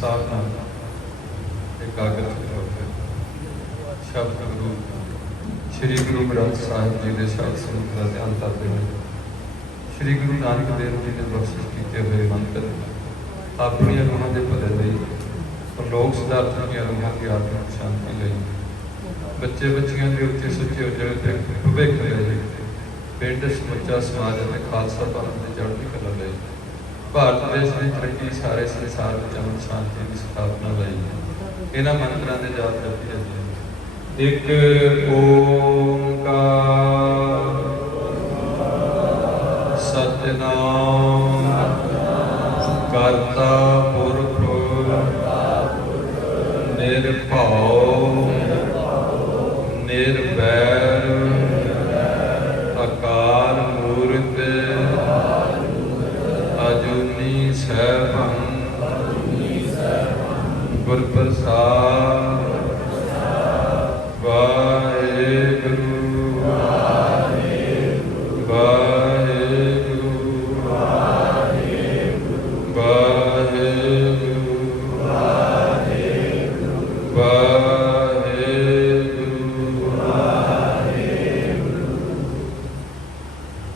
साथ एकाग्रत होकर शब्द गुरु श्री गुरु ग्रंथ साहिब जी के शब्द संगत का ध्यान करते हैं। श्री गुरु नानक देव जी ने बख्शिश किए हुए मंत्र अपनी रूहां के भले लिए लोक सिद्धार्थ की रूहां की आत्मिक शांति लिए बच्चे बच्चियों के उत्ते सुचे उजड़े भविख लिए पिंड समुचा समाज और खालसा पंथ की चढ़ती कला लिए भारत देश की तरक्की सारे संसार में अमन शांति की स्थापना लाई इन्होंने मंत्रों के जाप जपी है। एक ओंकार सतनाम करता पुरख निर्भव निर्वैर अकाल मूर्त अजूनी सैभं गुर प्रसाद वाहेगुरु वाहेगुरु वाहेगुरु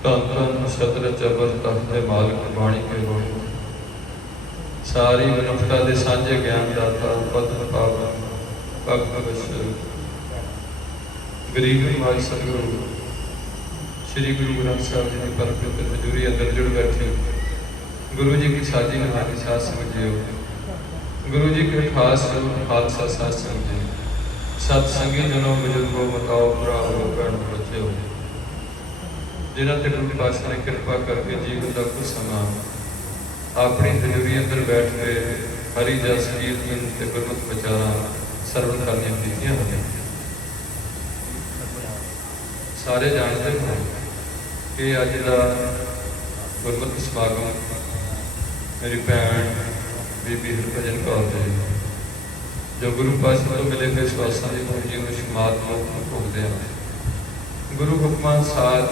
धन धन सतर चबर तख्त मालिक बाणी के गुण सारी मनुष्यता के सांझे ज्ञान दाता पद्म पावन भगत बशर गरीब माई सतगुरु श्री गुरु ग्रंथ साहिब जी की परम पवित्र हजूरी अंदर जुड़ बैठे गुरु जी की साजी निभानी साथ समझियो गुरु जी के खास खालसा साथ समझे सत्संगी जनों बुजुर्गो मताओ भराओ भैन बच्चो जिन्हों ते गुरु पातशाह ने कृपा करके जीवन का कुछ समा अपनी हजूरी अंदर बैठ के हरि जस कीर्तन ते गुरमत विचारा सरवण करनी कीतियां हैं। सारे जानते हैं कि अज का गुरमत समागम मेरी भैन बीबी हरभजन कौर जी जो गुरु पातशाह तो मिले हुए स्वासां की पूंजी में शमात भोगते हैं। गुरु हुक्मां साथ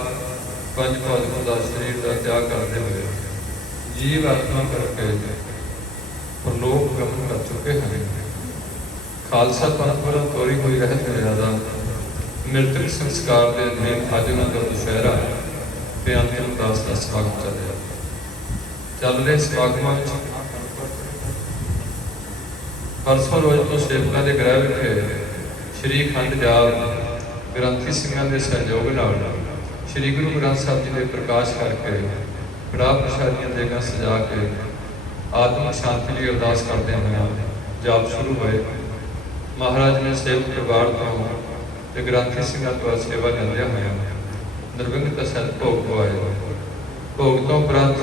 पंज भौतिक का शरीर का त्याग करते हुए जीव आत्मा करके परलोक गमन कर चुके हैं। खालसा पंथ वालों तोरी हुई रहत मर्यादा मृतक संस्कार के अधीन अज उन्होंने दुशहरा पे अंतिम उदास का स्वागत चल रहे समागमां परसों रोज तो सेवकों के गृह विखे श्री अखंड जाप ग्रंथी सिंघां के सहयोग नाल श्री गुरु ग्रंथ साहिब जी के प्रकाश करके कड़ाह प्रसादियां देगा सजा के आत्मिक शांति लिए अरदास करते हुए जाप शुरू होए। महाराज ने सेवक परिवार तो ग्रंथी सिंघां तो सेवा लेंदे हुए निर्विघ्न का सत भोग पवाए। भोग तो उपरंत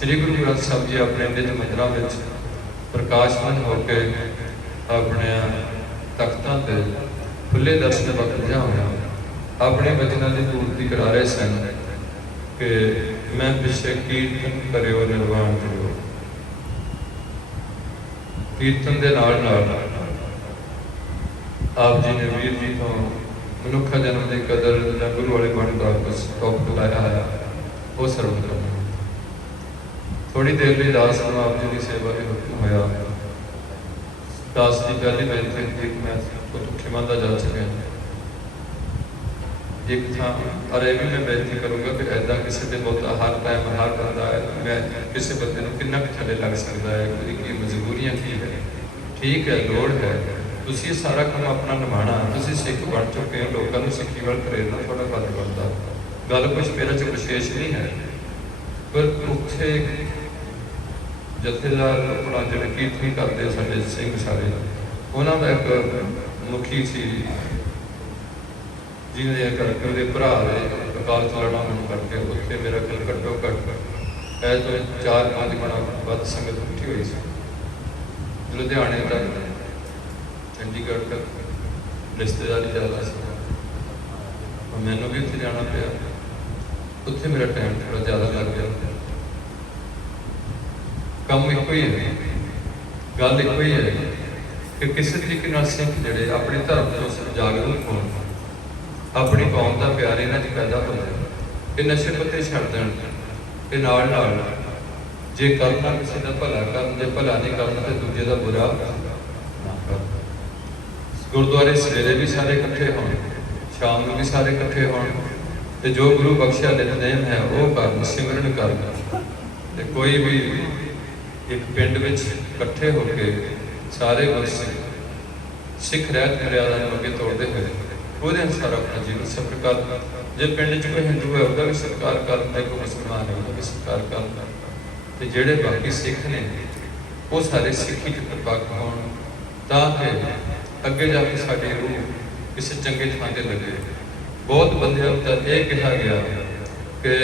श्री गुरु ग्रंथ साहिब जी अपने निज मंदिरों में प्रकाशमान होकर अपने तख्तों से खुले दर्शन बखदिया हुआ अपने वचनों की पूर्ति करा रहे सन कि मैं पिछे कीर्तन करो निर्वाण करो। कीर्तन के नाल आप जी ने वीर जी तो मनुखा जन्म की कदर या गुरु वाले बण का कुछ टॉप लाया है वो सरवण करना। थोड़ी देर लिए दास को आप जी की सेवा के हुक्म होया। दास की पहली बेनती थी कि मैं खुद क्षमा जा सके एक था और यह भी मैं बेनती करूँगा कि ऐसा किसी से बहुत हर टाइम हर बंदा है मैं किसी बंदे को किन्ना थले लग सकता है कोई की मजबूरियां की है ठीक है लोड़ है तुसी सारा काम अपना निभाना तुसी सिख बन चुके हो लोगों को सिक्खी वाल प्रेरना थोड़ा फर्ज बनता गल कुछ मेरे च विशेष नहीं है पर उत्थे जथेदार अपना जो कीर्तन करते साढ़े सिंह सारे उन्होंने एक मुखी सी जिन्हें करके वो भरा अकाल चलाना मन करके उत्थे मेरा ख्याल घट्टो घट है तो 4-5 गुणा वध संगत उठी हुई सी। लुधियाने तक चंडीगढ़ तक रिश्तेदारी ज़्यादा सी मैनू भी उत्थे जाना पिया उत्थे मेरा टाइम थोड़ा ज़्यादा लग गया। काम एको ही है गल एको ही है कि किसी तरीके सिख जोड़े अपने धर्म को जागरूक हो अपनी कौम का प्यार इन्हों पैदा हो जाए कि नशे पत्ते छड़ दें कि जे करना किसी का भला कर, जे भला नहीं करना तो दूजे का बुरा ना कर। गुरुद्वारे सवेरे भी सारे इकट्ठे होण, शाम को भी सारे इकट्ठे होण, ते जो गुरु बख्शिया नितनेम है वो कर, सिमरन कर। ते कोई भी एक पिंड विच इकट्ठे होके सारे गुरसिख सिख रहत मर्यादा अगे तोड़ते हुए वो अनुसार अपना जीवन सफर कर। जे पिंड च कोई हिंदू है उसका भी सत्कार कर, कोई मुसलमान है उसका भी सत्कार कर। तो जेडे बाकी सिख ने वो सारे सिक्खी च प्रपक्ष होण ताकि अगे जाके साडी रूह किसी चंगे थां ते लगे। बहुत बंदियां तो यह कहा गया कि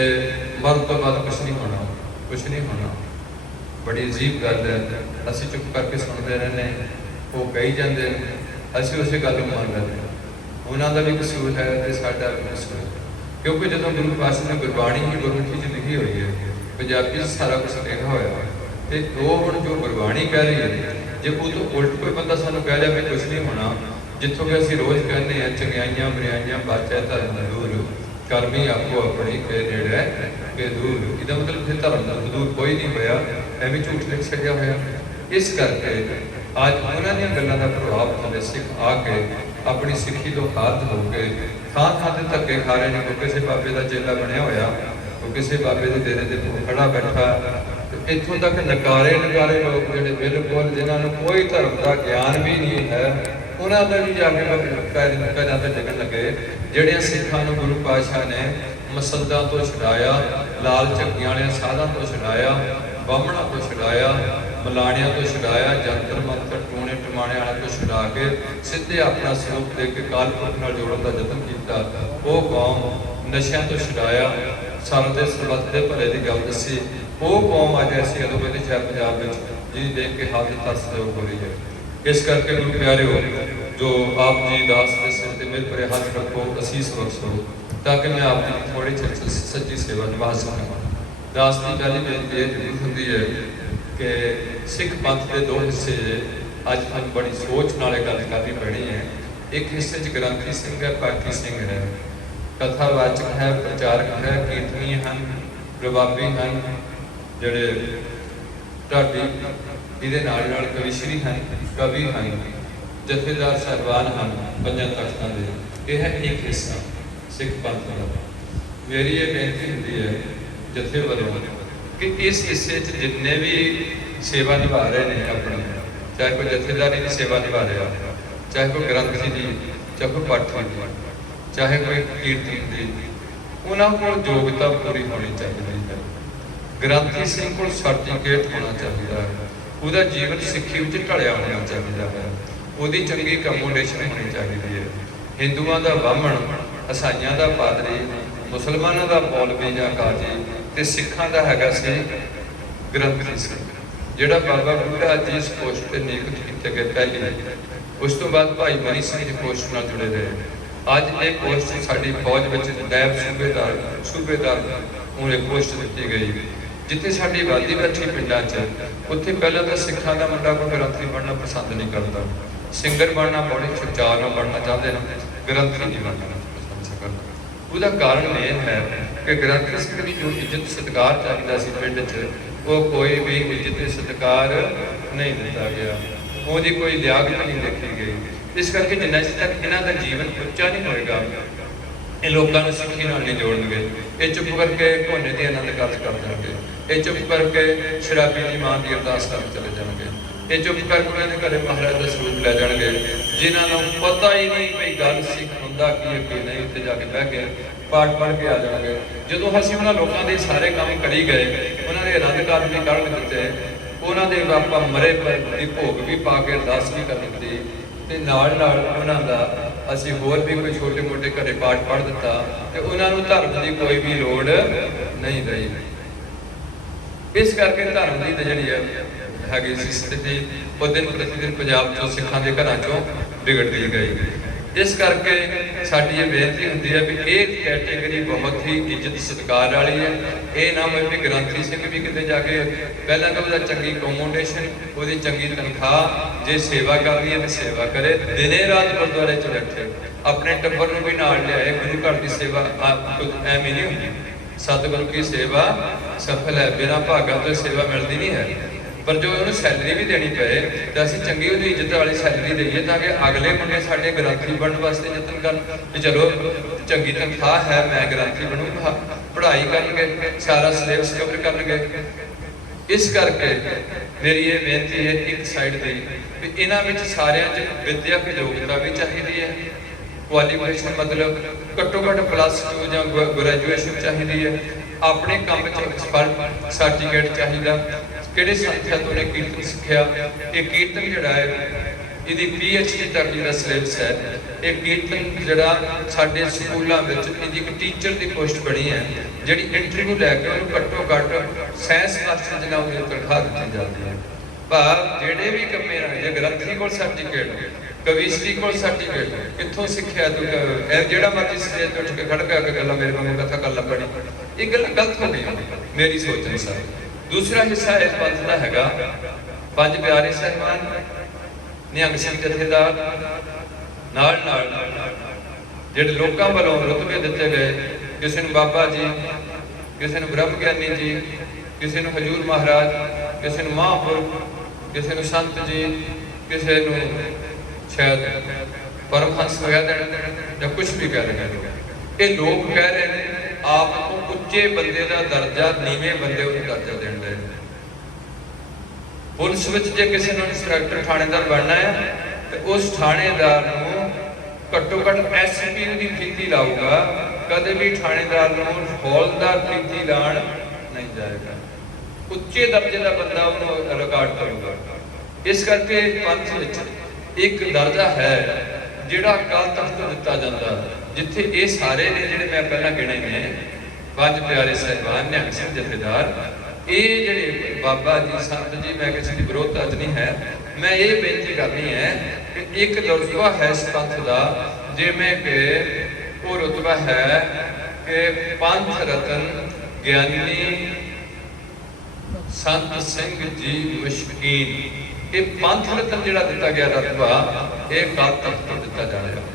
मरण तो बाद कुछ नहीं होना, कुछ नहीं होना। बड़ी अजीब गल है, असीं चुप करके सुनते रहने, वो कही जाते हैं, असीं उस गल नूं मान लैंदे। उन्हों का भी कसूर है तो साडा भी कसूर है, क्योंकि जो गुरु पातशाह ने गुरबाणी ही गुरमुखी च लिखी हुई है, पंजाबी सारा कुछ लिखा होया, तो वो हुण जो गुरबाणी कह रही है, जे वो तो उल्ट कोई बंदा सानूं कह रहा भी कुछ नहीं होना, जितों कि असीं रोज़ कहने हैं चंगियाइयां बुराइयां बाचा धर्म दूर, कर्मी आपो अपनी के नेड़े के दूर। इसका मतलब फिर धर्म का दूर कोई नहीं होया, एवं झूठ लिख छड्या होया। इस करके अज उन्होंने गलों का प्रभाव थले सिख आके अपनी सिक्खी तो हाथ हो गए थां थां से धक्के खा रहे हैं। कोई किसी बाबे का चेला बनया होया, कोई किसी बाबे के डेरे से खड़ा बैठा, इतों तक नकारे नकारे लोग जोड़े बिल्कुल जिन्होंने कोई धर्म का ज्ञान भी नहीं है, उन्होंने भी जाके पैरों से डिगन लगे। जोड़िया सिखा गुरु पातशाह ने मसदा तो छुड़ाया, लाल झग्गियां वाले साधा तो छुड़ाया, बामणा तो छुड़ाया, मलाणिया तो छुड़ाया, जंतर मंतर टूने टमाणे वाले तो छुड़ा के सीधे अपना स्वरूप दे के काल पुरख नाल जोड़न का यतन किया। वो कौम नशिया तो छुड़ाया, सारे दे सरबत दे भले की गल दसी। वो कौम अज ऐसी अदोगति है पंजाब में जी देख के हाथ तरस हो रही है। इस करके गुरु प्यारे हो जो आप जी दास के सिर से मेरे पर हाथ रखो, असीस बख्शो, ताकि मैं आपकी थोड़ी सच्ची सेवा निभा सका। दास की पहली बेनती ये जरूर होंगी है कि सिख पंथ के दो हिस्से अज हम बड़ी सोच नाल गल करनी पैनी है। एक हिस्से च ग्रंथी सिंह है, पाठी सिंह है, कथावाचक है, प्रचारक है, कीर्तनी हैं, रबाबी हैं, जोड़े ढाडी इहदे नाल नाल कविश्री हैं, कवि हैं, जथेदार साहबान हैं, पंजां तख्तां दे। यह है एक हिस्सा सिख पंथ का। मेरी ये बेनती होंदी है जथे वालों कि इस हिस्से जितने भी सेवा निभा रहे हैं अपनी, चाहे कोई जथेदारी की सेवा निभा रहा, चाहे कोई ग्रंथी की, चाहे कोई पाठी की, चाहे कोई कीर्तन की, उन्होंने को योग्यता पूरी होनी चाहिए है। ग्रंथी सिंह को सर्टिफिकेट होना चाहिए है, उसका जीवन सिक्खी में ढलिया होना चाहिए है, उसकी चंगी कमोडेशन होनी चाहिए है। हिंदुओं का बामण, ईसाइयों का पादरी, मुसलमानों का मौलवी या काजी, तो सिखां का हैगा सी ग्रंथी सिंह, जिहड़ा बाबा बूढ़ा जी इस पोस्ट पर नियुक्त किए गए पहले। उस तो बाद भाई मनी सिंह जी पोस्ट में जुड़े रहे। अज ये पोस्ट साड़ी फौज में नायब सूबेदार हूँ एक पोस्ट दी गई, जिथे साड़ी आबादी बैठी पिंडा च, उत्थे पहला तो सिखां का मुंडा कोई ग्रंथी बनना पसंद नहीं करता, सिंगर बनना बड़ी सुचार बनना चाहते हैं, ग्रंथी नहीं बनना पसंद करता। उसका कारण यह है कि ग्रंथी सिंह की जो इज्जत सत्कार चाहिए सी पिंड च, वो कोई भी इज्जत सत्कार नहीं दिता गया, उसकी कोई लियाकत नहीं देखी गई। इस करके जिन्ना तक इन्हों का जीवन उच्चा नहीं होएगा, ये लोगों को सिक्खी नाल नहीं जोड़नगे। ये चुप करके घोने की आनंद कार्ज कर देंगे, ये चुप करके शराबी की मां की अरदास कर चले जाएंगे, ये चुप करके उन्होंने घरे महाराज का स्वरूप लै जाएंगे, जिन्होंने पता ही नहीं भाई गल सिख होंदा की है कि नहीं। उत्थे जाके बह के पाठ पढ़ के आ जाएंगे। जो असीं उन्होंने लोगों के सारे काम करी गए, उन्होंने आनंद कार्ज भी कर दिते, उन्होंने आप मरे पर भोग भी पा के अरदास भी कर दी, तो नाल नाल उन्हों का असीं होर भी कोई छोटे मोटे घरे पाठ पढ़ दिता, तो उन्होंने धर्म की कोई भी लोड़ नहीं रही। इस करके धर्म की जी हैगी स्थिति वो दिन प्रतिदिन पंजाब चो सिखां के घरां चों बिगड़ती गई। इस करके साडी ये बेनती होंदी है भी ये कैटेगरी बहुत ही इज्जत सत्कार वाली है। ये ना हो भी ग्रंथी सिंह भी किते जाके पहला तो उसका चंगी अकोमोडेशन, उसकी चंगी तनख्वाह, जे सेवा करनी है तो सेवा करे, दिने रात गुरुद्वारे च बैठे, अपने टब्बर नूं भी नाल लियाए। गुरु घर की सेवा एवं नहीं होंदी, सतगुरु की सेवा सफल है, बिना भागा तो सेवा मिलती नहीं है। पर जो उन्होंने सैलरी भी देनी पे तो असं चंगी उहदी इज्जत वाली सैलरी दईए ताकि अगले मुंडे साडे ग्रंथी बनने वास्ते यतन कर कि चलो चंगी तनख्वाह है, मैं ग्रंथी बनूंगा, पढ़ाई करनगे, सारा सिलेबस कवर करनगे। इस करके मेरी ये बेनती है एक साइड दी भी इन्हां विच सारियां च विद्याक योग्यता भी चाहिए है, क्वालीफिकेशन मतलब घट्टो घट्ट +2 ਜਾਂ ग्रेजुएशन चाहिए है, अपने काम च एक्सपर्ट सर्टिफिकेट चाहिए, किहड़े संस्था तो ने कीर्तन सिक्ख्या, ये कीर्तन जिहड़ा है इहदी PhD तक जिहड़ा सिलेबस है, ये कीर्तन जिहड़ा साडे स्कूलों में इहदी एक टीचर की पोस्ट बनी है जिहड़ी इंटरव्यू लैके उहनूं घट्टो घट्ट साइंस मास्टर जिन्ना उहदी तनख्वाह दी जाती है। भाव जिहड़े भी कम्मे जे ग्रंथी कोल सर्टिफिकेट, कविश्री को सर्टिफिकेट, कितों सिक्ख्या तू जिहड़ा मर्जी स्टेज ते उठ के खड़ के गल्लां मेरे वांगू कथा कर लपड़ी, ये गल गलत हो गई मेरी सोच अनुसार। दूसरा हिस्सा इस पंथ का हैगा पंज प्यारे साहिबान, निहंग सिंह जथेदार, नाल नाल जिहड़े लोकां वालों रुतबे दिते गए, किसी नूं बाबा जी, किसी नूं ब्रह्म ज्ञानी जी, किसी नूं हजूर महाराज, किसी नूं महापुरुष, किसी नूं संत जी, किसी नूं शायद परमहंस कह देण या कुछ भी कह रहे हैं। ये लोग कह रहे हैं आप तो उच्चे बंदे का दर्जा नीवे बंदे को दर्जा देण दे। पुलिस विच जे किसी नूं इंस्पैक्टर थाणेदार बनना है तो उस थाणेदार नूं घट्टो घट्ट SP की फीती लाऊगा, कदे भी थाणेदार नूं हौलदार फीती लाण नहीं जाएगा। उच्चे दर्जे का बंदा उन्होंने रिकॉर्ड करूगा। इस करके पंथ विच एक दर्जा है जिहड़ा अकाल तख्त तो दिता जाता, जिथे ये सारे ने जिहड़े मैं पहला गिणे ने पंज प्यारे साहिबान, निहंग सिंह जथेदार, ये जिहड़े बाबा जी, संत जी, मैं किसी की विरोधता नहीं है, मैं ये बेनती करनी है कि एक रुतबा है इस पंथ का जिवें कि वो रुतबा है कि पंथ रतन ज्ञानी संत सिंह जी मुशकीन, ये पंथ रतन जिहड़ा दिता गया रुतबा ये अकाल तख्त तो दिता जाना,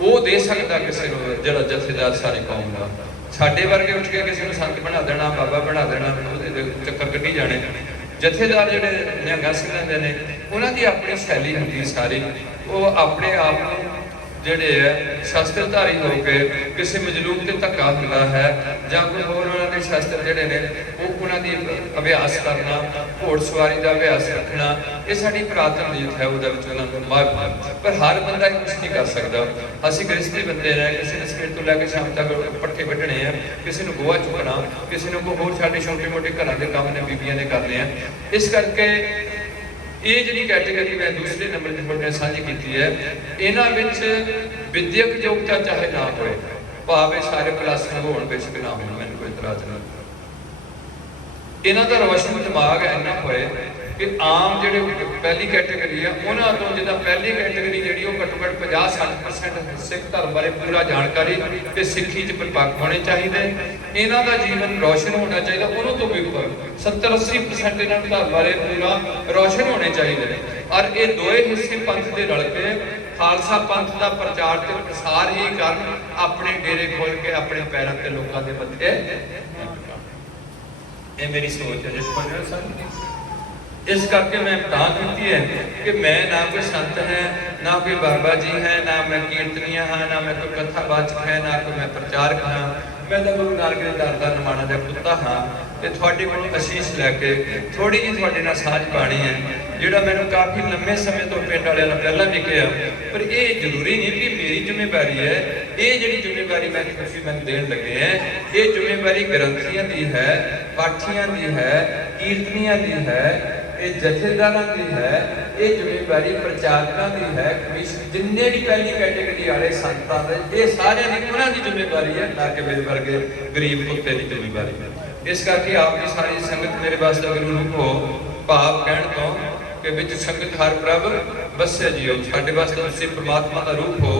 वो दे सकता किसी को जिहड़ा जथेदार सारी कौम का। साडे वर्गे उठ के किसी को संत बना देना, बाबा बना देना, चक्कर कड्ढी जाने। जथेदार जिहड़े निहंगां सिंघां दे ने उन्हां दी अपनी शैली हुंदी सारी, वो अपने आप को जिहड़े है शास्त्रधारी होके किसी मजलूम ते धक्का हुंदा है जां कोई होर उन्हां दे शास्त्र जिहड़े ने वो उन्हां दी अभ्यास करना, घोड़ सवारी का अभ्यास रखना, ये साडी पुरातन रीत है, उहदे विच उन्हां नूं माफ। पर हर बंदा कुछ नहीं कर सकता। असीं गृहस्थी बंदे ने, किसी ने सवेर तो लैके शाम तक पट्ठे वड्ढणे हैं, किसी ने गोहा चुकना, किसी ने कोई होर साडे छोटे मोटे घरां दे काम ने बीबियां ने करने हैं। इस करके ये जिहड़ी कैटेगरी मैं दूसरे नंबर ते तुहाडे साझी कीती है, इन्हां विच विद्यक योग्यता चाहे ना होए, भावे सारे क्लास होण बेशक ना होण, मैनूं कोई इतराज नहीं। इन्हां दा रोशन दिमाग इन्ना होए कि आम जिहड़े पहली कैटेगरी है उन्हां तो जिद्दां पहली कैटेगरी जिहड़ी वो घट्टो घट्ट 50-60% सिख धर्म बारे पूरा जानकारी ते सिੱਖੀ च परिपक्व होने चाहिए, इन्हां दा जीवन रोशन होना चाहिए, उन्हों तो भी ऊपर 70-80% इन्हां धर्म बारे पूरा रोशन होने चाहिए। और ये दोए हिस्से पंथ दे रल के खालसा पंथ का प्रचार ते प्रसार ही करन, अपने डेरे खोल के अपने पैरों ते लोकां दे मत्थे। ये मेरी सोच है जिस इस करके मैं तां कीती है कि मैं ना कोई संत है, ना कोई बाबा जी है, ना मैं कीर्तनिया हाँ, ना मैं कोई कथावाचक है, ना कोई मैं प्रचारक हाँ, मैं तो गुरु नानक देव दर दा निमाणा दा पुत्ता हाँ। ते तुहाडे कोलों असीस लैके थोड़ी जी तुहाडे नाल साझ पाणी है, जिहड़ा मैनूं काफ़ी लंबे समय तो पिंड वालियां ने पहलां भी कहा, पर ये जरूरी नहीं कि मेरी जिम्मेवारी है। ये जिहड़ी जिम्मेवारी मैं तुसीं मैनूं देण लगे हैं, ये जिम्मेवारी ग्रंथियां दी है, पाठियां दी है, कीर्तनियां दी है, ये जथेदारां दी है, ये जिम्मेवारी प्रचारकां दी है, जिन्ने भी पहली कैटेगरी वाले संतां दे, ये सारियां दी उन्हां दी जिम्मेवारी है, ना कि मेरे वर्गे गरीब कुत्ते की जिम्मेवारी है। इस करके आपकी सारी संगत मेरे वास्ते गुरु रूप हो, भाव कहण तो कि विच संगत हर प्रभ बसे जियो, साडे वास्ते तुसीं परमात्मा का रूप हो।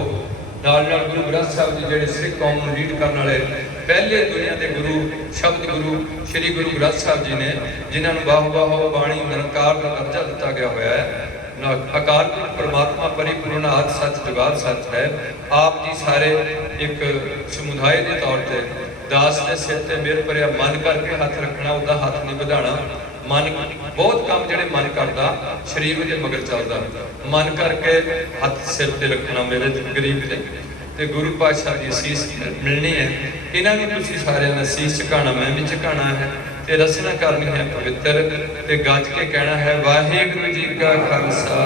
नाल नाल गुरु ग्रंथ साहिब जी जिहड़े सिख कौम नूं लीड करने वाले पहले दुनिया के गुरु शब्द गुरु श्री गुरु ग्रंथ साहिब जी ने, जिन्होंने बाहो बाहो बाणी निरंकार का दर्जा दिता गया हुआ है। अकाल परमात्मा परिपूर्ण आदि सच जुगाद सच है। आप जी सारे एक समुदाय के तौर पर ਦਾਸ ਦੇ ਸਿਰ ਤੇ ਮਿਹਰ ਭਰਿਆ ਮਨ ਕਰਕੇ ਹੱਥ ਰੱਖਣਾ, ਉਹਦਾ ਹੱਥ ਨਹੀਂ ਵਧਾਉਣਾ। ਮਨ ਬਹੁਤ ਕੰਮ ਜਿਹੜੇ ਮਨ ਕਰਦਾ, ਸਰੀਰ ਦੇ ਮਗਰ ਚੱਲਦਾ। ਮਨ ਕਰਕੇ ਹੱਥ ਸਿਰ ਤੇ ਰੱਖਣਾ ਮੇਰੇ ਗਰੀਬ ਤੇ ਗੁਰੂ ਪਾਤਸ਼ਾਹ ਦੀ ਅਸੀਸ ਮਿਲਣੀ ਹੈ। ਇਹਨਾਂ ਨੂੰ ਤੁਸੀਂ ਸਾਰਿਆਂ ਨੇ ਅਸੀਸ ਝੁਕਾਉਣਾ, ਮੈਂ ਵੀ ਝੁਕਾਉਣਾ ਹੈ ਤੇ ਰਸਨਾ ਕਰਨੀ ਹੈ ਪਵਿੱਤਰ, ਤੇ ਗੱਜ ਕੇ ਕਹਿਣਾ ਹੈ ਵਾਹਿਗੁਰੂ ਜੀ ਕਾ ਖਾਲਸਾ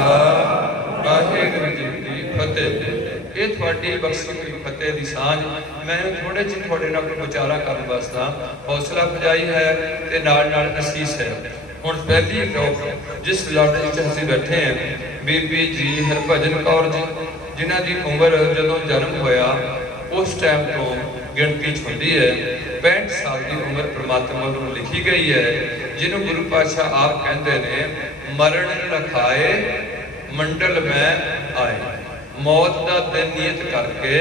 ਵਾਹਿਗੁਰੂ ਜੀ ਕੀ ਫਤਿਹ। ਇਹ ਤੁਹਾਡੀ ਬਖਸ਼ੀ ਹੋਈ ਫਤਿਹ ਦੀ ਸਾਂਝ। ਮੈਂ ਥੋੜੇ ਜਿਹੇ ਤੁਹਾਡੇ ਨਾਲ ਵਿਚਾਰਾ ਕਰਨ ਵਾਸਤੇ ਹੌਸਲਾ ਅਫਜ਼ਾਈ ਹੈ ਤੇ ਨਾਲ ਨਾਲ ਅਸੀਸ ਹੈ। ਹੁਣ ਪਹਿਲੀ ਲੋਕ ਜਿਸ ਲੜ ਵਿੱਚ ਅਸੀਂ ਬੈਠੇ ਹਾਂ, ਬੀਬੀ ਜੀ ਹਰਭਜਨ ਕੌਰ ਜੀ, ਜਿਨ੍ਹਾਂ ਦੀ ਉਮਰ ਜਦੋਂ ਜਨਮ ਹੋਇਆ ਉਸ ਟਾਈਮ ਤੋਂ ਗਿਣਤੀ 'ਚ ਹੁੰਦੀ ਹੈ 65 ਸਾਲ ਦੀ ਉਮਰ ਪ੍ਰਮਾਤਮਾ ਨੂੰ ਲਿਖੀ ਗਈ ਹੈ, ਜਿਹਨੂੰ ਗੁਰੂ ਪਾਤਸ਼ਾਹ ਆਪ ਕਹਿੰਦੇ ਨੇ ਮਰਨ ਲਖਾਏ ਮੰਡਲ ਮੈਂ ਆਏ। ਮੌਤ ਦਾ ਦਿਨ ਨਿਯਤ ਕਰਕੇ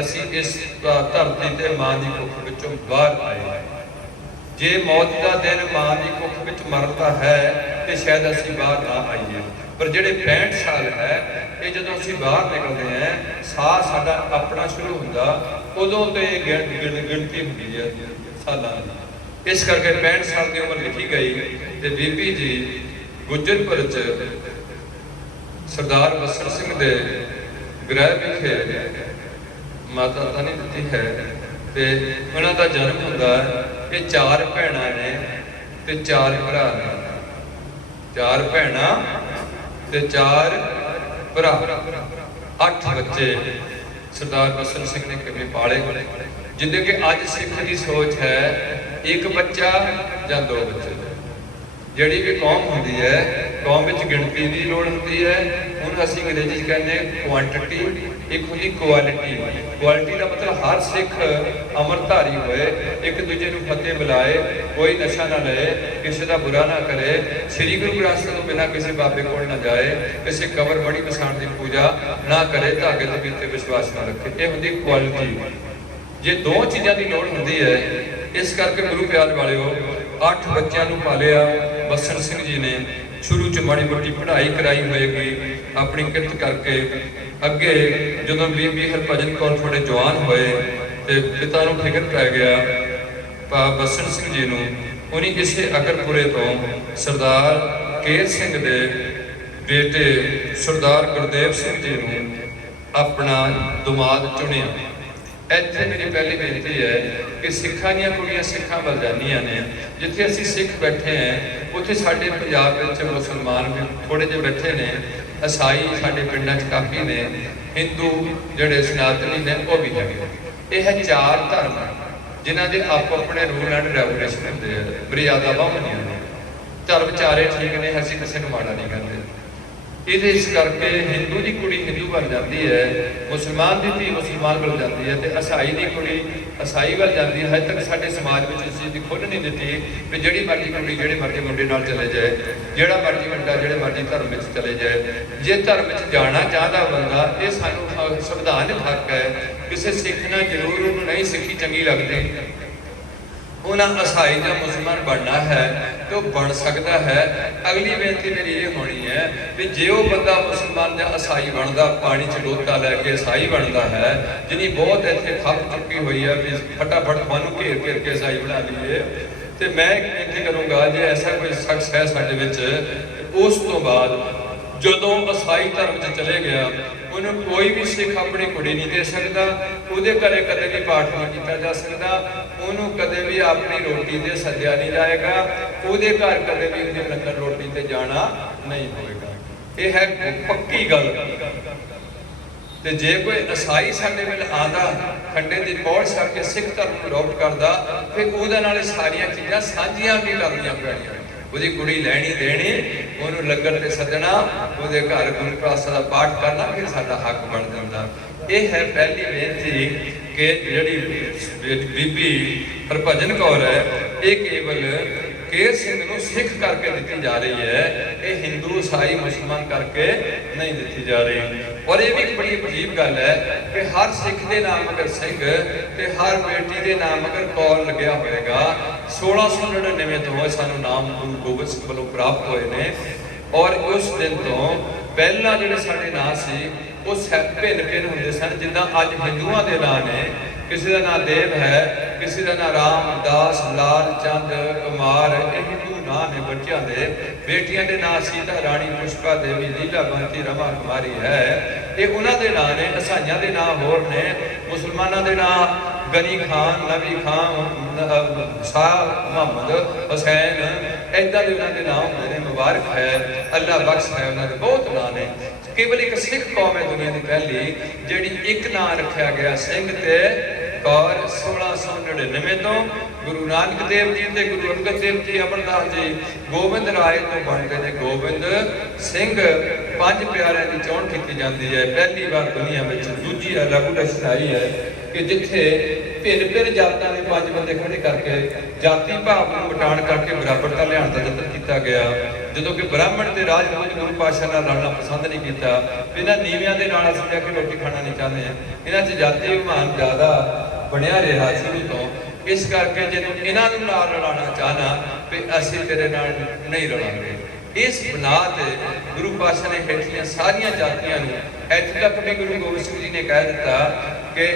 ਅਸੀਂ ਇਸ ਧਰਤੀ ਤੇ ਮਾਂ ਦੀ ਕੁੱਖ ਵਿੱਚੋਂ ਬਾਹਰ ਆਏ। ਜੇ ਮੌਤ ਦਾ ਦਿਨ ਮਾਂ ਦੀ ਕੁੱਖ ਵਿੱਚ ਮਰਦਾ ਹੈ ਤੇ ਸ਼ਾਇਦ ਅਸੀਂ ਬਾਹਰ ਨਾ ਆਈਏ, ਪਰ ਜਿਹੜੇ 65 ਸਾਲ ਹੈ ਇਹ ਜਦੋਂ ਅਸੀਂ ਬਾਹਰ ਨਿਕਲਦੇ ਹਾਂ, ਸਾਹ ਸਾਡਾ ਆਪਣਾ ਸ਼ੁਰੂ ਹੁੰਦਾ, ਉਦੋਂ ਤੇ ਗਿਣਤੀ ਹੁੰਦੀ ਹੈ ਸਾਲਾਂ ਦੀ। ਇਸ ਕਰਕੇ 65 ਸਾਲ ਦੀ ਉਮਰ ਲਿਖੀ ਗਈ ਤੇ ਬੀਬੀ ਜੀ ਗੁੱਜਰਪੁਰ 'ਚ ਸਰਦਾਰ ਬਸਰ ਸਿੰਘ ਦੇ ਗ੍ਰਹਿ ਵਿਖੇ ਮਾਤਾ ਤਾਂ ਨਹੀਂ ਦਿੱਤੀ ਹੈ ਤੇ ਉਹਨਾਂ ਦਾ ਜਨਮ ਹੁੰਦਾ ਹੈ। ਇਹ 4 ਭੈਣਾਂ ਨੇ ਤੇ 4 ਭਰਾ ਨੇ, 4 ਭੈਣਾਂ ਤੇ 4 ਭਰਾ, 8 ਬੱਚੇ ਸਰਦਾਰ ਬਸਰ ਸਿੰਘ ਨੇ ਕਿਵੇਂ ਪਾਲੇ। ਜਿੱਦਾਂ ਕਿ ਅੱਜ ਸਿੱਖ ਦੀ ਸੋਚ ਹੈ 1 ਬੱਚਾ ਜਾਂ 2 ਬੱਚੇ। ਜਿਹੜੀ ਵੀ ਕੌਮ ਹੁੰਦੀ ਹੈ, ਕੌਮ ਵਿੱਚ ਗਿਣਤੀ ਦੀ ਲੋੜ ਹੁੰਦੀ ਹੈ। ਹੁਣ ਅਸੀਂ ਅੰਗਰੇਜ਼ੀ 'ਚ ਕਹਿੰਦੇ ਕੁਆਂਟੀਟੀ, ਇੱਕ ਹੁੰਦੀ ਕੁਆਲਿਟੀ। ਕੁਆਲਿਟੀ ਦਾ ਮਤਲਬ ਹਰ ਸਿੱਖ ਅੰਮ੍ਰਿਤਧਾਰੀ ਹੋਏ, ਇੱਕ ਦੂਜੇ ਨੂੰ ਫਤਿਹ ਬੁਲਾਏ, ਕੋਈ ਨਸ਼ਾ ਨਾ ਲਏ, ਕਿਸੇ ਦਾ ਬੁਰਾ ਨਾ ਕਰੇ, ਸ੍ਰੀ ਗੁਰੂ ਗ੍ਰੰਥ ਸਾਹਿਬ ਤੋਂ ਬਿਨਾਂ ਕਿਸੇ ਬਾਬੇ ਕੋਲ ਨਾ ਜਾਏ, ਕਿਸੇ ਕਬਰ ਬੜੀ ਵਸਾਣ ਦੀ ਪੂਜਾ ਨਾ ਕਰੇ, ਧਾਗੇ ਦੇ ਵਿੱਚ ਵਿਸ਼ਵਾਸ ਨਾ ਰੱਖੇ। ਇਹ ਹੁੰਦੀ ਕੁਆਲਿਟੀ। ਜੇ 2 ਚੀਜ਼ਾਂ ਦੀ ਲੋੜ ਹੁੰਦੀ ਹੈ, ਇਸ ਕਰਕੇ ਗੁਰੂ ਪਿਆਰ ਵਾਲਿਓ 8 ਬੱਚਿਆਂ ਨੂੰ ਪਾਲਿਆ ਬਸਰ ਸਿੰਘ ਜੀ ਨੇ। ਸ਼ੁਰੂ 'ਚ ਮਾੜੀ ਮੋਟੀ ਪੜ੍ਹਾਈ ਕਰਾਈ ਹੋਏਗੀ ਆਪਣੀ ਕਿਰਤ ਕਰਕੇ। ਅੱਗੇ ਜਦੋਂ ਬੀਬੀ ਹਰਭਜਨ ਕੌਰ ਥੋੜੇ ਜਵਾਨ ਹੋਏ ਤੇ ਪਿਤਾ ਨੂੰ ਫਿਕਰ ਪੈ ਗਿਆ ਬਸਰ ਸਿੰਘ ਜੀ ਨੂੰ। ਉਹਨੇ ਇਸੇ ਅਗਰਪੁਰੇ ਤੋਂ ਸਰਦਾਰ ਕੇਰ ਸਿੰਘ ਦੇ ਬੇਟੇ ਸਰਦਾਰ ਗੁਰਦੇਵ ਸਿੰਘ ਜੀ ਨੂੰ ਆਪਣਾ ਦਮਾਦ ਚੁਣਿਆ। ਇੱਥੇ ਮੇਰੀ ਪਹਿਲੀ ਬੇਨਤੀ ਹੈ ਕਿ ਸਿੱਖਾਂ ਦੀਆਂ ਕੁੜੀਆਂ ਸਿੱਖਾਂ ਵੱਲ ਜਾਂਦੀਆਂ ਨੇ। ਜਿੱਥੇ ਅਸੀਂ ਸਿੱਖ ਬੈਠੇ ਹਾਂ ਉੱਥੇ ਸਾਡੇ ਪੰਜਾਬ ਵਿੱਚ ਮੁਸਲਮਾਨ ਵੀ ਥੋੜੇ ਜਿਹੇ ਬੈਠੇ ਨੇ, ਈਸਾਈ ਸਾਡੇ ਪਿੰਡਾਂ 'ਚ ਕਾਫੀ ਨੇ, ਹਿੰਦੂ ਜਿਹੜੇ ਸਨਾਤਨੀ ਨੇ ਉਹ ਵੀ ਹੈਗੇ। ਇਹ ਹੈ 4 ਧਰਮ ਜਿਨ੍ਹਾਂ ਦੇ ਆਪੋ ਆਪਣੇ ਰੂਲ ਐਂਡ ਰੈਗੂਲੇਸ਼ਨ ਹੁੰਦੇ ਆ, ਮਰਿਆਦਾਵਾਂ ਹੁੰਦੀਆਂ ਨੇ। ਧਰਮ ਚਾਰੇ ਠੀਕ ਨੇ, ਅਸੀਂ ਕਿਸੇ ਨੂੰ ਮਾੜਾ ਨਹੀਂ ਕਰਦੇ। ਇਹਦੇ ਇਸ ਕਰਕੇ ਹਿੰਦੂ ਦੀ ਕੁੜੀ ਹਿੰਦੂ ਬਣ ਜਾਂਦੀ ਹੈ, ਮੁਸਲਮਾਨ ਦੀ ਧੀ ਮੁਸਲਮਾਨ ਬਣ ਜਾਂਦੀ ਹੈ, ਤੇ ਈਸਾਈ ਦੀ ਕੁੜੀ ਈਸਾਈ ਵੱਲ ਜਾਂਦੀ ਹੈ। ਹਜੇ ਤੱਕ ਸਾਡੇ ਸਮਾਜ ਵਿੱਚ ਇਸ ਚੀਜ਼ ਦੀ ਖੁੱਲ੍ਹ ਨਹੀਂ ਦਿੱਤੀ ਵੀ ਜਿਹੜੀ ਮਰਜ਼ੀ ਕੁੜੀ ਜਿਹੜੇ ਮਰਜ਼ੀ ਮੁੰਡੇ ਨਾਲ ਚਲੇ ਜਾਏ, ਜਿਹੜਾ ਮਰਜ਼ੀ ਮੁੰਡਾ ਜਿਹੜੇ ਮਰਜ਼ੀ ਧਰਮ ਵਿੱਚ ਚਲੇ ਜਾਏ। ਜੇ ਧਰਮ ਵਿੱਚ ਜਾਣਾ ਚਾਹੁੰਦਾ ਬੰਦਾ, ਇਹ ਸਾਨੂੰ ਸੰਵਿਧਾਨਿਕ ਹੱਕ ਹੈ। ਕਿਸੇ ਸਿੱਖ ਨਾਲ ਜ਼ਰੂਰ ਉਹਨੂੰ ਨਹੀਂ ਸਿੱਖੀ ਚੰਗੀ ਲੱਗਦੀ, ਉਹਨਾਂ ਈਸਾਈ ਜਾਂ ਮੁਸਲਮਾਨ ਬਣਨਾ ਹੈ ਤੇ ਉਹ ਬਣ ਸਕਦਾ ਹੈ। ਅਗਲੀ ਬੇਨਤੀ ਮੇਰੀ ਇਹ ਹੋਣੀ ਹੈ ਵੀ ਜੇ ਉਹ ਬੰਦਾ ਮੁਸਲਮਾਨ ਜਾਂ ਈਸਾਈ ਬਣਦਾ, ਪਾਣੀ 'ਚ ਲੋਟਾ ਲੈ ਕੇ ਈਸਾਈ ਬਣਦਾ ਹੈ, ਜਿਹਨੀ ਬਹੁਤ ਇੱਥੇ ਖੱਪ ਚੁੱਕੀ ਹੋਈ ਹੈ ਵੀ ਫਟਾਫਟ ਤੁਹਾਨੂੰ ਘੇਰ ਘੇਰ ਕੇ ਈਸਾਈ ਬਣਾ ਲਈਏ, ਤੇ ਮੈਂ ਇੱਕ ਬੇਨਤੀ ਕਰੂੰਗਾ ਜੇ ਐਸਾ ਕੋਈ ਸ਼ਖਸ ਹੈ ਸਾਡੇ ਵਿੱਚ, ਉਸ ਤੋਂ ਬਾਅਦ ਜਦੋਂ ਈਸਾਈ ਧਰਮ 'ਚ ਚਲੇ ਗਿਆ, ਉਹਨੂੰ ਕੋਈ ਵੀ ਸਿੱਖ ਆਪਣੀ ਕੁੜੀ ਨਹੀਂ ਦੇ ਸਕਦਾ, ਉਹਦੇ ਘਰੇ ਕਦੇ ਵੀ ਪਾਠ ਨਹੀਂ ਕੀਤਾ ਜਾ ਸਕਦਾ, ਉਹਨੂੰ ਕਦੇ ਵੀ ਆਪਣੀ ਰੋਟੀ ਤੇ ਸੱਦਿਆ ਨਹੀਂ ਜਾਏਗਾ, ਉਹਦੇ ਘਰ ਕਦੇ ਵੀ ਉਹਦੀ ਲੰਗਰ ਰੋਟੀ ਤੇ ਜਾਣਾ ਨਹੀਂ ਹੋਵੇਗਾ। ਇਹ ਹੈ ਪੱਕੀ ਗੱਲ। ਤੇ ਜੇ ਕੋਈ ਈਸਾਈ ਸਾਡੇ ਵੱਲ ਆਉਂਦਾ, ਖੰਡੇ ਦੀ ਪੌੜ ਛੱਡ ਕੇ ਸਿੱਖ ਧਰਮ ਨੂੰ ਅਡਾਪਟ ਕਰਦਾ, ਫਿਰ ਉਹਦੇ ਨਾਲ ਸਾਰੀਆਂ ਚੀਜ਼ਾਂ ਸਾਂਝੀਆਂ ਵੀ ਕਰਨੀਆਂ ਪੈਣੀਆਂ। ਉਹਦੀ ਕੁੜੀ ਲੈਣੀ ਦੇਣੀ, ਉਹਨੂੰ ਲੰਗਰ ਤੇ ਸੱਦਣਾ, ਉਹਦੇ ਘਰ ਗੁਰੂ ਪਾਤਸ਼ਾਹ ਦਾ ਪਾਠ ਕਰਨਾ, ਫਿਰ ਸਾਡਾ ਹੱਕ ਬਣ ਜਾਂਦਾ। ਇਹ ਹੈ ਪਹਿਲੀ ਬੇਨਤੀ ਕਿ ਜਿਹੜੀ ਬੀਬੀ ਹਰਭਜਨ ਕੌਰ ਹੈ, ਇਹ ਕੇਵਲ ਕੇਰ ਸਿੰਘ ਨੂੰ ਸਿੱਖ ਕਰਕੇ ਦਿੱਤੀ ਜਾ ਰਹੀ ਹੈ, ਇਹ ਹਿੰਦੂ ਈਸਾਈ ਮੁਸਲਮਾਨ ਕਰਕੇ ਨਹੀਂ ਦਿੱਤੀ ਜਾ ਰਹੀ। ਔਰ ਇਹ ਵੀ ਇੱਕ ਬੜੀ ਅਜੀਬ ਗੱਲ ਹੈ ਕਿ ਹਰ ਸਿੱਖ ਦੇ ਨਾਮ ਅਗਰ ਸਿੰਘ ਤੇ ਹਰ ਬੇਟੀ ਦੇ ਨਾਮ ਅਗਰ ਕੌਰ ਲੱਗਿਆ ਹੋਏਗਾ। 1699 ਤੋਂ ਸਾਨੂੰ ਨਾਮ ਗੁਰੂ ਗੋਬਿੰਦ ਸਿੰਘ ਵੱਲੋਂ ਪ੍ਰਾਪਤ ਹੋਏ ਨੇ, ਔਰ ਉਸ ਦਿਨ ਤੋਂ ਪਹਿਲਾਂ ਜਿਹੜੇ ਸਾਡੇ ਨਾਂ ਸੀ ਉਹ ਭਿੰਨ ਭਿੰਨ ਹੁੰਦੇ ਸਨ। ਜਿੱਦਾਂ ਅੱਜ ਹਿੰਦੂਆਂ ਦੇ ਨਾਂ ਨੇ, ਕਿਸੇ ਦਾ ਨਾਂ ਦੇਵ ਹੈ, ਕਿਸੇ ਦਾ ਨਾਂ ਰਾਮਦਾਸ, ਲਾਲ ਚੰਦ, ਕੁਮਾਰ, ਇਹ ਹਿੰਦੂ ਨਾਂ ਨੇ ਬੱਚਿਆਂ ਦੇ। ਬੇਟੀਆਂ ਦੇ ਨਾਂ ਸੀਤਾ ਰਾਣੀ, ਪੁਸ਼ਪਾ ਦੇਵੀ, ਲੀਲਾਵੰਤੀ, ਰਮਾ ਕੁਮਾਰੀ ਹੈ। ਇਹ ਉਹਨਾਂ ਦੇ ਨਾਂ ਨੇ। ਈਸਾਈਆਂ ਦੇ ਨਾਂ ਹੋਰ ਨੇ। ਮੁਸਲਮਾਨਾਂ ਦੇ ਨਾਂ ਗਨੀ ਖਾਨ, ਨਬੀ ਖਾਨ, ਸ਼ਾਹ ਮੁਹੰਮਦ ਹੁਸੈਨ, ਇੱਦਾਂ ਦੇ ਉਹਨਾਂ ਦੇ ਨਾਂ ਹੁੰਦੇ ਨੇ। ਮੁਬਾਰਕ ਹੈ, ਅੱਲਾ ਬਖਸ਼ ਹੈ, ਉਹਨਾਂ ਦੇ ਬਹੁਤ ਨਾਂ ਨੇ। ਕੇਵਲ ਇੱਕ ਸਿੱਖ ਕੌਮ ਹੈ ਦੁਨੀਆ ਦੀ ਪਹਿਲੀ ਜਿਹੜੀ ਇੱਕ ਨਾਂ ਰੱਖਿਆ ਗਿਆ ਸਿੰਘ ਤੇ ਕੌਰ। 1699 ਤੋਂ ਗੁਰੂ ਨਾਨਕ ਦੇਵ ਜੀ ਤੇ ਗੁਰੂ ਅੰਗਦ ਦੇਵ ਜੀ, ਅਮਰਦਾਸ ਜੀ, ਗੋਬਿੰਦ ਰਾਏ ਤੋਂ ਬਣ ਗਏ ਨੇ ਗੋਬਿੰਦ ਸਿੰਘ। ਪੰਜ ਪਿਆਰਿਆਂ ਦੀ ਚੋਣ ਕੀਤੀ ਜਾਂਦੀ ਹੈ ਪਹਿਲੀ ਵਾਰ ਦੁਨੀਆ ਵਿੱਚ। ਦੂਜੀ ਰੈਵੋਲੂਸ਼ਨਰੀ ਹੈ ਕਿ ਜਿੱਥੇ ਭਿੰਨ ਜਾਤਾਂ ਦੇ ਪੰਜ ਬੰਦੇ ਖੜੇ ਕਰਕੇ ਜਾਤੀ ਭਾਵ ਨੂੰ ਮਿਟਾਉਣ ਕਰਕੇ ਬਰਾਬਰਤਾ ਲਿਆਉਣ ਦਾ ਯਤਨ ਕੀਤਾ ਗਿਆ। ਜਦੋਂ ਕਿ ਬ੍ਰਾਹਮਣ ਤੇ ਰਾਜਪੂਤ ਗੁਰੂ ਪਾਤਸ਼ਾਹ ਨਾਲ ਲੜਨਾ ਪਸੰਦ ਨਹੀਂ ਕੀਤਾ। ਇਹਨਾਂ ਨੀਵਿਆਂ ਦੇ ਨਾਲ ਅਸੀਂ ਜਾ ਕੇ ਰੋਟੀ ਖਾਣਾ ਨਹੀਂ ਚਾਹੁੰਦੇ ਹਾਂ। ਇਹਨਾਂ 'ਚ ਜਾਤੀ ਅਭਿਮਾਨ ਜ਼ਿਆਦਾ ਬਣਿਆ ਰਿਹਾ ਸ਼ੁਰੂ ਤੋਂ। ਇਸ ਕਰਕੇ ਜਦੋਂ ਇਹਨਾਂ ਨੂੰ ਨਾਲ ਲੜਾਉਣਾ ਚਾਹਨਾ ਵੀ ਅਸੀਂ ਤੇਰੇ ਨਾਲ ਨਹੀਂ ਲੜਾਂਗੇ। ਇਸ ਬਣਾ ਤੇ ਗੁਰੂ ਪਾਤਸ਼ਾਹ ਨੇ ਹੇਠਲੀਆਂ ਸਾਰੀਆਂ ਜਾਤੀਆਂ ਨੂੰ, ਇੱਥੇ ਤੱਕ ਵੀ ਗੁਰੂ ਗੋਬਿੰਦ ਸਿੰਘ ਜੀ ਨੇ ਕਹਿ ਦਿੱਤਾ ਕਿ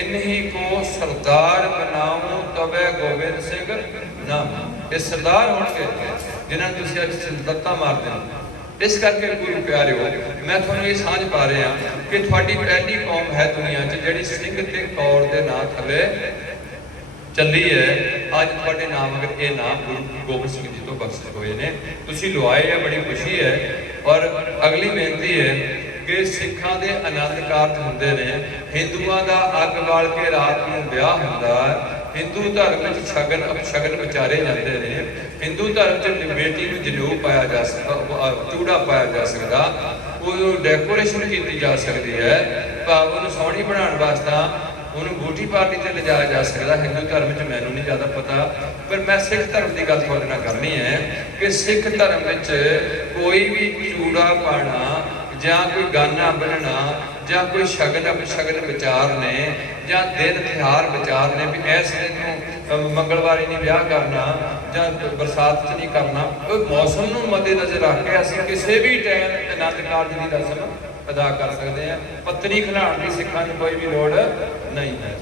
ਇਨਹੀ ਕੋ ਸਰਦਾਰ ਬਣਾਉ ਤਵੇ ਗੋਬਿੰਦ ਸਿੰਘ ਨਾਮ। ਇਹ ਸਰਦਾਰ ਹੋਣਗੇ ਜਿਨ੍ਹਾਂ ਨੂੰ ਤੁਸੀਂ ਅੱਜ ਲੱਤਾਂ ਮਾਰਦੇ ਹੋ। ਇਸ ਕਰਕੇ ਗੁਰੂ ਪਿਆਰਿਓ, ਮੈਂ ਤੁਹਾਨੂੰ ਇਹ ਸਾਂਝ ਪਾ ਰਿਹਾ ਕਿ ਤੁਹਾਡੀ ਪਹਿਲੀ ਕੌਮ ਹੈ ਦੁਨੀਆ 'ਚ ਜਿਹੜੀ ਸਿੰਘ ਤੇ ਕੌਰ ਦੇ ਨਾਂ ਥੱਲੇ ਚੱਲੀ ਹੈ। ਅੱਜ ਤੁਹਾਡੇ ਨਾਮ ਅਗਰ ਇਹ ਨਾਮ ਗੁਰੂ ਗੋਬਿੰਦ ਸਿੰਘ ਜੀ ਤੋਂ ਬਖਸ਼ਿਸ਼ ਹੋਏ ਨੇ, ਤੁਸੀਂ ਲਵਾਏ ਹੈ, ਬੜੀ ਖੁਸ਼ੀ ਹੈ। ਔਰ ਅਗਲੀ ਬੇਨਤੀ ਹੈ ਕਿ ਸਿੱਖਾਂ ਦੇ ਆਨੰਦ ਕਾਰਜ ਹੁੰਦੇ ਨੇ। ਹਿੰਦੂਆਂ ਦਾ ਅੱਗ ਬਾਲ ਕੇ ਰਾਤ ਨੂੰ ਵਿਆਹ ਹੁੰਦਾ। ਹਿੰਦੂ ਧਰਮ ਵਿੱਚ ਸ਼ਗਨ ਅਪਸ਼ਗਨ ਵਿਚਾਰੇ ਜਾਂਦੇ ਨੇ। ਹਿੰਦੂ ਧਰਮ 'ਚ ਬੇਟੀ ਨੂੰ ਜਨੇਊ ਪਾਇਆ ਜਾ ਸਕਦਾ, ਚੂੜਾ ਪਾਇਆ ਜਾ ਸਕਦਾ, ਉਹ ਡੈਕੋਰੇਸ਼ਨ ਕੀਤੀ ਜਾ ਸਕਦੀ ਹੈ, ਭਾਵ ਉਹਨੂੰ ਸੋਹਣੀ ਬਣਾਉਣ ਵਾਸਤੇ ਉਹਨੂੰ ਬੂਟੀ ਪਾਰਟੀ ਤੇ ਲਿਜਾਇਆ ਜਾ ਸਕਦਾ। ਹਿੰਦੂ ਧਰਮ 'ਚ ਮੈਨੂੰ ਨਹੀਂ ਜ਼ਿਆਦਾ ਪਤਾ, ਪਰ ਮੈਂ ਸਿੱਖ ਧਰਮ ਦੀ ਗੱਲ ਤੁਹਾਡੇ ਨਾਲ ਕਰਨੀ ਹੈ ਕਿ ਸਿੱਖ ਧਰਮ ਵਿੱਚ ਕੋਈ ਵੀ ਚੂੜਾ ਪਾਉਣਾ ਜਾਂ ਕੋਈ ਗਾਨਾ ਬੰਨਣਾ ਜਾਂ ਕੋਈ ਸ਼ਗਨ ਅਪਸ਼ਗਨ ਵਿਚਾਰ ਨੇ ਜਾਂ ਦਿਨ ਤਿਉਹਾਰ ਵਿਚਾਰ ਨੇ ਵੀ ਇਸ ਦਿਨ ਨੂੰ ਮੰਗਲਵਾਰੀ ਨਹੀਂ ਵਿਆਹ ਕਰਨਾ ਜਾਂ ਬਰਸਾਤ 'ਚ ਨਹੀਂ ਕਰਨਾ। ਉਹ ਮੌਸਮ ਨੂੰ ਮੱਦੇ ਨਜ਼ਰ ਰੱਖ ਕੇ ਅਸੀਂ ਕਿਸੇ ਵੀ ਟਾਈਮ ਆਨੰਦ ਕਾਰਜ ਦੀ ਰਸਮ ਅਦਾ ਕਰ ਸਕਦੇ ਹਾਂ। ਪੱਤਰੀ ਖਿਲਾਉਣ ਦੀ ਸਿੱਖਾਂ ਨੂੰ ਕੋਈ ਵੀ ਲੋੜ ਨਹੀਂ ਹੈ।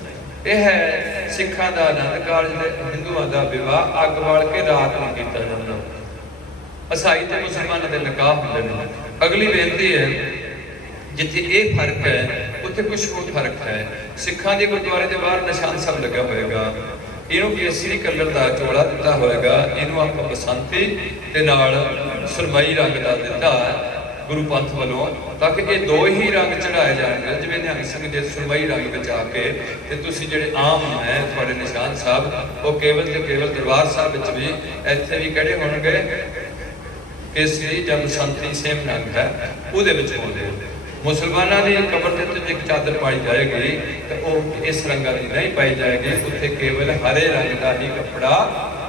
ਇਹ ਹੈ ਸਿੱਖਾਂ ਦਾ ਆਨੰਦ ਕਾਰਜ ਤੇ ਹਿੰਦੂਆਂ ਦਾ ਵਿਵਾਹ ਅੱਗ ਬਾਲ ਕੇ ਰਾਤ ਨੂੰ ਕੀਤਾ ਜਾਂਦਾ। ਈਸਾਈ ਤੇ ਮੁਸਲਮਾਨਾਂ ਦੇ ਨਿਕਾਹ ਹੁੰਦੇ ਨੇ। ਅਗਲੀ ਬੇਨਤੀ ਹੈ, ਜਿੱਥੇ ਇਹ ਫਰਕ ਹੈ ਉੱਥੇ ਕੁਝ ਹੋਰ ਫਰਕ ਹੈ। ਸਿੱਖਾਂ ਦੇ ਗੁਰਦੁਆਰੇ ਦੇ ਬਾਹਰ ਨਿਸ਼ਾਨ ਸਾਹਿਬ ਲੱਗਾ ਹੋਏਗਾ, ਇਹਨੂੰ ਕੇਸਰੀ ਕਲਰ ਦਾ ਚੋਲਾ ਦਿੱਤਾ ਹੋਏਗਾ, ਇਹਨੂੰ ਆਪਾਂ ਬਸੰਤੀ ਤੇ ਨਾਲ ਸੁਰਮਈ ਰੰਗ ਦਾ ਦਿੱਤਾ ਗੁਰੂ ਪੰਥ ਵੱਲੋਂ, ਤਾਂ ਕਿ ਇਹ ਦੋ ਹੀ ਰੰਗ ਚੜਾਏ ਜਾਣਗੇ। ਜਿਵੇਂ ਨਿਹੰਗ ਸਿੰਘ ਦੇ ਸੁਰਮਈ ਰੰਗ ਵਿੱਚ ਆ ਕੇ ਤੇ ਤੁਸੀਂ ਜਿਹੜੇ ਆਮ ਹੈ ਤੁਹਾਡੇ ਨਿਸ਼ਾਨ ਸਾਹਿਬ ਉਹ ਕੇਵਲ ਤੇ ਕੇਵਲ ਦਰਬਾਰ ਸਾਹਿਬ ਵਿੱਚ ਵੀ ਇੱਥੇ ਵੀ ਕਿਹੜੇ ਹੋਣਗੇ, ਕੇਸਰੀ ਜਾਂ ਬਸੰਤੀ ਸੇਮ ਰੰਗ ਹੈ ਉਹਦੇ ਵਿੱਚ ਹੋਣਗੇ। ਮੁਸਲਮਾਨਾਂ ਦੀ ਕਬਰ ਦੇ ਉੱਤੇ ਇੱਕ ਚਾਦਰ ਪਾਈ ਜਾਏਗੀ ਤੇ ਉਹ ਇਸ ਰੰਗਾਂ ਦੀ ਨਹੀਂ ਪਾਈ ਜਾਏਗੀ, ਉੱਥੇ ਕੇਵਲ ਹਰੇ ਰੰਗ ਦਾ ਹੀ ਕੱਪੜਾ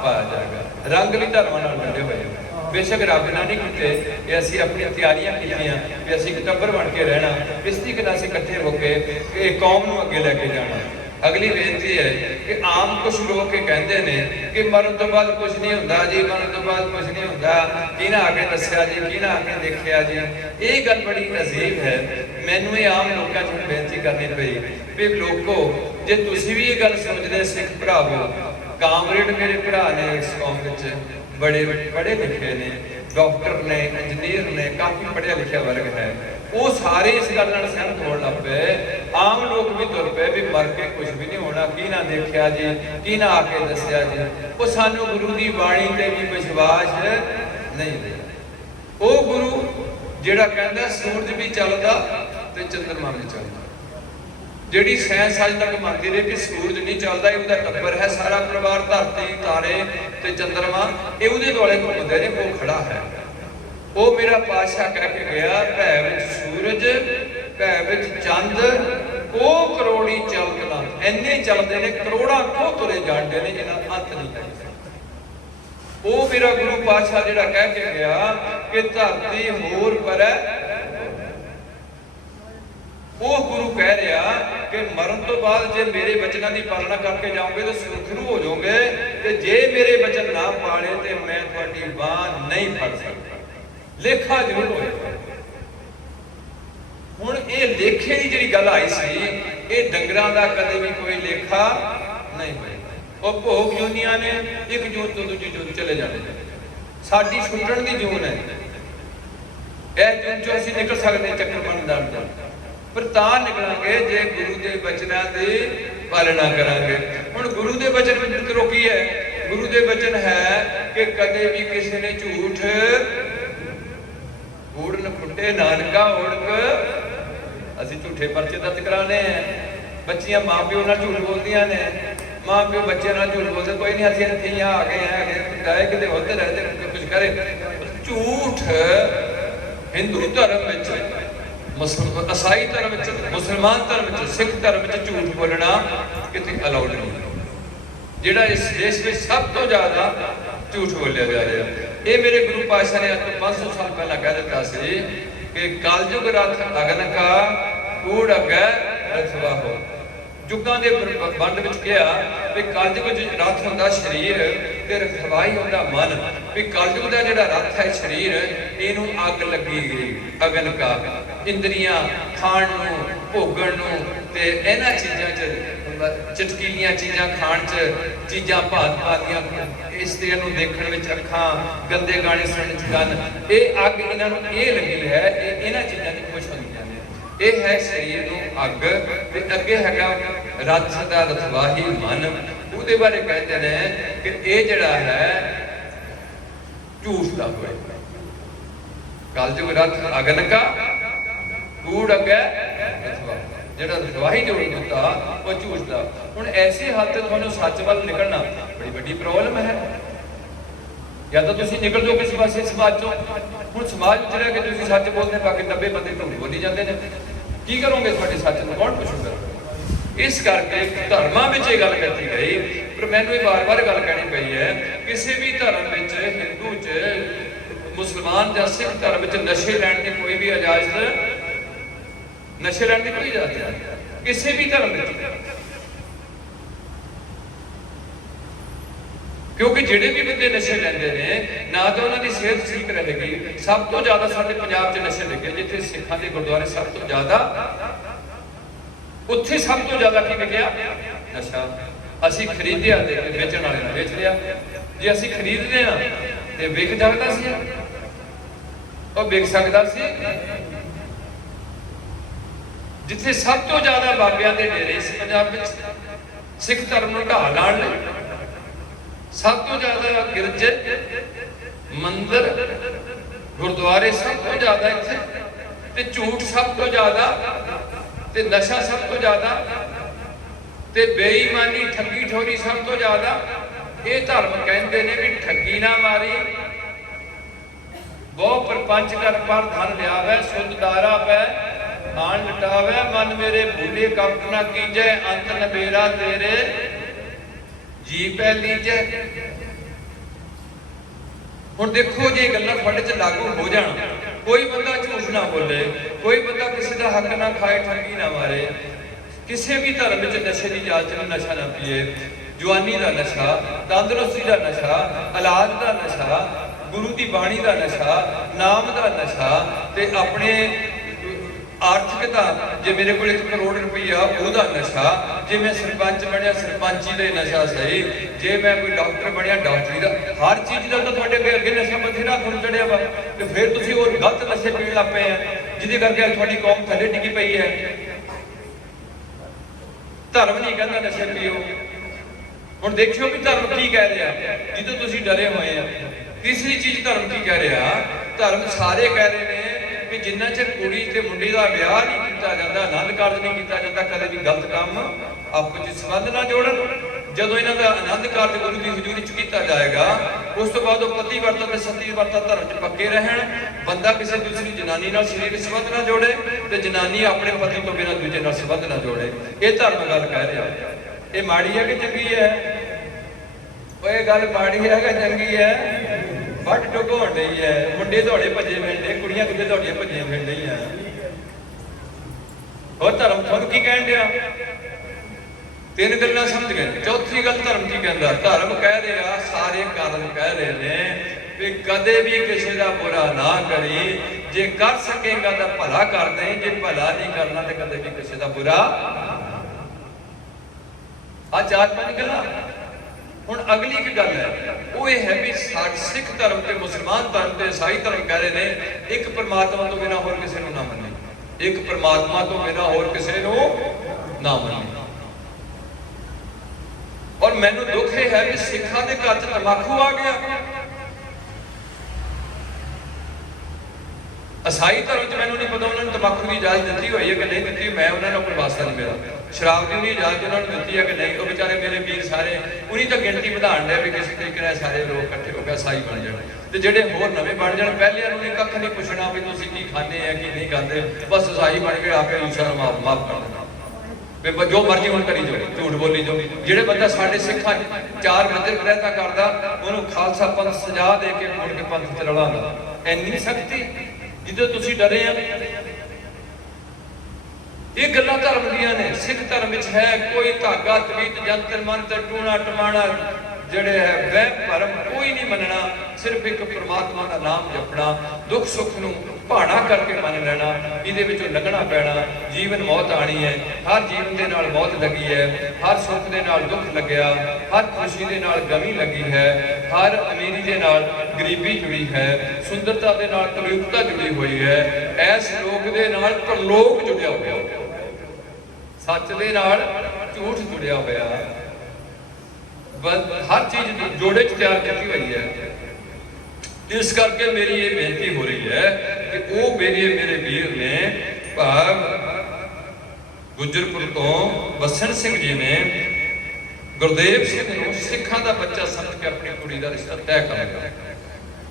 ਪਾਇਆ ਜਾਏਗਾ। ਰੰਗ ਵੀ ਧਰਮਾਂ ਨਾਲ ਵੰਡੇ ਹੋਏ ਨੇ। ਬੇਸ਼ੱਕ ਰੱਬ ਨਾਲ ਨਹੀਂ ਕੀਤੇ, ਇਹ ਅਸੀਂ ਆਪਣੀਆਂ ਤਿਆਰੀਆਂ ਕੀਤੀਆਂ ਵੀ ਅਸੀਂ ਇੱਕ ਟੱਬਰ ਬਣ ਕੇ ਰਹਿਣਾ, ਇਸ ਤਰੀਕੇ ਅਸੀਂ ਇਕੱਠੇ ਹੋ ਕੇ ਇਹ ਕੌਮ ਨੂੰ ਅੱਗੇ ਲੈ ਕੇ ਜਾਣਾ। ਅਗਲੀ ਬੇਨਤੀ ਹੈ ਕਿ ਆਮ ਕੁਝ ਲੋਕ ਇਹ ਕਹਿੰਦੇ ਨੇ ਕਿ ਮਰਨ ਤੋਂ ਬਾਅਦ ਕੁਝ ਨਹੀਂ ਹੁੰਦਾ ਜੀ, ਮਰਨ ਤੋਂ ਬਾਅਦ ਕੁਝ ਨਹੀਂ ਹੁੰਦਾ, ਕਿਹਨਾਂ ਆ ਕੇ ਦੱਸਿਆ ਜੀ, ਕਿਹਨਾਂ ਆ ਕੇ ਦੇਖਿਆ ਜੀ। ਇਹ ਗੱਲ ਬੜੀ ਅਜੀਬ ਹੈ। ਮੈਨੂੰ ਇਹ ਆਮ ਲੋਕਾਂ 'ਚ ਬੇਨਤੀ ਕਰਨੀ ਪਈ ਵੀ ਲੋਕੋ, ਜੇ ਤੁਸੀਂ ਵੀ ਇਹ ਗੱਲ ਸੋਚਦੇ ਸਿੱਖ ਭਰਾਵੋ, ਕਾਮਰੇਡ ਮੇਰੇ ਭਰਾ ਨੇ ਇਸ ਕੌਮ ਵਿੱਚ ਬੜੇ ਪੜ੍ਹੇ ਲਿਖੇ ਨੇ, ਡਾਕਟਰ ਨੇ, ਇੰਜੀਨੀਅਰ ਨੇ, ਕਾਫੀ ਪੜ੍ਹਿਆ ਲਿਖਿਆ ਵਰਗ ਹੈ, ਉਹ ਸਾਰੇ ਇਸ ਗੱਲ ਨਾਲ ਸਹਿਮਤ ਹੋਣ ਲੱਗ ਪਏ। ਆਮ ਲੋਕ ਵੀ ਤੁਰ ਪਏ ਵੀ ਮਰ ਕੇ ਕੁਝ ਵੀ ਨਹੀਂ ਹੋਣਾ, ਕੀ ਨਾ ਦੇਖਿਆ ਜੀ, ਕੀ ਨਾ ਆ ਕੇ ਦੱਸਿਆ ਜੀ। ਉਹ ਸਾਨੂੰ ਗੁਰੂ ਦੀ ਬਾਣੀ ਤੇ ਵੀ ਵਿਸ਼ਵਾਸ ਨਹੀਂ ਰਿਹਾ। ਉਹ ਗੁਰੂ ਜਿਹੜਾ ਕਹਿੰਦਾ ਸੂਰਜ ਵੀ ਚੱਲਦਾ ਤੇ ਚੰਦਰਮਾ ਵੀ ਚੱਲਦਾ, ਜਿਹੜੀ ਸਾਇੰਸ ਅੱਜ ਤੱਕ ਮੰਨਦੀ ਰਹੀ ਕਿ ਸੂਰਜ ਨਹੀਂ ਚੱਲਦਾ, ਇਹ ਉਹਦਾ ਟੱਬਰ ਹੈ, ਸਾਰਾ ਪਰਿਵਾਰ, ਧਰਤੀ, ਤਾਰੇ ਤੇ ਚੰਦਰਮਾ ਇਹ ਉਹਦੇ ਦੁਆਲੇ ਘੁੰਮਦੇ ਨੇ, ਉਹ ਖੜਾ ਹੈ। ਉਹ ਮੇਰਾ ਪਾਤਸ਼ਾਹ ਕਹਿ ਕੇ ਗਿਆ, ਭੈ ਵਿੱਚ ਸੂਰਜ, ਭੈ ਵਿੱਚ ਚੰਦ, ਕੋ ਕਰੋੜੀ ਚਲਦਨਾ। ਇੰਨੇ ਚੱਲਦੇ ਨੇ, ਕਰੋੜਾਂ ਕੋ ਤੁਰੇ ਜਾਂਦੇ ਨੇ, ਜਿਹਨਾਂ ਅੰਤ ਨਹੀਂ ਲੱਗਦਾ। ਉਹ ਮੇਰਾ ਗੁਰੂ ਪਾਤਸ਼ਾਹ ਜਿਹੜਾ ਕਹਿ ਕੇ ਗਿਆ ਕਿ ਧਰਤੀ ਹੋਰ ਪਰੈ, ਉਹ ਗੁਰੂ ਕਹਿ ਰਿਹਾ ਕਿ ਮਰਨ ਤੋਂ ਬਾਅਦ ਜੇ ਮੇਰੇ ਬਚਨਾਂ ਦੀ ਪਾਲਣਾ ਕਰਕੇ ਜਾਓਗੇ ਤਾਂ ਸੁਰਖਰੂ ਹੋ ਜਾਓਗੇ, ਤੇ ਜੇ ਮੇਰੇ ਬਚਨ ਨਾ ਪਾਲੇ ਤੇ ਮੈਂ ਤੁਹਾਡੀ ਬਾਂਹ ਨਹੀਂ ਫੜ ਸਕਦਾ। ਲੇਖਾ ਜ਼ਰੂਰ ਹੋਏਗਾ। ਹੁਣ ਇਹ ਲੇਖੇ ਦੀ ਜਿਹੜੀ ਗੱਲ ਆਈ ਸੀ, ਇਹ ਡੰਗਰਾਂ ਦਾ ਕਦੇ ਵੀ ਕੋਈ ਲੇਖਾ ਨਹੀਂ ਹੋਏਗਾ। ਉਹ ਭੋਗ ਜੂਨੀਆਂ ਨੇ, ਇੱਕ ਜੂਨ ਤੋਂ ਦੂਜੀ ਜੂਨ ਚਲੇ ਜਾਣੇ। ਸਾਡੀ ਛੁੱਟਣ ਦੀ ਜੂਨ ਹੈ, ਇਹ ਜੂਨ ਚੋਂ ਅਸੀਂ ਨਿਕਲ ਸਕਦੇ ਚੱਕਰ ਬਣਦਾ, ਪਰ ਤਾਂ ਨਿਕਲਾਂਗੇ ਜੇ ਗੁਰੂ ਦੇ ਬਚਨਾਂ ਦੀ ਪਾਲਣਾ ਕਰਾਂਗੇ। ਹੁਣ ਗੁਰੂ ਦੇ ਬਚਨ ਵਿੱਚ ਕੀ ਹੈ? ਗੁਰੂ ਦੇ ਬਚਨ ਹੈ ਕਿ ਕਦੇ ਵੀ ਕਿਸੇ ਨੇ ਝੂਠ ਊੜਨ ਫੁੱਟੇ ਨਾਨਕਾ ਓੜਕ। ਅਸੀਂ ਝੂਠੇ ਪਰਚੇ ਦਰਜ ਕਰਾਣੇ ਆ। ਬੱਚੀਆਂ ਮਾਂ ਪਿਓ ਨਾਲ ਝੂਠ ਬੋਲਦੀਆਂ ਨੇ, ਮਾਂ ਪਿਓ ਬੱਚੇ ਨਾਲ ਝੂਠ ਬੋਲਦੇ, ਕੋਈ ਨਹੀਂ ਅਸੀਂ ਇੱਥੇ ਹੀ ਆ ਗਏ ਹੈਗੇ, ਗਏ ਕਿਤੇ ਹੋਤੇ ਰਹਿਤੇ ਕੁਝ ਕਰੇ। ਝੂਠ ਹਿੰਦੂ ਧਰਮ ਵਿੱਚ, ਈਸਾਈ ਧਰਮ ਵਿੱਚ, ਮੁਸਲਮਾਨ ਧਰਮ ਵਿੱਚ, ਸਿੱਖ ਧਰਮ ਵਿੱਚ ਝੂਠ ਬੋਲਣਾ ਕਿਤੇ ਅਲਾਉਡ ਨਹੀਂ। ਜਿਹੜਾ ਇਸ ਦੇਸ਼ ਵਿੱਚ ਸਭ ਤੋਂ ਜ਼ਿਆਦਾ ਝੂਠ ਬੋਲਿਆ ਜਾ ਰਿਹਾ, ਇਹ ਮੇਰੇ ਗੁਰੂ ਪਾਤਸ਼ਾਹ ਨੇ ਅੱਜ ਤੋਂ 500 ਸਾਲ ਪਹਿਲਾਂ ਕਹਿ ਦਿੱਤਾ ਸੀ ਕਿ ਕਲਯੁਗ ਰਥ ਅਗਨ ਕਾ ਕੂੜ ਅੱਗੇ ਰਥਵਾਹੋ। ਯੁੱਗਾਂ ਦੇ ਵੰਡ ਵਿੱਚ ਕਿਹਾ ਵੀ ਕਲਯੁਗ ਵਿੱਚ ਰਥ ਹੁੰਦਾ ਸਰੀਰ ਤੇ ਰਖਵਾਈ ਹੁੰਦਾ ਮਨ। ਵੀ ਕਲਯੁਗ ਦਾ ਜਿਹੜਾ ਰਥ ਹੈ ਸਰੀਰ, ਇਹਨੂੰ ਅੱਗ ਲੱਗੀ ਗਈ, ਅਗਨ ਕਾ, ਇੰਦਰੀਆਂ ਖਾਣ ਨੂੰ, ਭੋਗਣ ਨੂੰ, ਤੇ ਇਹਨਾਂ ਚੀਜ਼ਾਂ 'ਚ ਚਟਕੀਲੀਆਂ ਚੀਜ਼ਾਂ ਖਾਣ 'ਚ, ਚੀਜ਼ਾਂ ਭਾਂਤ ਦੀਆਂ, ਇਸਤਰੀਆਂ ਨੂੰ ਦੇਖਣ ਵਿੱਚ ਅੱਖਾਂ, ਗੰਦੇ ਗਾਣੇ ਸੁਣਨ 'ਚ ਕੰਨ, ਇਹ ਅੱਗ ਇਹਨਾਂ ਨੂੰ ਇਹ ਲੱਗੀ ਹੈ, ਇਹ ਇਹਨਾਂ ਚੀਜ਼ਾਂ 'ਚ ਖੁਸ਼ ਹੁੰਦੀਆਂ ਨੇ। ਇਹ ਹੈ ਸਰੀਰ ਨੂੰ ਅੱਗ, ਤੇ ਅੱਗੇ ਹੈਗਾ ਰਥ ਦਾ ਰਥਵਾਹੀ ਮਨ। ਉਹਦੇ ਬਾਰੇ ਕਹਿੰਦੇ ਨੇ ਕਿ ਇਹ ਜਿਹੜਾ ਹੈ ਝੂਠ ਦਾ ਹੋਇਆ। ਕਲਯੁਗ ਰਥ ਅਗਨ ਕਾ ਕੂੜ ਅੱਗੇ ਰਥਵਾਹ, ਜਿਹੜਾ ਰਥਵਾਹੀ ਜੋੜ ਦਿੱਤਾ ਉਹ ਝੂਠ ਦਾ। ਹੁਣ ਐਸੀ ਹਾਲਤ ਤੁਹਾਨੂੰ ਸੱਚ ਵੱਲ ਨਿਕਲਣਾ ਬੜੀ ਵੱਡੀ ਪ੍ਰੋਬਲਮ ਹੈ। ਜਾਂ ਤਾਂ ਤੁਸੀਂ ਨਿਕਲ ਜਾਓ ਕਿਸੇ ਪਾਸੇ ਸਮਾਜ ਚੋਂ। ਹੁਣ ਸਮਾਜ ਵਿੱਚ ਰਹਿ ਕੇ ਤੁਸੀਂ ਸੱਚ ਬੋਲਦੇ, ਬਾਕੀ 90 ਬੰਦੇ ਝੂਠ ਬੋਲੀ ਜਾਂਦੇ ਨੇ। ਕੀ ਕਰੋਗੇ? ਤੁਹਾਡੇ ਸੱਚ ਨੂੰ ਕੌਣ ਪੁੱਛੂਗਾ? ਇਸ ਕਰਕੇ ਧਰਮਾਂ ਵਿੱਚ ਇਹ ਗੱਲ ਕੀਤੀ ਗਈ, ਪਰ ਮੈਨੂੰ ਇਹ ਵਾਰ-ਵਾਰ ਗੱਲ ਕਹਿਣੀ ਪਈ ਹੈ, ਕਿਸੇ ਵੀ ਧਰਮ ਵਿੱਚ, ਹਿੰਦੂ 'ਚ, ਮੁਸਲਮਾਨ ਜਾਂ ਸਿੱਖ ਧਰਮ ਵਿੱਚ ਨਸ਼ੇ ਲੈਣ ਦੀ ਕੋਈ ਵੀ ਇਜਾਜ਼ਤ, ਨਸ਼ੇ ਲੈਣ ਦੀ ਕੋਈ ਇਜਾਜ਼ਤ ਨਹੀਂ ਕਿਸੇ ਵੀ ਧਰਮ ਵਿੱਚ। ਕਿਉਂਕਿ ਜਿਹੜੇ ਵੀ ਬੰਦੇ ਨਸ਼ੇ ਲੈਂਦੇ ਨੇ, ਨਾ ਤਾਂ ਉਹਨਾਂ ਦੀ ਸਿਹਤ ਠੀਕ ਰਹੇਗੀ। ਸਭ ਤੋਂ ਜ਼ਿਆਦਾ ਸਾਡੇ ਪੰਜਾਬ 'ਚ ਨਸ਼ੇ ਲੱਗੇ, ਜਿੱਥੇ ਸਿੱਖਾਂ ਦੇ ਗੁਰਦੁਆਰੇ ਸਭ ਤੋਂ ਜ਼ਿਆਦਾ, ਉੱਥੇ ਸਭ ਤੋਂ ਜ਼ਿਆਦਾ ਕੀ ਵਿਕਿਆ? ਨਸ਼ਾ। ਅਸੀਂ ਖਰੀਦਿਆ ਤੇ ਵੇਚਣ ਵਾਲੇ ਨੇ ਵੇਚ ਲਿਆ। ਜੇ ਅਸੀਂ ਖਰੀਦਦੇ ਆ ਤੇ ਵਿਕ ਸਕਦਾ ਸੀ, ਉਹ ਵਿਕ ਸਕਦਾ ਸੀ। ਜਿੱਥੇ ਸਭ ਤੋਂ ਜ਼ਿਆਦਾ ਬਾਬਿਆਂ ਦੇ ਡੇਰੇ ਸੀ ਪੰਜਾਬ ਵਿੱਚ, ਸਿੱਖ ਧਰਮ ਨੂੰ ਢਾਹ ਲਾਉਣ ਲਈ, ਸਭ ਤੋਂ ਜ਼ਿਆਦਾ ਗਿਰਜੇ, ਮੰਦਿਰ, ਗੁਰਦੁਆਰੇ ਸਭ ਤੋਂ ਜ਼ਿਆਦਾ ਇੱਥੇ, ਤੇ ਝੂਠ ਸਭ ਤੋਂ ਜ਼ਿਆਦਾ, ਤੇ ਨਸ਼ਾ ਸਭ ਤੋਂ ਜ਼ਿਆਦਾ, ਤੇ ਬੇਈਮਾਨੀ, ਠੱਗੀ ਠੋਰੀ ਸਭ ਤੋਂ ਜ਼ਿਆਦਾ। ਇਹ ਧਰਮ ਕਹਿੰਦੇ ਨੇ ਵੀ ਠੱਗੀ ਨਾ ਮਾਰੀ, ਬਹੁ ਪਰਪੰਚ ਕਰ ਪਰ ਧਨ ਲਿਆਵੇ, ਸੁਧ ਦਾਰਾ ਪੈ ਆਣ ਲਟਾਵੇ, ਮਨ ਮੇਰੇ ਭੂਲੇ ਕਪਟ ਨਾ ਕੀਜੈ, ਅੰਤ ਨਬੇਰਾ ਤੇਰੇ ਜੀ ਪੈ ਲੀਜੈ। ਹੁਣ ਦੇਖੋ, ਜੇ ਗੱਲਾਂ ਤੁਹਾਡੇ 'ਚ ਲਾਗੂ ਹੋ ਜਾਣ, ਕੋਈ ਬੰਦਾ ਝੂਠ ਨਾ ਬੋਲੇ, ਕੋਈ ਬੰਦਾ ਕਿਸੇ ਦਾ ਹੱਕ ਨਾ ਖਾਏ, ਠੱਗੀ ਨਾ ਮਾਰੇ, ਕਿਸੇ ਵੀ ਧਰਮ ਵਿੱਚ ਨਸ਼ੇ ਦੀ ਇਜਾਜ਼ਤ ਨਹੀਂ, ਨਸ਼ਾ ਨਾ ਪੀਏ, ਜਵਾਨੀ ਦਾ ਨਸ਼ਾ, ਤੰਦਰੁਸਤੀ ਦਾ ਨਸ਼ਾ, ਔਲਾਦ ਦਾ ਨਸ਼ਾ, ਗੁਰੂ ਦੀ ਬਾਣੀ ਦਾ ਨਸ਼ਾ, ਨਾਮ ਦਾ ਨਸ਼ਾ, ਤੇ ਆਪਣੇ ਆਰਥਿਕਤਾ, ਜੇ ਮੇਰੇ ਕੋਲ 1 ਕਰੋੜ ਰੁਪਈਆ ਉਹਦਾ ਨਸ਼ਾ, ਜੇ ਮੈਂ ਸਰਪੰਚ ਬਣਿਆ ਸਰਪੰਚੀ ਦਾ ਨਸ਼ਾ ਸਹੀ, ਜੇ ਮੈਂ ਕੋਈ ਡਾਕਟਰ ਬਣਿਆ ਡਾਕਟਰੀ ਦਾ, ਹਰ ਚੀਜ਼ ਦਾ ਤਾਂ ਤੁਹਾਡੇ ਅੱਗੇ ਨਸ਼ਾ ਬਥੇਰਾ ਤੁਹਾਨੂੰ ਚੜਿਆ ਵਾ। ਤੇ ਫਿਰ ਤੁਸੀਂ ਹੋਰ ਗਲਤ ਨਸ਼ੇ ਪੀਣ ਲੱਗ ਪਏ ਆ, ਜਿਹਦੇ ਕਰਕੇ ਤੁਹਾਡੀ ਕੌਮ ਥੱਲੇ ਡਿੱਗੀ ਪਈ ਹੈ। ਧਰਮ ਨਹੀਂ ਕਹਿੰਦਾ ਨਸ਼ੇ ਪੀਓ। ਹੁਣ ਦੇਖਿਓ ਵੀ ਧਰਮ ਕੀ ਕਹਿ ਰਿਹਾ, ਜਿੱਦੋਂ ਤੁਸੀਂ ਡਰੇ ਹੋਏ ਆ। ਤੀਸਰੀ ਚੀਜ਼ ਧਰਮ ਕੀ ਕਹਿ ਰਿਹਾ? ਧਰਮ ਸਾਰੇ ਕਹਿ ਰਹੇ ਨੇ ਕਿ ਜਿੰਨਾ ਚਿਰ ਕੁੜੀ ਤੇ ਮੁੰਡੇ ਦਾ ਵਿਆਹ ਨਹੀਂ ਕੀਤਾ ਜਾਂਦਾ, ਆਨੰਦ ਕਾਰਜ ਨਹੀਂ ਕੀਤਾ ਜਾਂਦਾ, ਕਦੇ ਵੀ ਗਲਤ ਕੰਮ ਆਪਸ ਵਿੱਚ ਸੰਬੰਧ ਨਾ ਜੋੜਨ। ਜਦੋਂ ਇਹਨਾਂ ਦਾ ਆਨੰਦ ਕਾਰਜ ਗੁਰੂ ਦੀ ਹਜ਼ੂਰੀ 'ਚ ਕੀਤਾ ਜਾਏਗਾ, ਉਸ ਤੋਂ ਬਾਅਦ ਉਹ ਪਤੀ ਵਰਤਾ ਤੇ ਸਤੀ ਵਰਤਾ ਧਰਮ 'ਚ ਪੱਕੇ ਰਹਿਣ। ਬੰਦਾ ਕਿਸੇ ਦੂਸਰੀ ਜਨਾਨੀ ਨਾਲ ਸਰੀਰਕ ਸੰਬੰਧ ਨਾ ਜੋੜੇ, ਤੇ ਜਨਾਨੀ ਆਪਣੇ ਪਤੀ ਤੋਂ ਬਿਨਾਂ ਦੂਜੇ ਨਾਲ ਸੰਬੰਧ ਨਾ ਜੋੜੇ। ਇਹ ਧਰਮ ਗੱਲ ਕਹਿ ਰਿਹਾ। ਇਹ ਮਾੜੀ ਹੈ ਕਿ ਚੰਗੀ ਹੈ? ਉਹ ਇਹ ਗੱਲ ਮਾੜੀ ਹੈ ਕਿ ਚੰਗੀ ਹੈ? ਵੱਡ ਢੋਣ ਰਹੀ ਹੈ। ਮੁੰਡੇ ਦੌੜੇ ਭੱਜੇ ਫਿਰਦੇ, ਕੁੜੀਆਂ ਕਿਤੇ ਦੌੜੀਆਂ ਭੱਜੀਆਂ ਫਿਰਦੀਆਂ। ਹੋਰ ਧਰਮ ਤੁਹਾਨੂੰ ਕੀ ਕਹਿਣ ਡਿਆ? 3 ਗੱਲਾਂ ਸਮਝ ਗਏ। ਚੌਥੀ ਗੱਲ ਧਰਮ ਕੀ ਕਹਿੰਦਾ? ਧਰਮ ਕਹਿ ਰਿਹਾ, ਸਾਰੇ ਕਾਰਨ ਕਹਿ ਰਹੇ ਨੇ ਵੀ ਕਦੇ ਵੀ ਕਿਸੇ ਦਾ ਬੁਰਾ ਨਾ ਕਰੀ, ਜੇ ਕਰ ਸਕੇਗਾ ਤਾਂ ਭਲਾ ਕਰ ਦੇ, ਜੇ ਭਲਾ ਨਹੀਂ ਕਰਨਾ ਤੇ ਕਦੇ ਵੀ ਕਿਸੇ ਦਾ ਬੁਰਾ। ਆ 4-5 ਗੱਲਾਂ ਹੁਣ ਅਗਲੀ ਇੱਕ ਗੱਲ ਹੈ, ਉਹ ਇਹ ਹੈ ਵੀ ਸਿੱਖ ਧਰਮ ਤੇ ਮੁਸਲਮਾਨ ਧਰਮ ਤੇ ਈਸਾਈ ਧਰਮ ਕਹਿ ਰਹੇ ਨੇ ਇੱਕ ਪਰਮਾਤਮਾ ਤੋਂ ਬਿਨਾਂ ਹੋਰ ਕਿਸੇ ਨੂੰ ਨਾ ਮੰਨੇ, ਇੱਕ ਪਰਮਾਤਮਾ ਤੋਂ ਬਿਨਾਂ ਹੋਰ ਕਿਸੇ ਨੂੰ ਨਾ ਮੰਨੇ। ਔਰ ਮੈਨੂੰ ਦੁੱਖ ਇਹ ਹੈ ਕਿ ਸਿੱਖਾਂ ਦੇ ਘਰ 'ਚ ਤਮਾਕੂ ਆ ਗਿਆ। ਈਸਾਈ ਧਰਮ 'ਚ ਮੈਨੂੰ ਨਹੀਂ ਪਤਾ ਉਹਨਾਂ ਨੂੰ ਤਮਾਕੂ ਦੀ ਇਜਾਜ਼ਤ ਦਿੱਤੀ ਹੋਈ ਹੈ ਕਿ ਨਹੀਂ ਦਿੱਤੀ, ਮੈਂ ਉਹਨਾਂ ਨਾਲ ਕੋਈ ਵਾਸਤਾ ਨਹੀਂ ਮੇਰਾ। ਸ਼ਰਾਬ ਦੀ ਵੀ ਇਜਾਜ਼ਤ ਉਹਨਾਂ ਨੂੰ ਦਿੱਤੀ ਹੈ ਕਿ ਨਹੀਂ, ਉਹ ਵਿਚਾਰੇ ਮੇਰੇ ਵੀਰ ਸਾਰੇ ਉਹਨੀ ਤਾਂ ਗਿਣਤੀ ਵਧਾਉਣ ਡਿਆ ਵੀ ਕਿਸੇ ਤਰੀਕੇ ਨਾਲ ਸਾਰੇ ਲੋਕ ਇਕੱਠੇ ਹੋ ਕੇ ਈਸਾਈ ਬਣ ਜਾਣ, ਤੇ ਜਿਹੜੇ ਹੋਰ ਨਵੇਂ ਬਣ ਜਾਣ ਪਹਿਲਿਆਂ ਨੂੰ ਕੱਖ ਨਹੀਂ ਪੁੱਛਣਾ ਵੀ ਤੁਸੀਂ ਕੀ ਖਾਂਦੇ ਆ ਕੀ ਨਹੀਂ ਖਾਂਦੇ, ਬਸ ਈਸਾਈ ਬਣ ਕੇ ਆਪੇ ਇਨਸਾਨ ਮਾਫ ਕਰ ਦੇਣਾ ਵੀ ਜੋ ਮਰਜ਼ੀ ਹੁਣ ਕਰੀ ਜਾਓ, ਝੂਠ ਬੋਲੀ ਜਾਓ। ਜਿਹੜੇ ਬੰਦਾ ਸਾਡੇ ਸਿੱਖਾਂ 4 ਮੰਜ਼ਿਲ ਰਹਿਤਾ ਕਰਦਾ ਉਹਨੂੰ ਖਾਲਸਾ ਪੰਥ ਸਜਾ ਦੇ ਕੇ ਮੁੜ ਕੇ ਪੰਥ ਚ ਰਲਾਉਂਦਾ, ਇੰਨੀ ਸਖਤੀ ਜਿੱਦੋਂ ਤੁਸੀਂ ਡਰੇ ਆ। ਇਹ ਗੱਲਾਂ ਧਰਮ ਦੀਆਂ ਨੇ। ਸਿੱਖ ਧਰਮ ਵਿੱਚ ਹੈ ਕੋਈ ਧਾਗਾ ਤਵੀਤ ਜੰਤਰ ਮੰਤਰ ਟੂਣਾ ਟਮਾਣਾ ਜਿਹੜੇ ਹੈ ਵਹਿਮ ਭਰਮ ਕੋਈ ਨਹੀਂ ਮੰਨਣਾ, ਸਿਰਫ ਇੱਕ ਪ੍ਰਮਾਤਮਾ ਦਾ ਨਾਮ ਜਪਣਾ, ਦੁੱਖ ਸੁੱਖ ਨੂੰ ਭਾਣਾ ਕਰਕੇ ਮੰਨ ਲੈਣਾ, ਇਹਦੇ ਵਿੱਚੋਂ ਲੰਘਣਾ ਪੈਣਾ। ਜੀਵਨ ਮੌਤ ਆਣੀ ਹੈ, ਹਰ ਜੀਵਨ ਦੇ ਨਾਲ ਮੌਤ ਲੱਗੀ ਹੈ, ਹਰ ਸੁੱਖ ਦੇ ਨਾਲ ਦੁੱਖ ਲੱਗਿਆ, ਹਰ ਖੁਸ਼ੀ ਦੇ ਨਾਲ ਗਮੀ ਲੱਗੀ ਹੈ, ਹਰ ਅਮੀਰੀ ਦੇ ਨਾਲ ਗਰੀਬੀ ਜੁੜੀ ਹੈ, ਸੁੰਦਰਤਾ ਦੇ ਨਾਲ ਕਲਯੁਗਤਾ ਜੁੜੀ ਹੋਈ ਹੈ, ਐਸ ਲੋਕ ਦੇ ਨਾਲ ਪਰਲੋਕ ਜੁੜਿਆ ਹੋਇਆ, ਸੱਚ ਦੇ ਨਾਲ ਝੂਠ ਜੁੜਿਆ ਹੋਇਆ, ਹਰ ਚੀਜ਼ ਜੋੜੇ ਚ ਤਿਆਰ ਕੀਤੀ ਹੋਈ ਹੈ। ਇਸ ਕਰਕੇ ਮੇਰੀ ਇਹ ਬੇਨਤੀ ਹੋ ਰਹੀ ਹੈ ਕਿ ਉਹ ਮੇਰੇ ਵੀਰ ਨੇ ਭਾਵ ਗੁੱਜਰਪੁਰ ਤੋਂ ਬਸਨ ਸਿੰਘ ਜੀ ਨੇ ਗੁਰਦੇਵ ਸਿੰਘ ਨੂੰ ਸਿੱਖਾਂ ਦਾ ਬੱਚਾ ਸਮਝ ਕੇ ਆਪਣੀ ਕੁੜੀ ਦਾ ਰਿਸ਼ਤਾ ਤੈਅ ਕਰ ਲਿਆ।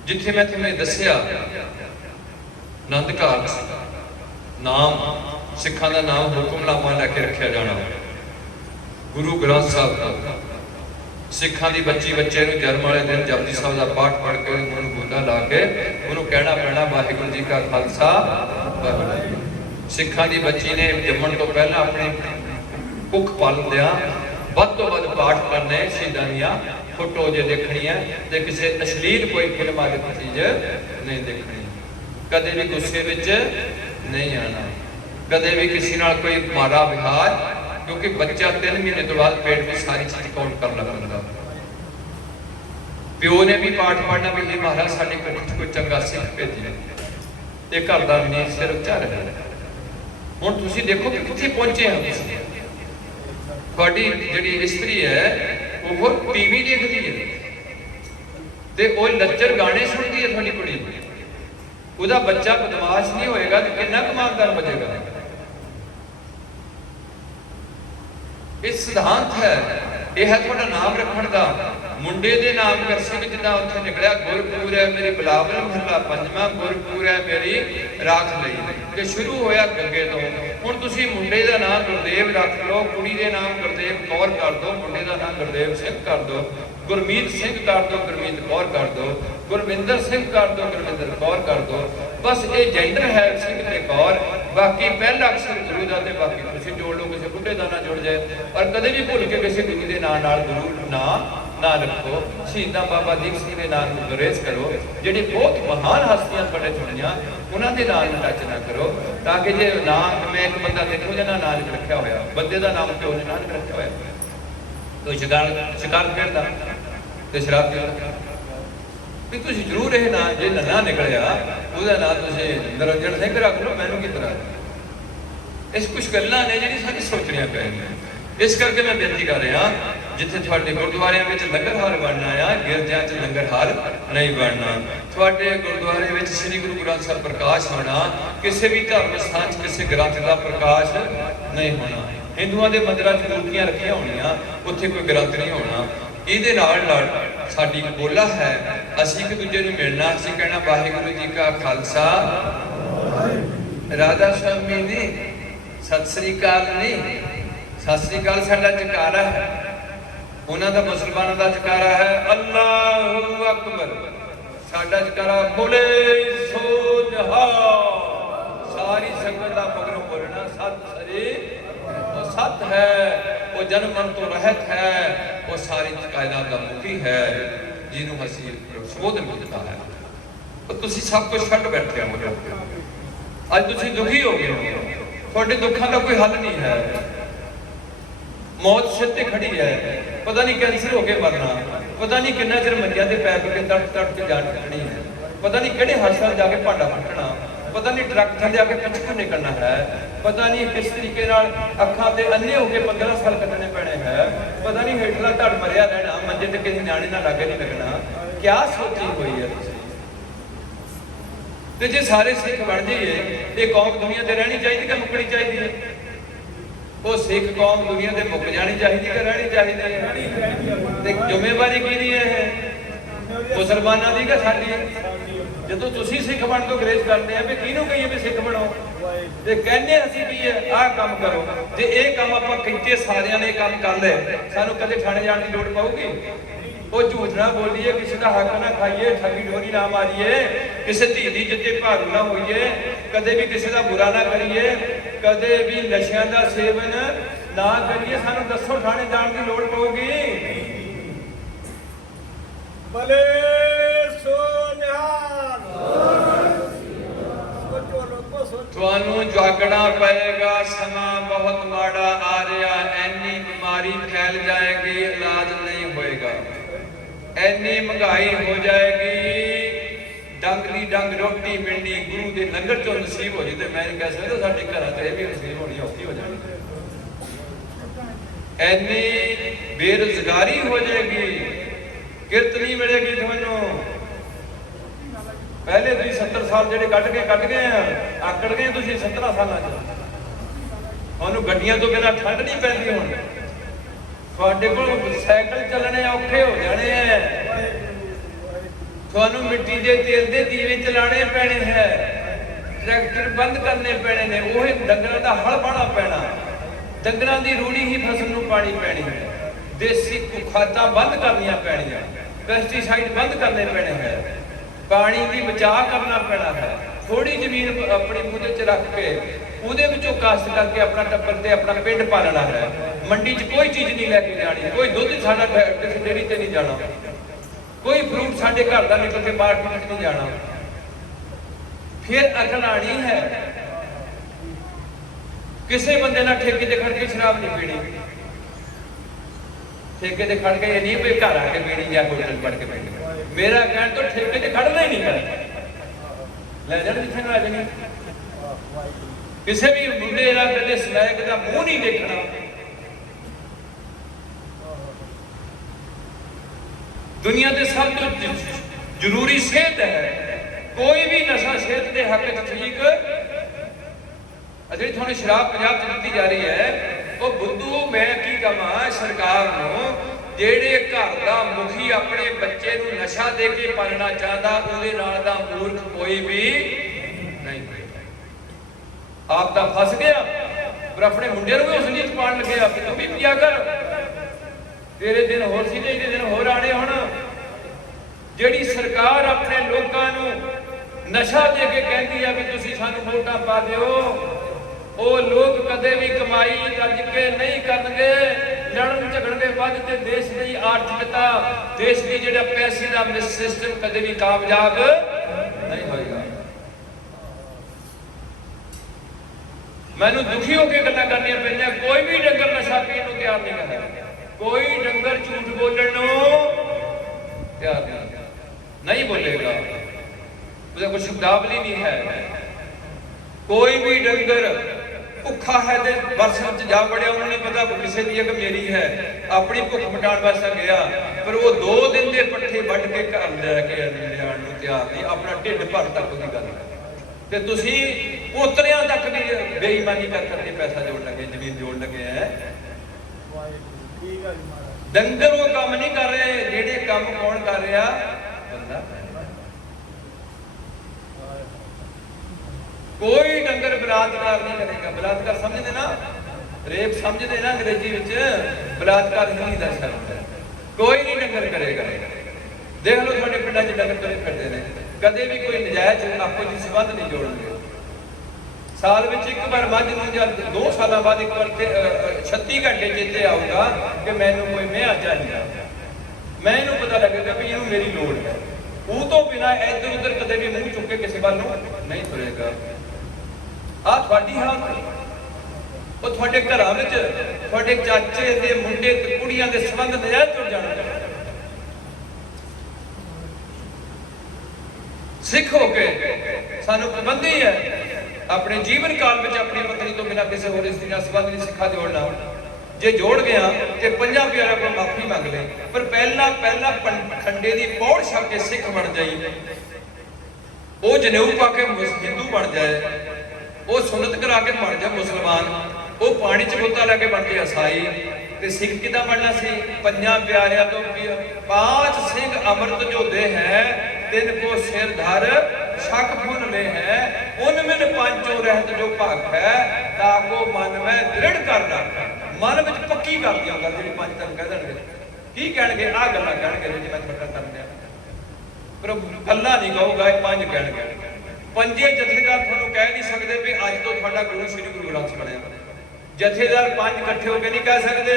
ਜਿੱਥੇ ਮੈਂ ਤੁਹਾਨੂੰ ਦੱਸਿਆ ਆਨੰਦ ਘਰ ਨਾਮ ਸਿੱਖਾਂ ਦਾ ਨਾਮ ਹੁਕਮਨਾਮਾ ਲੈ ਕੇ ਰੱਖਿਆ ਜਾਣਾ, ਗੁਰੂ ਗ੍ਰੰਥ ਸਾਹਿਬ ਦਾ। ਸਿੱਖਾਂ ਦੀ ਬੱਚੇ ਨੂੰ ਜਨਮ ਵਾਲੇ ਦਿਨ ਜਪਜੀ ਸਾਹਿਬ ਦਾ ਪਾਠ ਪੜ੍ਹ ਕੇ ਉਹਨੂੰ ਗੋਦਾ ਲਾ ਕੇ ਉਹਨੂੰ ਕਹਿਣਾ ਪੈਣਾ ਵਾਹਿਗੁਰੂ ਜੀ ਕਾ ਖਾਲਸਾ ਵਾਹਿਗੁਰੂ ਜੀ। ਸਿੱਖਾਂ ਦੀ ਬੱਚੀ ਨੇ ਜੰਮਣ ਤੋਂ ਪਹਿਲਾਂ ਆਪਣੀ ਭੁੱਖ ਪਾਲਦਿਆਂ ਵੱਧ ਤੋਂ ਵੱਧ ਪਾਠ ਕਰਨੇ, ਸ਼ਹੀਦਾਂ ਦੀਆਂ ਫੋਟੋ ਜੇ ਦੇਖਣੀਆਂ ਤੇ ਕਿਸੇ ਅਸ਼ਲੀਲ ਕੋਈ ਫਿਲਮ ਆਦਿ ਚੀਜ਼ ਨਹੀਂ ਦੇਖਣੀ, ਕਦੇ ਵੀ ਗੁੱਸੇ ਵਿੱਚ ਨਹੀਂ ਆਣਾ, ਕਦੇ ਵੀ ਕਿਸੇ ਨਾਲ ਕੋਈ ਮਾੜਾ ਵਿਹਾਰ, ਕਿਉਂਕਿ ਬੱਚਾ 3 ਮਹੀਨੇ ਤੋਂ ਬਾਅਦ ਪੇਟ ਵਿੱਚ ਸਾਰੀ ਚੀਜ਼ ਕਾਊਂਟ ਕਰਨ ਲੱਗ ਪੈਂਦਾ। ਪਿਓ ਨੇ ਵੀ ਪਾਠ ਪੜ੍ਹਨਾ ਵੀ ਇਹ ਮਹਾਰਾਜ ਸਾਡੇ ਕੋਲ ਕੋਈ ਚੰਗਾ ਸਿੱਖ ਭੇਜੇ, ਤੇ ਘਰ ਦਾ ਨੀਂਹ ਸਿਰ ਉੱਚਾ ਰਹੇ। ਹੁਣ ਤੁਸੀਂ ਦੇਖੋ ਕਿ ਕਿੱਥੇ ਪਹੁੰਚੇ ਹਾਂ ਤੁਸੀਂ। ਤੁਹਾਡੀ ਜਿਹੜੀ ਇਸਤਰੀ ਹੈ ਉਹ ਟੀਵੀ ਦੇਖਦੀ ਹੈ ਤੇ ਉਹ ਲੱਚਰ ਗਾਣੇ ਸੁਣਦੀ ਹੈ ਤੁਹਾਡੀ ਕੁੜੀ, ਉਹਦਾ ਬੱਚਾ ਬਦਮਾਸ਼ ਨਹੀਂ ਹੋਏਗਾ ਤੇ ਕਿੰਨਾ ਕਮਾਨਦਾਰ ਬਚੇਗਾ। ਇਹ ਸਿਧਾਂਤ ਹੈ, ਇਹ ਹੈ ਤੁਹਾਡਾ ਨਾਮ ਰੱਖਣ ਦਾ। ਮੁੰਡੇ ਦੇ ਨਾਮ ਕਰ ਸਿੰਘ ਜਿੱਦਾਂ ਉੱਥੇ ਨਿਕਲਿਆ ਗੁਰਪੂਰ ਹੈ ਮੇਰੀ ਬਲਾਵਲ ਮਹੱਲਾ 5ਵਾਂ, ਗੁਰਪੂਰ ਹੈ ਮੇਰੀ ਰਾਖ ਲਈ, ਤੇ ਸ਼ੁਰੂ ਹੋਇਆ ਗੰਗੇ ਤੋਂ। ਹੁਣ ਤੁਸੀਂ ਮੁੰਡੇ ਦਾ ਨਾਮ ਗੁਰਦੇਵ ਰੱਖ ਲਓ, ਕੁੜੀ ਦੇ ਨਾਮ ਗੁਰਦੇਵ ਕੌਰ ਕਰ ਦਿਓ, ਮੁੰਡੇ ਦਾ ਨਾਮ ਗੁਰਦੇਵ ਸਿੰਘ ਕਰ ਦਿਓ, ਗੁਰਮੀਤ ਸਿੰਘ ਕਰ ਦਿਓ, ਗੁਰਮੀਤ ਕੌਰ ਕਰ ਦਿਓ, ਗੁਰਵਿੰਦਰ ਸਿੰਘ ਕਰ ਦਿਓ, ਗੁਰਵਿੰਦਰ ਕੌਰ ਕਰ ਦਿਓ। ਬਸ ਇਹ ਜੈਂਡਰ ਹੈ ਸਿੰਘ ਤੇ ਕੌਰ, ਬਾਕੀ ਪਹਿਲਾ ਅਕਸ਼ਰ ਗੁਰੂ ਦਾ ਤੇ ਬਾਕੀ ਤੁਸੀਂ ਜੋੜ ਲਓ, ਕਿਸੇ ਬੁੱਢੇ ਦਾ ਨਾ ਜੁੜ ਜਾਏ। ਔਰ ਕਦੇ ਵੀ ਭੁੱਲ ਕੇ ਕਿਸੇ ਗੁਰੂ ਦੇ ਨਾਂ ਨਾਲ ਗੁਰੂ ਨਾ ਰੱਖੋ। ਸ਼ਹੀਦਾਂ ਬਾਬਾ ਦੀਪ ਸਿੰਘ ਦੇ ਨਾਮ ਨੂੰ ਗੁਰੇਜ਼ ਕਰੋ, ਜਿਹੜੀ ਬਹੁਤ ਮਹਾਨ ਹਸਤੀਆਂ ਤੁਹਾਡੇ ਚੁਣੀਆਂ, ਉਹਨਾਂ ਦੇ ਨਾਮ ਨੂੰ ਟੱਚ ਨਾ ਕਰੋ, ਤਾਂ ਕਿ ਜੇ ਨਾਮ ਮੈਂ ਇੱਕ ਬੰਦਾ ਦੇਖੋ ਜਿਹਦਾ ਨਾਮ ਰੱਖਿਆ ਹੋਇਆ, ਬੰਦੇ ਦਾ ਨਾਮ ਪਿਓ ਨੇ ਨਾਮ ਰੱਖਿਆ ਹੋਇਆ, ਕੋਈ ਸ਼ਿਕਾਰ ਖੇਡਦਾ ਤੇ ਸ਼ਰਾਬ ਪੀਂਦਾ, ਵੀ ਤੁਸੀਂ ਜ਼ਰੂਰ ਇਹ ਨਾਂ ਜੇ ਨੰਨਾ ਨਿਕਲਿਆ ਉਹਦਾ ਨਾਂ ਤੁਸੀਂ ਨਿਰੰਜਨ ਸਿੰਘ ਰੱਖ ਲਓ, ਮੈਨੂੰ ਕੀ ਤਰ੍ਹਾਂ। ਇਸ ਕੁਝ ਗੱਲਾਂ ਨੇ ਜਿਹੜੀ ਸਾਨੂੰ ਸੋਚਣੀਆਂ ਪੈਣੀਆਂ। ਇਸ ਕਰਕੇ ਮੈਂ ਬੇਨਤੀ ਕਰ ਰਿਹਾ, ਜਿੱਥੇ ਤੁਹਾਡੇ ਗੁਰਦੁਆਰਿਆਂ ਵਿੱਚ ਲੰਗਰ ਹਾਲ ਬਣਨਾ ਆ, ਗਿਰਜਿਆਂ 'ਚ ਲੰਗਰ ਹਾਲ ਨਹੀਂ ਬਣਨਾ। ਤੁਹਾਡੇ ਗੁਰਦੁਆਰੇ ਵਿੱਚ ਸ੍ਰੀ ਗੁਰੂ ਗ੍ਰੰਥ ਸਾਹਿਬ ਪ੍ਰਕਾਸ਼ ਹੋਣਾ, ਕਿਸੇ ਵੀ ਧਰਮ ਸਥਾਨ 'ਚ ਕਿਸੇ ਗ੍ਰੰਥ ਦਾ ਪ੍ਰਕਾਸ਼ ਨਹੀਂ ਹੋਣਾ। ਹਿੰਦੂਆਂ ਦੇ ਮੰਦਿਰਾਂ 'ਚ ਮੂਰਤੀਆਂ ਰੱਖੀਆਂ ਹੋਣੀਆਂ, ਉੱਥੇ ਕੋਈ ਗ੍ਰੰਥ ਨਹੀਂ ਹੋਣਾ। ਇਹਦੇ ਨਾਲ ਸਾਡੀ ਬੋਲਾ ਹੈ, ਅਸੀਂ ਇੱਕ ਦੂਜੇ ਨੂੰ ਮਿਲਣਾ, ਅਸੀਂ ਕਹਿਣਾ ਵਾਹਿਗੁਰੂ ਜੀ ਕਾ ਖਾਲਸਾ, ਰਾਧਾ ਸਵਾਮੀ ਨਹੀਂ, ਸਤਿ ਸ੍ਰੀ ਅਕਾਲ ਨਹੀਂ। ਸਤਿ ਸ੍ਰੀ ਅਕਾਲ ਸਾਡਾ ਜਕਾਰਾ ਹੈ, ਉਹਨਾਂ ਦਾ ਮੁਸਲਮਾਨਾਂ ਦਾ ਜਕਾਰਾ ਹੈ ਅੱਲਾਹੁ ਅਕਬਰ, ਸਾਡਾ ਜਕਾਰਾ ਬੋਲੇ ਸੋ ਨਿਹਾਲ। ਸਾਰੀ ਸੰਗਤ ਦਾ ਮਗਰੋਂ ਬੋਲਣਾ ਸਤਿ ਸ੍ਰੀ, ਉਹ ਸਤ ਹੈ, ਉਹ ਜਨਮ ਮਰਨ ਤੋਂ ਰਹਿਤ ਹੈ, ਉਹ ਸਾਰੀ ਕਾਇਨਾਤ ਦਾ ਮੁਖੀ ਹੈ, ਜਿਹਨੂੰ ਅਸੀਂ ਸੰਬੋਧਨ ਕੀਤਾ ਹੈ। ਤੁਸੀਂ ਸਭ ਕੁਝ ਛੱਡ ਬੈਠੇ ਹੋ, ਅੱਜ ਤੁਸੀਂ ਦੁਖੀ ਹੋ ਗਏ ਹੋ, ਤੁਹਾਡੇ ਦੁੱਖਾਂ ਦਾ ਕੋਈ ਹੱਲ ਨਹੀਂ ਹੈ, ਮੌਤ ਸਿਰ ਤੇ ਖੜੀ ਹੈ, ਪਤਾ ਨਹੀਂ ਕੈਂਸਰ ਹੋ ਕੇ ਮਰਨਾ, ਪਤਾ ਨਹੀਂ ਕਿੰਨਾ ਚਿਰ ਮੰਜਿਆਂ ਤੇ ਪੈ ਕੇ ਤੜਫ ਕੇ ਜਾਨ ਕੱਢਣੀ ਹੈ, ਪਤਾ ਨਹੀਂ ਕਿਹੜੇ ਹਸਪਤਾਲ ਜਾ ਕੇ ਭਾਂਡਾ ਫੁੱਟਣਾ, ਪਤਾ ਨਹੀਂ ਟਰੱਕ ਥੱਲੇ ਆ ਕੇ ਪਿੱਛੇ ਨਿਕਲਣਾ ਹੈ, ਪਤਾ ਨਹੀਂ ਕਿਸ ਤਰੀਕੇ ਨਾਲ ਅੱਖਾਂ ਤੇ ਅੰਨੇ ਹੋ ਕੇ 15 ਸਾਲ ਕੱਢਣੇ ਪੈਣੇ ਹੈ, ਪਤਾ ਨਹੀਂ ਹੇਠਲਾ ਧੜ ਮਰਿਆ ਰਹਿਣਾ, ਮੰਜੇ ਤੇ ਕਿਸੇ ਨਿਆਣੇ ਨਾਲ ਲਾਗੇ ਨਹੀਂ ਲੱਗਣਾ। ਕਿਆ ਸੋਚੀ ਹੋਈ ਹੈ ਤੁਸੀਂ? ਤੇ ਜੇ ਸਾਰੇ ਸਿੱਖ ਬਣ ਜਾਈਏ, ਇਹ ਕੌਮ ਦੁਨੀਆ ਤੇ ਰਹਿਣੀ ਚਾਹੀਦੀ ਕਿ ਮੁੱਕਣੀ ਚਾਹੀਦੀ ਹੈ? ਉਹ ਸਿੱਖ ਕੌਮ ਦੁਨੀਆ ਤੇ ਮੁੱਕ ਜਾਣੀ ਚਾਹੀਦੀ ਕਿ ਰਹਿਣੀ ਚਾਹੀਦੀ ਹੈ? ਤੇ ਜ਼ਿੰਮੇਵਾਰੀ ਕਿਹਦੀ ਹੈ? ਮੁਸਲਮਾਨਾਂ ਦੀ ਕਿ ਸਾਡੀ? ਜਦੋਂ ਤੁਸੀਂ ਸਿੱਖ ਬਣ ਤੋਂ ਗਰੇਜ਼ ਕਰਦੇ ਆ ਵੀ ਕਿਹਨੂੰ ਕਹੀਏ ਵੀ ਸਿੱਖ ਬਣੋ, ਤੇ ਕਹਿੰਦੇ ਅਸੀਂ ਕੀ ਹੈ ਆਹ ਕੰਮ ਕਰੋ। ਜੇ ਇਹ ਕੰਮ ਆਪਾਂ ਕੀਤੇ, ਸਾਰਿਆਂ ਨੇ ਕੰਮ ਕਰ ਲਏ, ਸਾਨੂੰ ਕਦੇ ਥਾਣੇ ਜਾਣ ਦੀ ਲੋੜ ਪਊਗੀ? ਉਹ ਝੂਠ ਨਾ ਬੋਲੀਏ, ਕਿਸੇ ਦਾ ਹੱਕ ਨਾ ਖਾਈਏ, ਠੱਗੀ ਠੋਰੀ ਨਾ ਮਾਰੀਏ, ਕਿਸੇ ਧੀ ਦੀ ਜਿੱਤੇ ਭਾਰੂ ਨਾ ਹੋਈਏ, ਕਦੇ ਵੀ ਕਿਸੇ ਦਾ ਬੁਰਾ ਨਾ ਕਰੀਏ, ਕਦੇ ਵੀ ਨਸ਼ਿਆਂ ਦਾ ਸੇਵਨ ਨਾ ਕਰੀਏ। ਸਾਨੂੰ ਦੱਸੋ ਥਾਣੇ ਜਾਣ ਦੀ ਲੋੜ ਪਊਗੀ? ਭਲੇ ਸੋ ਨਿਹਾਲ। ਤੁਹਾਨੂੰ ਜਾਗਣਾ ਪਏਗਾ, ਸਮਾਂ ਬਹੁਤ ਮਾੜਾ ਆ ਰਿਹਾ, ਐਨੀ ਬਿਮਾਰੀ ਫੈਲ ਜਾਏਗੀ, ਇਲਾਜ ਨਹੀਂ ਹੋਏਗਾ, ਐਨੀ ਮਹਿੰਗਾਈ ਹੋ ਜਾਏਗੀ, ਡੰਗ ਦੀ ਡੰਗ ਰੋਟੀ ਮਿਲਣੀ ਗੁਰੂ ਦੇ ਲੰਗਰ ਚੋਂ ਨਸੀਬ ਹੋ ਜੇ। ਤੇ ਮੈਂ ਕਹਿ ਸਕਦਾ ਸਾਡੇ ਘਰਾਂ 'ਚ ਇਹ ਵੀ ਨਸੀਬ ਹੋਣੀ ਔਖੀ ਹੋ ਜਾਣੀ। ਐਨੀ ਬੇਰੁਜ਼ਗਾਰੀ ਹੋ ਜਾਏਗੀ, ਕਿਰਤ ਨਹੀਂ ਮਿਲੇਗੀ ਤੁਹਾਨੂੰ। ਪਹਿਲੇ ਤੁਸੀਂ 70 ਸਾਲ ਜਿਹੜੇ ਕੱਢ ਗਏ ਆ, ਆਕੜ ਗਏ ਤੁਸੀਂ 17 ਸਾਲਾਂ 'ਚ। ਤੁਹਾਨੂੰ ਗੱਡੀਆਂ ਤੋਂ ਬਿਨਾਂ ਠੰਡ ਨਹੀਂ ਪੈਂਦੀ ਹੁਣ, ਤੁਹਾਡੇ ਕੋਲ ਸਾਈਕਲ ਚੱਲਣੇ ਔਖੇ ਹੋ ਜਾਣੇ ਆ, ਤੁਹਾਨੂੰ ਮਿੱਟੀ ਦੇ ਤੇਲ ਦੇ ਦੀਵੇ ਚਲਾਣੇ ਪੈਣੇ ਹੈ, ਟਰੈਕਟਰ ਬੰਦ ਕਰਨੇ ਪੈਣੇ ਨੇ, ਉਹ ਡੰਗਰਾਂ ਦਾ ਹਲ ਬਾਣਾ ਪੈਣਾ, ਡੰਗਰਾਂ ਦੀ ਰੂੜੀ ਹੀ ਫਸਲ ਨੂੰ ਪਾਣੀ ਪੈਣੀ ਹੈ, ਦੇਸੀ ਖਾਦਾਂ ਬੰਦ ਕਰਨੀਆਂ ਪੈਣੀਆਂ, ਪੈਸਟੀਸਾਈਡ ਬੰਦ ਕਰਨੇ ਪੈਣੇ ਹੈ, ਪਾਣੀ ਦੀ ਬਚਾਅ ਕਰਨਾ ਪੈਣਾ ਹੈ। ਥੋੜੀ ਜ਼ਮੀਨ ਆਪਣੀ ਮੁੱਦੇ 'ਚ ਰੱਖ ਕੇ ਉਹਦੇ ਵਿੱਚੋਂ ਕਾਸ਼ਤ ਕਰਕੇ ਆਪਣਾ ਟੱਬਰ ਤੇ ਆਪਣਾ ਪਿੰਡ ਪਾਲਣਾ ਹੈ। ਮੰਡੀ 'ਚ ਕੋਈ ਚੀਜ਼ ਨਹੀਂ ਲੈ ਕੇ ਜਾਣੀ, ਕੋਈ ਦੁੱਧ ਸਾਡਾ ਕਿਸੇ ਡੇਅਰੀ ਤੇ ਨਹੀਂ ਜਾਣਾ, ਕੋਈ ਫਰੂਟ ਸਾਡੇ ਘਰ ਦਾ ਨਿਕਲ ਕੇ ਮਾਰਕੀਟ 'ਚ ਨਹੀਂ ਜਾਣਾ। ਫਿਰ ਅਕਲ ਆਣੀ ਹੈ, ਕਿਸੇ ਬੰਦੇ ਨਾਲ ਠੇਕੇ ਤੇ ਖੜ ਕੇ ਸ਼ਰਾਬ ਨਹੀਂ ਪੀਣੀ। ਠੇਕੇ ਤੇ ਖੜ ਕੇ ਇਹ ਨਹੀਂ ਵੀ ਘਰ ਆ ਕੇ ਪੀਣੀ ਜਾਂ ਹੋਟਲ ਪੜ ਕੇ ਪੀਣੀ। ਮੇਰਾ ਕਹਿਣ ਤੋਂ ਠੇਕੇ ਤੇ ਖੜਨਾ ਹੀ ਨਹੀਂ ਕਰਨਾ, ਲੈ ਜਾਣ ਜਿੱਥੇ ਨੂੰ ਆ ਜਾਣੀ। ਕਿਸੇ ਵੀ ਮੁੰਡੇ ਨਾਲ ਕਦੇ ਸਨੈਕ ਦਾ ਮੂੰਹ ਨਹੀਂ ਦੇਖਣਾ। ਦੁਨੀਆ ਦੇ ਸਭ ਤੋਂ ਜ਼ਰੂਰੀ ਸਿਹਤ ਹੈ, ਕੋਈ ਵੀ ਨਸ਼ਾ ਸਿਹਤ ਦੇ ਹੱਕ 'ਚ ਠੀਕ। ਜਿਹੜੀ ਤੁਹਾਨੂੰ ਸ਼ਰਾਬ ਪੰਜਾਬ 'ਚ ਦਿੱਤੀ ਜਾ ਰਹੀ ਹੈ, ਉਹ ਬੁੱਧੂ ਮੈਂ ਕੀ ਕਹਾਂ ਸਰਕਾਰ ਨੂੰ, ਜਿਹੜੇ ਘਰ ਦਾ ਮੁਖੀ ਆਪਣੇ ਬੱਚੇ ਨੂੰ ਨਸ਼ਾ ਦੇ ਕੇ ਪਾਲਣਾ ਚਾਹੁੰਦਾ, ਉਹਦੇ ਨਾਲ ਦਾ ਮੂਰਖ ਕੋਈ ਵੀ ਨਹੀਂ। ਆਪ ਤਾਂ ਫਸ ਗਿਆ, ਪਰ ਆਪਣੇ ਮੁੰਡੇ ਨੂੰ ਵੀ ਉਸ ਨੀਤ ਪਾਣ ਲੱਗਿਆ ਕਿ ਤੂੰ ਵੀ ਪੀਆ ਕਰ, ਤੇਰੇ ਦਿਨ ਹੋਰ ਸੀ ਤੇ ਇਹਦੇ ਦਿਨ ਹੋਰ ਆਣੇ। ਹੁਣ ਜਿਹੜੀ ਸਰਕਾਰ ਆਪਣੇ ਲੋਕਾਂ ਨੂੰ ਨਸ਼ਾ ਦੇ ਕੇ ਕਹਿੰਦੀ ਆ ਵੀ ਤੁਸੀਂ ਸਾਨੂੰ ਵੋਟਾਂ ਪਾ ਦਿਓ, ਉਹ ਲੋਕ ਕਦੇ ਵੀ ਕਮਾਈ ਰੱਜ ਕੇ ਨਹੀਂ ਕਰਨਗੇ, ਲੜਨ ਝਗੜਨਗੇ ਵੱਧ, ਤੇ ਦੇਸ਼ ਦੀ ਆਰਥਿਕਤਾ, ਦੇਸ਼ ਦੀ ਜਿਹੜਾ ਪੈਸੇ ਦਾ ਸਿਸਟਮ ਕਦੇ ਵੀ ਕਾਮਯਾਬ ਨਹੀਂ ਹੋਏਗਾ। ਮੈਨੂੰ ਦੁਖੀ ਹੋ ਕੇ ਗੱਲਾਂ ਕਰਨੀਆਂ ਪੈਂਦੀਆਂ। ਕੋਈ ਵੀ ਡੰਗਰ ਨਸ਼ਾ ਪੀਣ ਨੂੰ ਤਿਆਰ ਨਹੀਂ ਹੈ, ਕੋਈ ਡੰਗਰ ਝੂਠ ਬੋਲਣ ਨੂੰ ਤਿਆਰ ਨਹੀਂ ਬੋਲੇਗਾ, ਉਹਦਾ ਕੋਈ ਸ਼ਬਦਾਵਲੀ ਨਹੀਂ ਹੈ। ਕੋਈ ਵੀ ਡੰਗਰ ਭੁੱਖਾ ਹੈ ਤੇ ਵਰਸ਼ਾ 'ਚ ਜਾ ਵੜਿਆ, ਉਹਨੂੰ ਨਹੀਂ ਪਤਾ ਕਿਸੇ ਦੀ ਇੱਕ ਮੇਰੀ ਹੈ, ਆਪਣੀ ਭੁੱਖ ਮਿਟਾਉਣ ਵਾਸਤੇ ਗਿਆ, ਪਰ ਉਹ 2 ਦਿਨ ਦੇ ਪੱਠੇ ਵੱਢ ਕੇ ਘਰ ਲੈ ਕੇ ਲਿਆਉਣ ਨੂੰ ਤਿਆਰ ਨਹੀਂ, ਆਪਣਾ ਢਿੱਡ ਭਰ ਤੱਕ ਦੀ ਗੱਲ। ਤੇ ਤੁਸੀਂ ਉਤਰਿਆਂ ਤੱਕ ਵੀ ਬੇਈਮਾਨੀ ਕਰ ਕਰਕੇ ਪੈਸਾ ਜੋੜ ਲੱਗੇ, ਜ਼ਮੀਨ ਜੋੜ ਲੱਗੇ ਹੈ। ਡੰਗਰ ਉਹ ਕੰਮ ਨਹੀਂ ਕਰ ਰਹੇ, ਜਿਹੜੇ ਕੰਮ ਕੌਣ ਕਰ ਰਿਹਾ? ਬੰਦਾ। ਕੋਈ ਡੰਗਰ ਬਲਾਤਕਾਰ ਨਹੀਂ ਕਰੇਗਾ। ਬਲਾਤਕਾਰ ਸਮਝਦੇ ਨਾ, ਰੇਪ ਸਮਝਦੇ ਨਾ ਅੰਗਰੇਜ਼ੀ ਵਿੱਚ, ਬਲਾਤਕਾਰ ਨਹੀਂ ਦਾ ਸ਼ਬਦ ਹੈ। ਕੋਈ ਨਹੀਂ ਡੰਗਰ ਕਰੇਗਾ। ਦੇਖ ਲਓ ਤੁਹਾਡੇ ਪਿੰਡਾਂ 'ਚ ਡੰਗਰ ਤੁਰੇ ਫਿਰਦੇ ਨੇ, ਕਦੇ ਵੀ ਕੋਈ ਨਜਾਇਜ਼ ਆਪੋ ਜੀ ਸੰਬੰਧ ਨਹੀਂ ਜੋੜਨਗੇ। ਸਾਲ ਵਿੱਚ ਇੱਕ ਵਾਰ ਮੱਝ ਨੂੰ ਜਾਂ 2 ਸਾਲਾਂ ਬਾਅਦ ਇੱਕ ਵਾਰ 36 ਘੰਟੇ ਚੇਤੇ ਆਊਗਾ ਕਿ ਮੈਨੂੰ ਕੋਈ ਮਿਆਂ ਚਾਹੀਦਾ, ਮੈਨੂੰ ਪਤਾ ਲੱਗੇਗਾ ਵੀ ਇਹਨੂੰ ਮੇਰੀ ਲੋੜ ਹੈ। ਉਹ ਤੋਂ ਬਿਨਾਂ ਇੱਧਰ ਉੱਧਰ ਕਦੇ ਵੀ ਮੂੰਹ ਚੁੱਕ ਕੇ ਕਿਸੇ ਵੱਲ ਨੂੰ ਨਹੀਂ ਤੁਰੇਗਾ। ਆਹ ਤੁਹਾਡੀ ਹਾਲਤ, ਉਹ ਤੁਹਾਡੇ ਘਰਾਂ ਵਿੱਚ ਤੁਹਾਡੇ ਚਾਚੇ ਦੇ ਮੁੰਡੇ ਤੇ ਕੁੜੀਆਂ ਦੇ ਸੰਬੰਧ ਨਜਾਇਜ਼ ਜੁੜ ਜਾਣਗੇ। ਸਿੱਖ ਹੋ ਕੇ ਸਾਨੂੰ ਪਾਬੰਦੀ ਹੈ ਆਪਣੇ ਜੀਵਨ ਕਾਲ ਵਿੱਚ ਆਪਣੀ ਪਤਨੀ ਤੋਂ ਬਿਨਾਂ ਕਿਸੇ ਹੋਰ ਇਸਤਰੀ ਨਾਲ ਸੰਬੰਧ ਨਹੀਂ ਸਿੱਖਾ ਜੋੜਨਾ। ਜੇ ਜੋੜ ਗਿਆ ਤੇ ਪੰਜਾਂ ਪਿਆਰਿਆਂ ਕੋਲ ਮਾਫੀ ਮੰਗ ਲੈ, ਪਰ ਪਹਿਲਾਂ ਖੰਡੇ ਦੀ ਪੌੜ ਛੱਡ ਕੇ ਸਿੱਖ ਬਣ ਜਾਈ। ਉਹ ਜਨੇਊ ਪਾ ਕੇ ਹਿੰਦੂ ਬਣ ਜਾਏ, ਉਹ ਸੁਨਨਤ ਕਰਾ ਕੇ ਬਣ ਜਾ ਮੁਸਲਮਾਨ, ਉਹ ਪਾਣੀ ਚ ਗੋਤਾ ਲੈ ਕੇ ਬਣ ਕੇ ਈਸਾਈ। ਤੇ ਸਿੱਖ ਕਿੱਦਾਂ ਬਣਨਾ ਸੀ? ਪੰਜਾਂ ਪਿਆਰਿਆਂ ਤੋਂ पांच सिंह अमृत जो दे है, तिनको सिर धर शक फुन ले है, उनमें पंचों रहत जो भग है, ताको मन में दृढ़ कर रख, मन में पक्की कर दिया कर जी। पंच तन कह देंगे की कहणगे, आ गल्लां कहणगे जी मैं छोटा कर दिया, पर गल्लां नहीं कहूगा, पंज कहणगे। पंजे जथेदार तुहानूं कह नहीं सकते भी अज तो तुहाडा गुरु श्री गुरु ग्रंथ बणिया। जथेदार पंज इकट्ठे होकर नहीं कह सकते,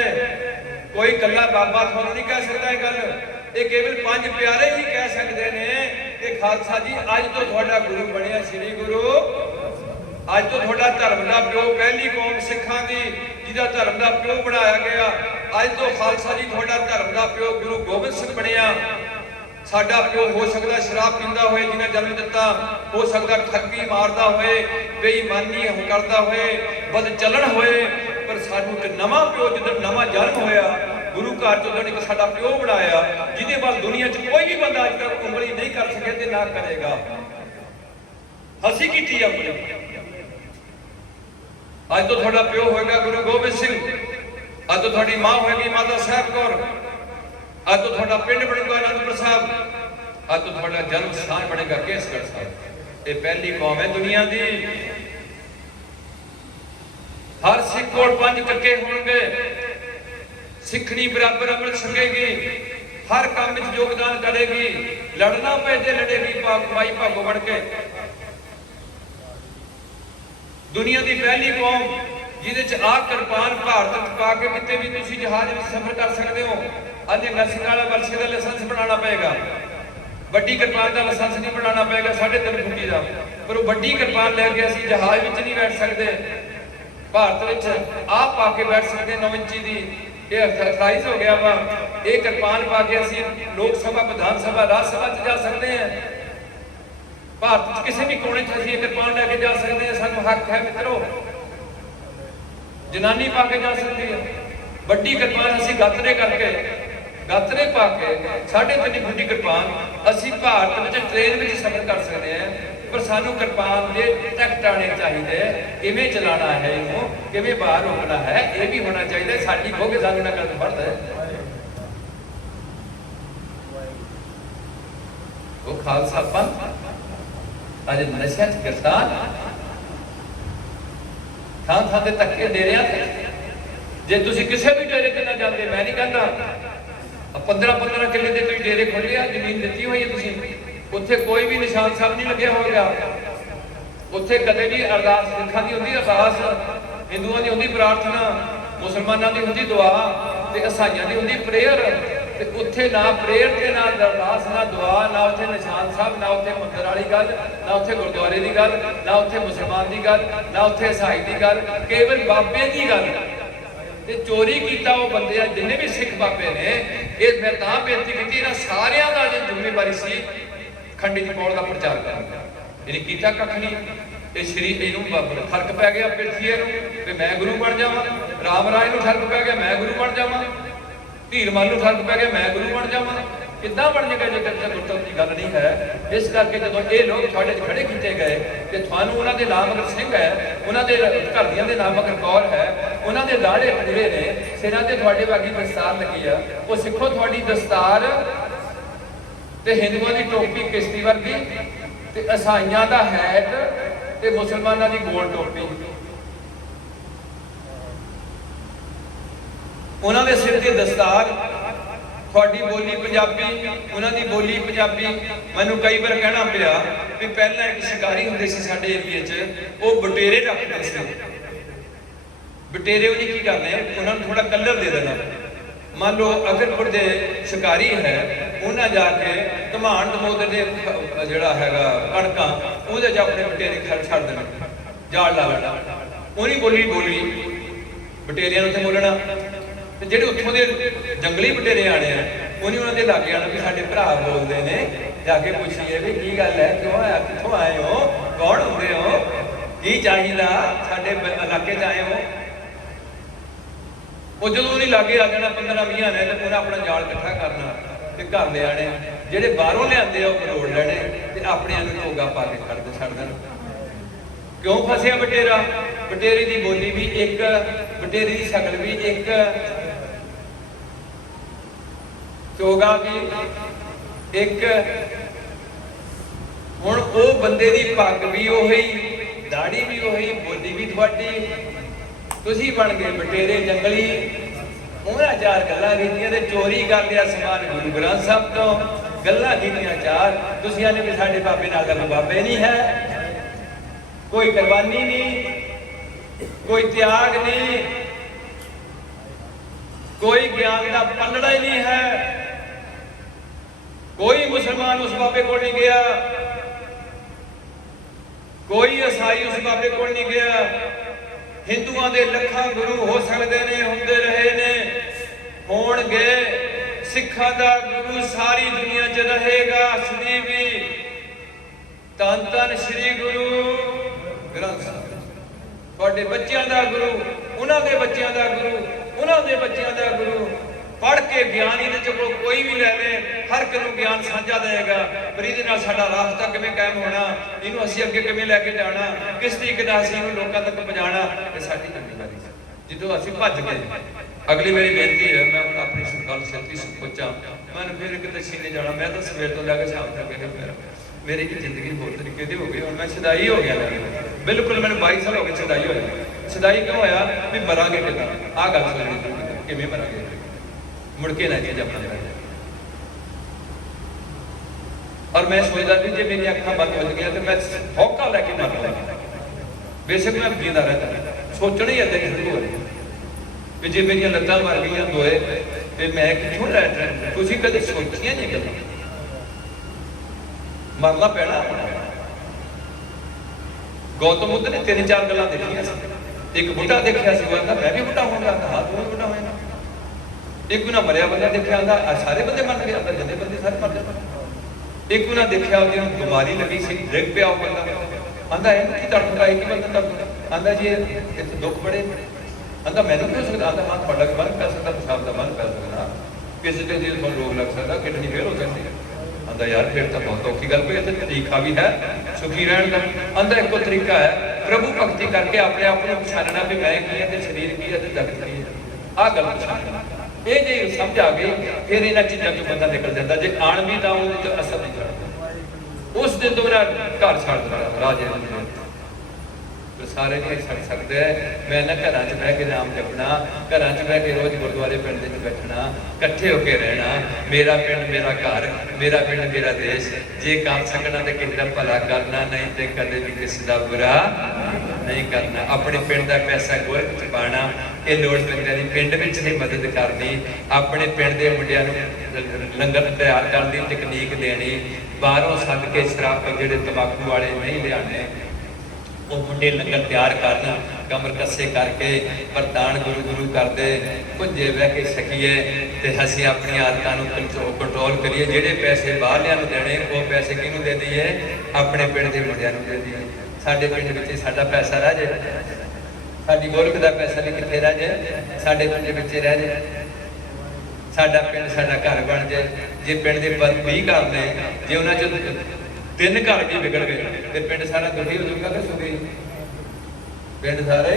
कोई कला बाबा थानू नहीं कह सकता ये गल, ये केवल पंज प्यारे ही कह सकते हैं कि खालसा जी अज तो तुहाडा गुरु बनिया श्री गुरु, अज तो तुहाडा धर्म का प्यो, पहली कौम सिखां दी जिहदा धर्म का प्यो बनाया गया, अज तो खालसा जी तुहाडा धर्म का प्यो गुरु गोबिंद सिंह बनिया। साडा प्यो हो सकता शराब पींदा होए जिन्हें जन्म दिता, हो सकता ठगी मारदा होए, बेईमानी करदा होए, बद चलन होए, पर सानू एक नवा प्यो जिद्दन नवा जन्म होया गुरु घर चों एक साडा प्यो बनाया, जिहदे वाल दुनिया च कोई भी बंदा अज तक उंगली नहीं कर सके ते ना करेगा। हसी कीती अपनी। अज तो तुहाडा प्यो होएगा गुरु गोबिंद सिंह, अज तो तुहाडी मां होएगी माता साहब कौर, अज तो तुहाडा पिंड बनूगा आनंदपुर साहब, अज तो तुहाडा जन्म स्थान बनेगा केसगढ़ साहब। ये पहली कौम है दुनिया दी। हर सिख कोल पंज कक्के होणगे, सिखनी बराबर अमृत छकेगी, हर काम में योगदान करेगी, लड़ना पे ते लड़ेगी माई भागो बन के। दुनिया की पहली कौम जिहदे च आ किरपान भारत पा के किते भी तुसीं जहाज में सफर कर सकते हो। अज नर्सिंग वाला वर्षे का लाइसेंस बनाना पेगा, वड्डी किरपान का लाइसेंस नहीं बनाना पेगा 3.5 फुटी का, पर वो वड्डी किरपान लैके असीं जहाज में नहीं बैठ सकते। भारत में आप पा के बैठ सकते 9 इंची की, ये अर्थराइज हो गया वा, ये किरपान पा के असीं लोक सभा विधान सभा राज सभा जा सकते हैं। भारत किसी भी कोने असीं किरपान लैके जा सकते हैं, सानू हक है मित्रों। जनानी पा के जा सकती है, वड्डी किरपान असीं गातरे करके गातरे पा के 3.5 फुटी किरपान असीं भारत में ट्रेन में सफर कर सकते हैं। पर सानू किरपान के टैक्ट आने चाहिए, किवें चलाना है, इनू किवें बाहर रोकना है, ये भी होना चाहिए। साडी खो के सानू ना गल फर्द है। वो खालसा पंथ अज नशे च गिरफ्तार, थां थां ते धक्के दे रहा थे। जे तुसीं किसी भी डेरे ते ना जाते, मैं नहीं कहता 15-15 किले के तुसीं डेरे खोले, जमीन दिती हुई है तुसीं, उत्थे कोई भी निशान साहब नहीं लगे होगा, उत्थे कदे भी अरदास सिखां दी होंदी अरदास, हिंदुओं की होंदी प्रार्थना, मुसलमानों की होंदी दुआ, ते ईसाइयां की होंदी प्रेयर। ते उत्थे ना प्रेयर ते ना अरदास ना दुआ, ना उत्थे निशान साहब, ना उत्थे मंदिर वाली गल, ना उत्थे गुरुद्वारे की गल, ना उत्थे मुसलमान की गल, ना उत्थे ईसाई की गल, केवल बाबे की गल। ते चोरी कीता वो बंदे जिन्हें भी सिख बाबे ने, ये मैं तां बेनती की इन्हां सारियां दा जो जिम्मेवारी सी खंडी दी पौड़ का प्रचार करना, इन्हें कीता कख नहीं। ये श्री इनू फर्क पै गया पिरथीए नूं मैं गुरु बन जावां, राम राय नूं फर्क पै गया मैं गुरु बन जावां, धीरमल नूं फर्क पै गया मैं गुरु बन जावां। किद्दां बन जाएगा जे गुरतम की गल नहीं है। इस करके जदों ये लोग तुहाडे खड़े कीते गए ते तुहानूं उन्हां दे नाम अगर सिंह है, उन्हां दे घरदियां दे नाम अगर कौर है, उन्हां दे लाड़े पूरे ने, सिरां ते तुहाडे वागी दस्तार लगी आ, वो सिखो तुहाडी दस्तार ते हिंदुओं की टोपी किश्ती वर्गी, ते ईसाइयां दा हैट, ते मुसलमानों की गोल टोपी। उन्हां दे सिर ते दस्तार, थोड़ी बोली पंजाबी, उन्हां दी बोली पंजाबी। मैनूं कई बार कहना पिया भी पहला एक शिकारी हुंदे सी साडे एरिए च, वो बटेरे रखदे सी। बटेरे उन्हें की करने, उन्हां नूं थोड़ा कलर दे देना। मान लो अगरपुर के शिकारी है, उन्हें जाके धमान दमोदर के जोड़ा है कणकां उहदे च अपने बटेरे छड़ देने, जाल ला लेना, उन्हीं बोली बोली बटेरियां उत्थे बोलना। ਜਿਹੜੇ ਉੱਥੋਂ ਦੇ ਜੰਗਲੀ ਬਟੇਰੇ ਆਣੇ ਆ, ਉਹਨੇ ਉਹਨਾਂ ਦੇ ਲਾਗੇ ਆਣਾ ਵੀ ਸਾਡੇ ਭਰਾ ਬੋਲਦੇ ਨੇ जाके पूछिए भी की गल है, क्यों आया, कितों आए हो, कौन होंगे हो, की चाहिए, साडे इलाके च आए हो। वो जो नहीं लागे आ जाना 15-20 ने तो उन्हें अपना जाल इकट्ठा करना ते घर ले आने, जेडे बाहरों लियाते वो मरोड़ लेने ते अपने धोगा पा के छड़ देना। क्यों फसिया बटेरा? बटेरे की बोली भी एक, बटेरे की शकल भी एक, चोगा भी एक, हुण वो बंदे की पग भी उही, दाढ़ी भी उही, बोली भी थोड़ी, तुसी बन गए बटेरे जंगली। उन्हें 4 गल्लां कीतियां ते चोरी कर लिया समान गुरु ग्रंथ साहब तो, गल्लां कीतियां 4, तुसी आने भी साडे बाबे नाल दा बाबे नहीं है, कोई कुर्बानी नहीं, कोई त्याग नहीं, कोई ज्ञान का पलड़ा ही नहीं है। कोई मुसलमान उस बाबे को नहीं गया, कोई ईसाई उस बाबे को नहीं गया। हिंदुओं के लखां गुरु हो सकते ने, होंदे रहे ने, होणगे। सिखां दा गुरु सारी दुनिया च रहेगा सदी भी। धन धन श्री गुरु ग्रंथ साहिब, तुहाडे बच्चों का गुरु, उन्होंने बच्चों का गुरु, उन्होंने बच्चों का गुरु। पढ़ के ज्ञान ही चलो कोई भी ले ले, हर किनू ज्ञान साझा देगा, पर ये साडा रास्ता किवें कायम होना, इनू असीं अगे किवें लैके जाना, किस तरीके नाल असीं इनू लोकां तक पहुंचाना, ये साडी जिम्मेदारी है। जो असीं भज गए, अगली मेरी बेनती है, मैं हुण अपनी गल छेती सोचां, मैं फिर किते सीने जाना, मैं तो सवेर तो लैके शाम तक मेरी जिंदगी बहुत तरीके की हो गई। हुण मैं सदाई हो गया, बिल्कुल मैंने 22 साल हो गए सदाई होया। सदाई क्यों होया भी मरांगे किदां, आह गल सोचनी किवें मरांगे, मुड़के ना चीज अपना कर। और मैं सोचता भी जो मेरी अखा बंद हो गई तो मैं हौका लैके मर लूँगा, बेशक मैं जींदा रहता, सोचना ही ऐसा शुरू हो रही भी जे मेरी लत्तां मर गई दोए तो मैं कितों रह, तुसीं कदे सोचियां नहीं गल्लां, मरना पैना। गौतम बुद्ध ने 3-4 गल्लां देखियां सी, एक बुढ़ा देखिया सी, वो कहता मैं भी बुढ़ा होऊंगा, हाँ तू भी बुढ़ा होएगा। एक उन्हें मरिया बंदा देखा, आंदा सारे बंदे मर गए, अंदर जिन्ने बंदे सारे मर गए। एक उन्हें देखा उन्हें बीमारी लगी सी, डिग पिया वो बंदा, आंदा इहनूं की तड़फड़ाई की बंदा तड़फड़ा, आंदा जी इत्थे दुख बड़े, आंदा मैनूं क्यों सकदा, आंदा हाँ तुहाडा भी बंद कर सकदा, पेशाब दा बंद कर सकदा, किसी ते दिल तुहानूं रोग लग सकदा, किडनी फेल हो सकदी है। आंदा यार फिर तो बहुत औखी गल, कोई इत्थे तरीका भी है सुखी रहण दा। आंदा इक्को तरीका है प्रभु भगती करके अपने आप को पछाणना भी मैं की है ते शरीर की है ते जगत की है, आह गल पछाणना। ये जे समझ आ गई फिर इन्हां चीज़ों चों बंदा निकल जाता, जे आण भी तां उहदे च असर नहीं छड्डदा। उस दिन तो मेरा घर छड्ड दिता राजे ने, तो सारे नहीं छड्ड सकते। मैं ना घर च बह के नाम जपना, घर च बह के रोज गुरुद्वारे पिंड च बैठना, कट्ठे होकर रहना, मेरा पिंड मेरा घर, मेरा पिंड मेरा देश। जे कर सकना तो किसी का भला करना, नहीं तो कदे भी किसी का बुरा नहीं करना। अपने पिंड का पैसा गोरख च पाना, ये लोड़वंदां दी पिंड विच नहीं मदद करनी, अपने पिंड के मुंडियां नूं लंगर तैयार करने की तकनीक देनी, बाहरों सद के शराब जिहड़े तंबाकू वाले नहीं लियाने, वो मुंडे लंगर तैयार करना, कमर कस्से करके प्रधान गुरु गुरु करते भुंजे बह के छकीए, तो असीं अपनी आदतों कंट्रोल करिए। जिहड़े पैसे बाहरलियां नूं देने वो पैसे किहनूं दे दईए, अपने पिंड के मुंडियां नूं दे दईए। साडे पिंड विच साडा पैसा रह जाए, साडी गोरख दा पैसा भी कित्थे रह जाए, साडे पिंड विच रह जाए, साडा पिंड साडा घर बन जाए। जे पिंड दे 20 घर ने, जे उन्हां चों 3 घर भी बिगड़ गए तो पिंड सारा दुखी हो जाऊगा कि सुखी, पिंड सारे।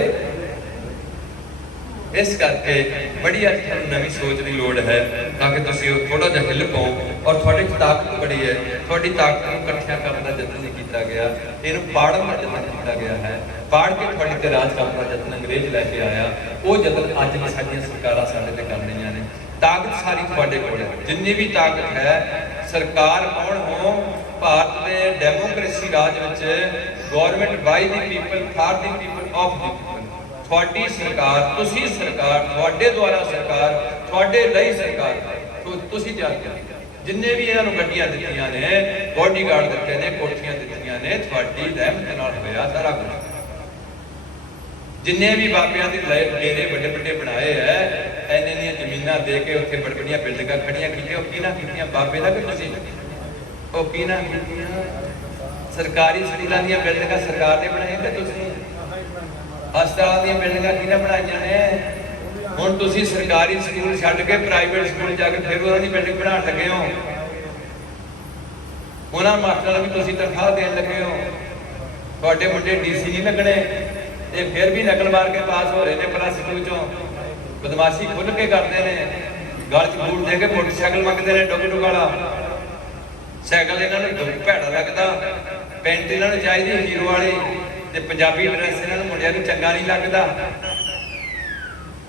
इस करके बड़ी नवी सोच की लोड़ है, ताकि तुसीं थोड़ा जिहा हिल पाओ। और थोड़ी ताकत बड़ी है, थोड़ी ताकत को इकट्ठा करने का यत्न नहीं किया गया, इन्हूं पाड़न का यत्न किया गया है। पाड़ के थोड़ी ते राज करने का यत्न अंग्रेज लैके आया, वो यत्न अज भी साडियां सरकारां साडे ते कर रहीआं ने। ताकत सारी तुहाडे कोल है, जिन्नी भी ताकत है। सरकार कौन हो, भारत के democracy Raj which government by the people for the people of the people. थोड़ी सरकार, तुसी सरकार, थोड़े द्वारा सरकार, थोड़े लई सरकार, तो तुसी जाके जिन्ने भी इन्होंने गड्डियां दित्तियां ने, बॉडीगार्ड दिते ने, कोठियां दित्तियां ने, थोड़ी रहमत नाल होया सारा कुछ। जिन्ने भी बाबियां दे डेरे बड़े बड़े बनाए है, इन्ने जमीनां दे के उत्थे बड़ी बड़ियां बिल्डिंगां खड़ियां कीतियां, किहनां कीतियां? बाबे दा कि तुसी? ਉਹ ਕੀ ਨਾ ਕੀਤੀਆਂ ਸਰਕਾਰੀ ਸਕੂਲਾਂ ਦੀਆਂ ਬਿਲਡਿੰਗਾਂ ਸਰਕਾਰ ਨੇ ਬਣਾਈਆਂ ਕਿ ਤੁਸੀਂ ਹਸਪਤਾਲਾਂ ਦੀਆਂ ਬਿਲਡਿੰਗਾਂ ਕਿਹਨੇ ਬਣਾਈਆਂ ਨੇ ਹੁਣ ਤੁਸੀਂ ਸਰਕਾਰੀ ਸਕੂਲ ਛੱਡ ਕੇ ਪ੍ਰਾਈਵੇਟ ਸਕੂਲ ਜਾ ਕੇ ਫਿਰ ਉਹਨਾਂ ਦੀ ਬਿਲਡਿੰਗ ਬਣਾਉਣ ਲੱਗੇ ਹੋ ਉਹਨਾਂ ਮਾਸਟਰਾਂ ਨੂੰ ਵੀ ਤੁਸੀਂ ਤਨਖਾਹ ਦੇਣ ਲੱਗੇ ਹੋ ਤੁਹਾਡੇ ਮੁੰਡੇ ਡੀਸੀ ਨਹੀਂ ਲੱਗਣੇ ਤੇ ਫਿਰ ਵੀ ਨਕਲ ਮਾਰ ਕੇ ਪਾਸ ਹੋ ਰਹੇ ਨੇ ਪਲੱਸ 2 ਚੋਂ ਬਦਮਾਸ਼ੀ ਖੁੱਲ ਕੇ ਕਰਦੇ ਨੇ ਗਲ 'ਚ ਬੂਟ ਦੇ ਕੇ ਮੋਟਰਸਾਈਕਲ ਮੰਗਦੇ ਨੇ ਡੁੱਗ ਡੁੱਗ ਵਾਲਾ ਸਾਈਕਲ ਇਹਨਾਂ ਨੂੰ ਦੁੱਖ ਭੈੜਾ ਲੱਗਦਾ ਪੈਂਟ ਇਹਨਾਂ ਨੂੰ ਚਾਹੀਦੀ ਹੀਰੋ ਵਾਲੀ ਤੇ ਪੰਜਾਬੀ ਡਰੈਸ ਇਹਨਾਂ ਨੂੰ ਮੁੰਡਿਆਂ ਨੂੰ ਚੰਗਾ ਨਹੀਂ ਲੱਗਦਾ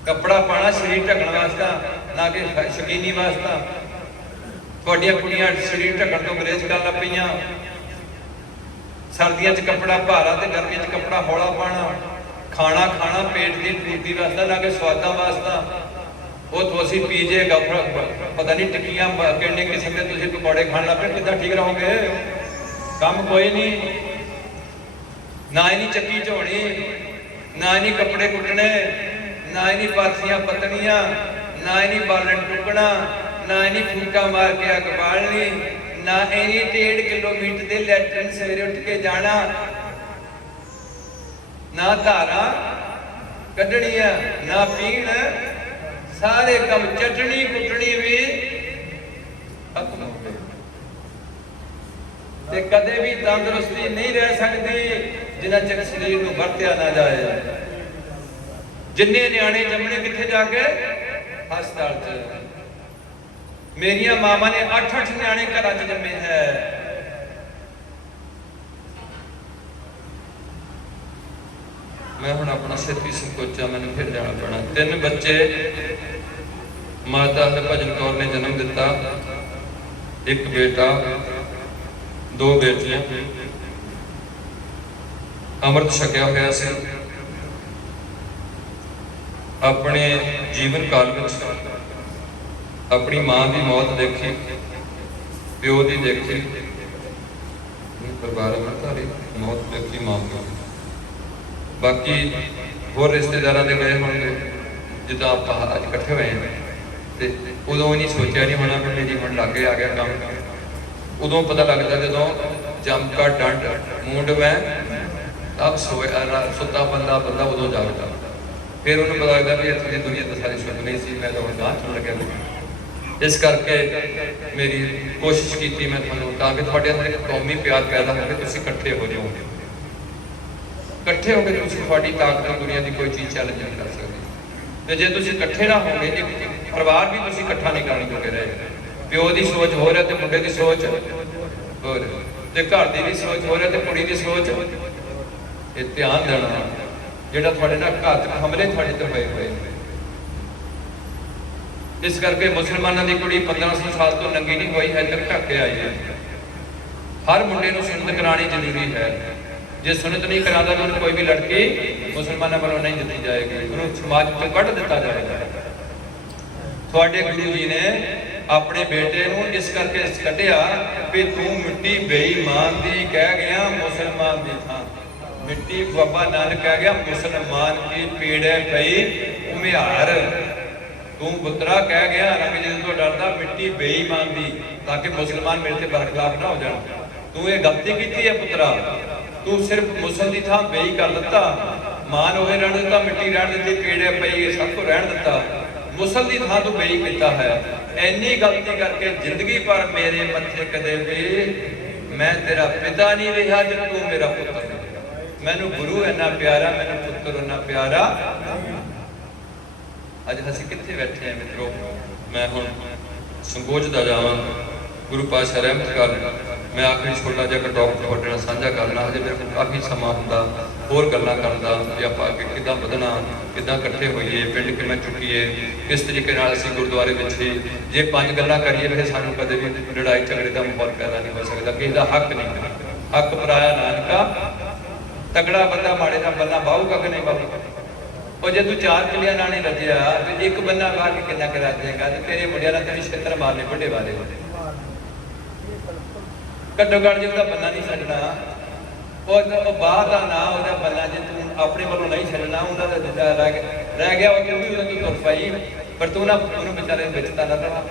ਕੱਪੜਾ ਪਾਣਾ ਸਰੀਰ ਢੱਕਣ ਵਾਸਤਾ ਨਾ ਕਿ ਸ਼ਕੀਨੀ ਵਾਸਤਾ ਤੁਹਾਡੀਆਂ ਕੁੜੀਆਂ ਸਰੀਰ ਢੱਕਣ ਤੋਂ ਗੁਰੇਜ਼ ਕਰਨ ਲੱਗ ਪਈਆਂ ਸਰਦੀਆਂ 'ਚ ਕੱਪੜਾ ਭਾਰਾ ਤੇ ਗਰਮੀਆਂ 'ਚ ਕੱਪੜਾ ਹੌਲਾ ਪਾਣਾ ਖਾਣਾ ਖਾਣਾ ਪੇਟ ਦੀ ਪੂਰਤੀ ਵਾਸਤਾ ਨਾ ਕਿ ਸਵਾਦਾਂ ਵਾਸਤਾ ਉਹ ਤੁਸੀਂ ਪੀਜੇ ਪਤਾ ਨਹੀਂ ਟਿੱਕੀਆਂ ਕਿੰਨੇ ਕਿਸਮ ਦੇ ਤੁਸੀਂ ਪਕੌੜੇ ਖਾਣ ਲੱਗ ਪਏ ਕਿੱਦਾਂ ਠੀਕ ਰਹੋਗੇ ਕੰਮ ਕੋਈ ਨਹੀਂ ਨਾ ਇਹਨੀ ਚੱਕੀ ਝੋਣੀ ਨਾ ਇਹਨੀ ਕੱਪੜੇ ਕੁੱਟਣੇ ਨਾ ਇਹਨੀ ਪਾਥੀਆਂ ਪਤਣੀਆਂ ਨਾ ਇਹਨੀ ਬਾਲਣ ਟੁਕਣਾ ਨਾ ਇਹਨੀ ਫੂਕਾ ਮਾਰ ਕੇ ਅੱਗ ਬਾਲਣੀ ਨਾ ਇਹਨੀ 1.5 ਕਿਲੋਮੀਟਰ ਦੇ ਲੈਟਰਨ ਸਵੇਰੇ ਉੱਠ ਕੇ ਜਾਣਾ ਨਾ ਧਾਰਾਂ ਕੱਢਣੀਆਂ ਨਾ ਪੀਣ ਸਾਰੇ ਕੰਮ ਚਟਣੀ ਕੁੱਟਣੀ ਵੀ ਖਤਮ ਹੋ ਗਈ ਤੇ ਕਦੇ ਵੀ ਤੰਦਰੁਸਤੀ ਨਹੀਂ ਰਹਿ ਸਕਦੀ ਜਿੰਨਾ ਚਿਰ ਸਰੀਰ ਨੂੰ ਵਰਤਿਆ ਨਾ ਜਾਏ ਜਿੰਨੇ ਨਿਆਣੇ ਜੰਮਣੇ ਕਿੱਥੇ ਜਾ ਕੇ ਹਸਪਤਾਲ 'ਚ ਮੇਰੀਆਂ ਮਾਵਾਂ ਨੇ 8-8 ਨਿਆਣੇ ਘਰਾਂ 'ਚ ਜੰਮੇ ਹੈ ਮੈਂ ਹੁਣ ਆਪਣਾ ਛੇਤੀ ਸੰਕੋਚਾ ਮੈਨੂੰ ਫਿਰ ਜਾਣਾ ਪੈਣਾ 3 ਬੱਚੇ ਮਾਤਾ ਹਰਭਜਨ ਕੌਰ ਨੇ ਜਨਮ ਦਿੱਤਾ 1 ਬੇਟਾ 2 ਬੇਟੀਆਂ ਅੰਮ੍ਰਿਤ ਛਕਿਆ ਹੋਇਆ ਸੀ ਆਪਣੇ ਜੀਵਨ ਕਾਲ ਵਿੱਚ ਆਪਣੀ ਮਾਂ ਦੀ ਮੌਤ ਦੇਖੀ ਪਿਓ ਦੀ ਦੇਖੀ ਪਰਿਵਾਰ ਦੀ ਮੌਤ ਦੇਖੀ ਮਾਂ ਦੀ ਬਾਕੀ ਹੋਰ ਰਿਸ਼ਤੇਦਾਰਾਂ ਦੇ ਗਏ ਹੋਣਗੇ ਜਿੱਦਾਂ ਆਪਾਂ ਅੱਜ ਇਕੱਠੇ ਹੋਏ ਹਾਂ ਤੇ ਉਦੋਂ ਨਹੀਂ ਸੋਚਿਆ ਨਹੀਂ ਹੋਣਾ ਵੀ ਮੇਰੀ ਹੁਣ ਲਾਗੇ ਆ ਗਿਆ ਕੰਮ ਉਦੋਂ ਪਤਾ ਲੱਗਦਾ ਜਦੋਂ ਜੰਮ ਕਾ ਡੰਡ ਮੂੰਡ ਮੈਂ ਤਬ ਸੋਇਆ ਸੁੱਤਾ ਬੰਦਾ ਉਦੋਂ ਜਾਗਦਾ ਫਿਰ ਉਹਨੂੰ ਪਤਾ ਲੱਗਦਾ ਵੀ ਇੱਥੇ ਦੀ ਦੁਨੀਆ ਤਾਂ ਸਾਰੀ ਸੁੱਤ ਨਹੀਂ ਸੀ ਮੈਂ ਤਾਂ ਹੁਣ ਗਾਂਹ ਚੁਣ ਲੱਗਿਆ ਇਸ ਕਰਕੇ ਮੇਰੀ ਕੋਸ਼ਿਸ਼ ਕੀਤੀ ਮੈਂ ਤੁਹਾਨੂੰ ਤਾਂ ਕਿ ਤੁਹਾਡੇ ਅੰਦਰ ਇੱਕ ਕੌਮੀ ਪਿਆਰ ਪੈਦਾ ਹੋਵੇ ਤੁਸੀਂ ਇਕੱਠੇ ਹੋ ਜਾਓ ਇਕੱਠੇ ਹੋ ਕੇ ਤੁਸੀਂ ਤੁਹਾਡੀ ਤਾਕਤ ਨਾਲ ਦੁਨੀਆ ਦੀ ਕੋਈ ਚੀਜ਼ ਚੈਲੰਜ ਨਹੀਂ ਕਰ ਸਕਦੇ ਤੇ ਜੇ ਤੁਸੀਂ ਇਕੱਠੇ ਨਾ ਹੋਗੇ ਇੱਕ ਪਰਿਵਾਰ ਵੀ ਤੁਸੀਂ ਇਕੱਠਾ ਨਹੀਂ ਕਰਨ ਜੋਗੇ ਰਹੇ ਪਿਓ ਦੀ ਸੋਚ ਹੋਰ ਹੈ ਤੇ ਮੁੰਡੇ ਦੀ ਸੋਚ ਹੋਰ ਤੇ ਘਰ ਦੀ ਵੀ ਸੋਚ ਹੋਰ ਹੈ ਤੇ ਕੁੜੀ ਦੀ ਸੋਚ ਇਹ ਧਿਆਨ ਦੇਣਾ ਜਿਹੜਾ ਤੁਹਾਡੇ ਨਾਲ ਘਾਤਕ ਹਮਲੇ ਤੁਹਾਡੇ ਤੇ ਹੋਏ ਹੋਏ ਨੇ ਇਸ ਕਰਕੇ ਮੁਸਲਮਾਨਾਂ ਦੀ ਕੁੜੀ 1500 ਸਾਲ ਤੋਂ ਨੰਗੀ ਨਹੀਂ ਹੋਈ ਹੈ ਤੱਕ ਢੱਕ ਕੇ ਆਈ ਹੈ ਹਰ ਮੁੰਡੇ ਨੂੰ ਸੁਨਨਤ ਕਰਾਣੀ ਜ਼ਰੂਰੀ ਹੈ ਜੇ ਸੁਨਨਤ ਨਹੀਂ ਕਰਾਉਂਦਾ ਤਾਂ ਉਹਨੂੰ ਕੋਈ ਵੀ ਲੜਕੀ ਮੁਸਲਮਾਨਾਂ ਵੱਲੋਂ ਨਹੀਂ ਦਿੱਤੀ ਜਾਏਗੀ ਉਹਨੂੰ ਸਮਾਜ ਤੋਂ ਕੱਢ ਦਿੱਤਾ ਜਾਏਗਾ ਤੁਹਾਡੇ ਗੁਰੂ ਜੀ ਨੇ ਆਪਣੇ ਬੇਟੇ ਨੂੰ ਇਸ ਕਰਕੇ ਕੱਢਿਆ ਵੀ ਤੂੰ ਮਿੱਟੀ ਬੇਈਮਾਨ ਦੀ ਕਹਿ ਗਿਆ ਮੁਸਲਮਾਨ ਦੀ ਥਾਂ ਮਿੱਟੀ ਬਾਬਾ ਨਾਨਕ ਕਹਿ ਗਿਆ ਮੁਸਲਮਾਨ ਕੀ ਪੀੜੇ ਪਈ ਉਮਿਹਾਰ ਤੂੰ ਪੁੱਤਰਾ ਕਹਿ ਗਿਆ ਰੰਗਜੀਤ ਤੋਂ ਡਰਦਾ ਮਿੱਟੀ ਬੇਈਮਾਨ ਦੀ ਤਾਂ ਕਿ ਮੁਸਲਮਾਨ ਮੇਰੇ ਤੇ ਬਰਖਲਾਫ ਨਾ ਹੋ ਜਾਣ ਤੂੰ ਇਹ ਗਲਤੀ ਕੀਤੀ ਹੈ ਪੁੱਤਰਾ ਤੂੰ ਸਿਰਫ ਮੁਸਲ ਦੀ ਥਾਂ ਬੇਈ ਕਰ ਦਿੱਤਾ ਮਾਨ ਹੋਏ ਰਹਿਣ ਦਿੱਤਾ ਮਿੱਟੀ ਰਹਿਣ ਦਿੱਤੀ ਪੀੜੇ ਪਈ ਸਭ ਕੁਝ ਰਹਿਣ ਦਿੱਤਾ ਮੁਸਲ ਦੀ ਥਾਂ ਤੂੰ ਬੇਈ ਕੀਤਾ ਹੈ ਇੰਨੀ ਗਲਤੀ ਕਰਕੇ ਜ਼ਿੰਦਗੀ ਭਰ ਮੇਰੇ ਮੱਥੇ ਕਦੇ ਵੀ ਮੈਂ ਤੇਰਾ ਪਿਤਾ ਨਹੀਂ ਰਿਹਾ ਜੇ ਤੂੰ ਮੇਰਾ ਪੁੱਤਰ ਮੈਨੂੰ ਗੁਰੂ ਇੰਨਾ ਪਿਆਰਾ ਮੈਨੂੰ ਪੁੱਤਰ ਇੰਨਾ ਪਿਆਰਾ ਅੱਜ ਅਸੀਂ ਕਿੱਥੇ ਬੈਠੇ ਆ ਮਿੱਤਰੋ ਮੈਂ ਹੁਣ ਸੰਕੋਚਦਾ ਜਾਵਾਂ ਗੁਰੂ ਪਾਤਸ਼ਾਹ ਰਹਿਮਤ ਕਰ ਮੈਂ ਆਖਰੀ ਛੋਟਾ ਜਿਹਾ ਟੌਪ ਤੁਹਾਡੇ ਨਾਲ ਸਾਂਝਾ ਕਰਨਾ ਹਜੇ ਮੇਰੇ ਕੋਲ ਕਾਫੀ ਸਮਾਂ ਹੁੰਦਾ ਹੋਰ ਗੱਲਾਂ ਕਰਨ ਦਾ ਵੀ ਆਪਾਂ ਅੱਗੇ ਕਿੱਦਾਂ ਵਧਣਾ ਕਿੱਦਾਂ ਇਕੱਠੇ ਹੋਈਏ ਪਿੰਡ ਕਿਵੇਂ ਚੁੱਕੀਏ ਕਿਸ ਤਰੀਕੇ ਨਾਲ ਅਸੀਂ ਗੁਰਦੁਆਰੇ ਵਿੱਚ ਹੀ ਜੇ 5 ਗੱਲਾਂ ਕਰੀਏ ਫਿਰ ਸਾਨੂੰ ਕਦੇ ਵੀ ਲੜਾਈ ਝਗੜੇ ਦਾ ਮਾਹੌਲ ਪੈਦਾ ਨਹੀਂ ਹੋ ਸਕਦਾ ਕਿਸੇ ਦਾ ਹੱਕ ਨਹੀਂ ਹੱਕ ਪਰਾਇਆ ਨਾਨਕਾ ਤਗੜਾ ਬੰਦਾ ਮਾੜੇ ਨਾਲ ਬੰਨਾ ਬਾਹੂਗਾ ਕਿ ਨਹੀਂ ਬਾਹੂਗਾ ਉਹ ਜੇ ਤੂੰ 4 ਕਿੱਲਿਆਂ ਨਾਲ ਨਹੀਂ ਰੱਜਿਆ ਤੇ ਇੱਕ ਬੰਨਾ ਵਾਹ ਕੇ ਕਿੰਨਾ ਕਰ ਰੱਜੇਗਾ ਤੇ ਤੇਰੇ ਮੁੰਡਿਆਂ ਨਾਲ ਤੇਰੀ ਛੇਤਰ ਮਾਰਨੇ ਵੱਡੇ ਵਾਲੇ ਘੱਟੋ ਘੱਟ ਜੇ ਉਹਦਾ ਬੰਨਾ ਨਹੀਂ ਛੱਡਣਾ ਉਹ ਬਾਹ ਦਾ ਨਾ ਉਹਦਾ ਬੰਨਾ ਜੇ ਤੂੰ ਆਪਣੇ ਵੱਲੋਂ ਨਹੀਂ ਛੱਡਣਾ ਉਹਨਾਂ ਦਾ ਜਿੱਦਾਂ ਰਹਿ ਗਿਆ ਉਹ ਵੀ ਉਹਦਾ ਤੂੰ ਤੁਰ ਪਈ ਪਰ ਤੂੰ ਨਾ ਉਹਨੂੰ ਵਿਚਾਰੇ ਨੂੰ ਵਿੱਚ ਤਾਂ ਨਾ ਰਵਾ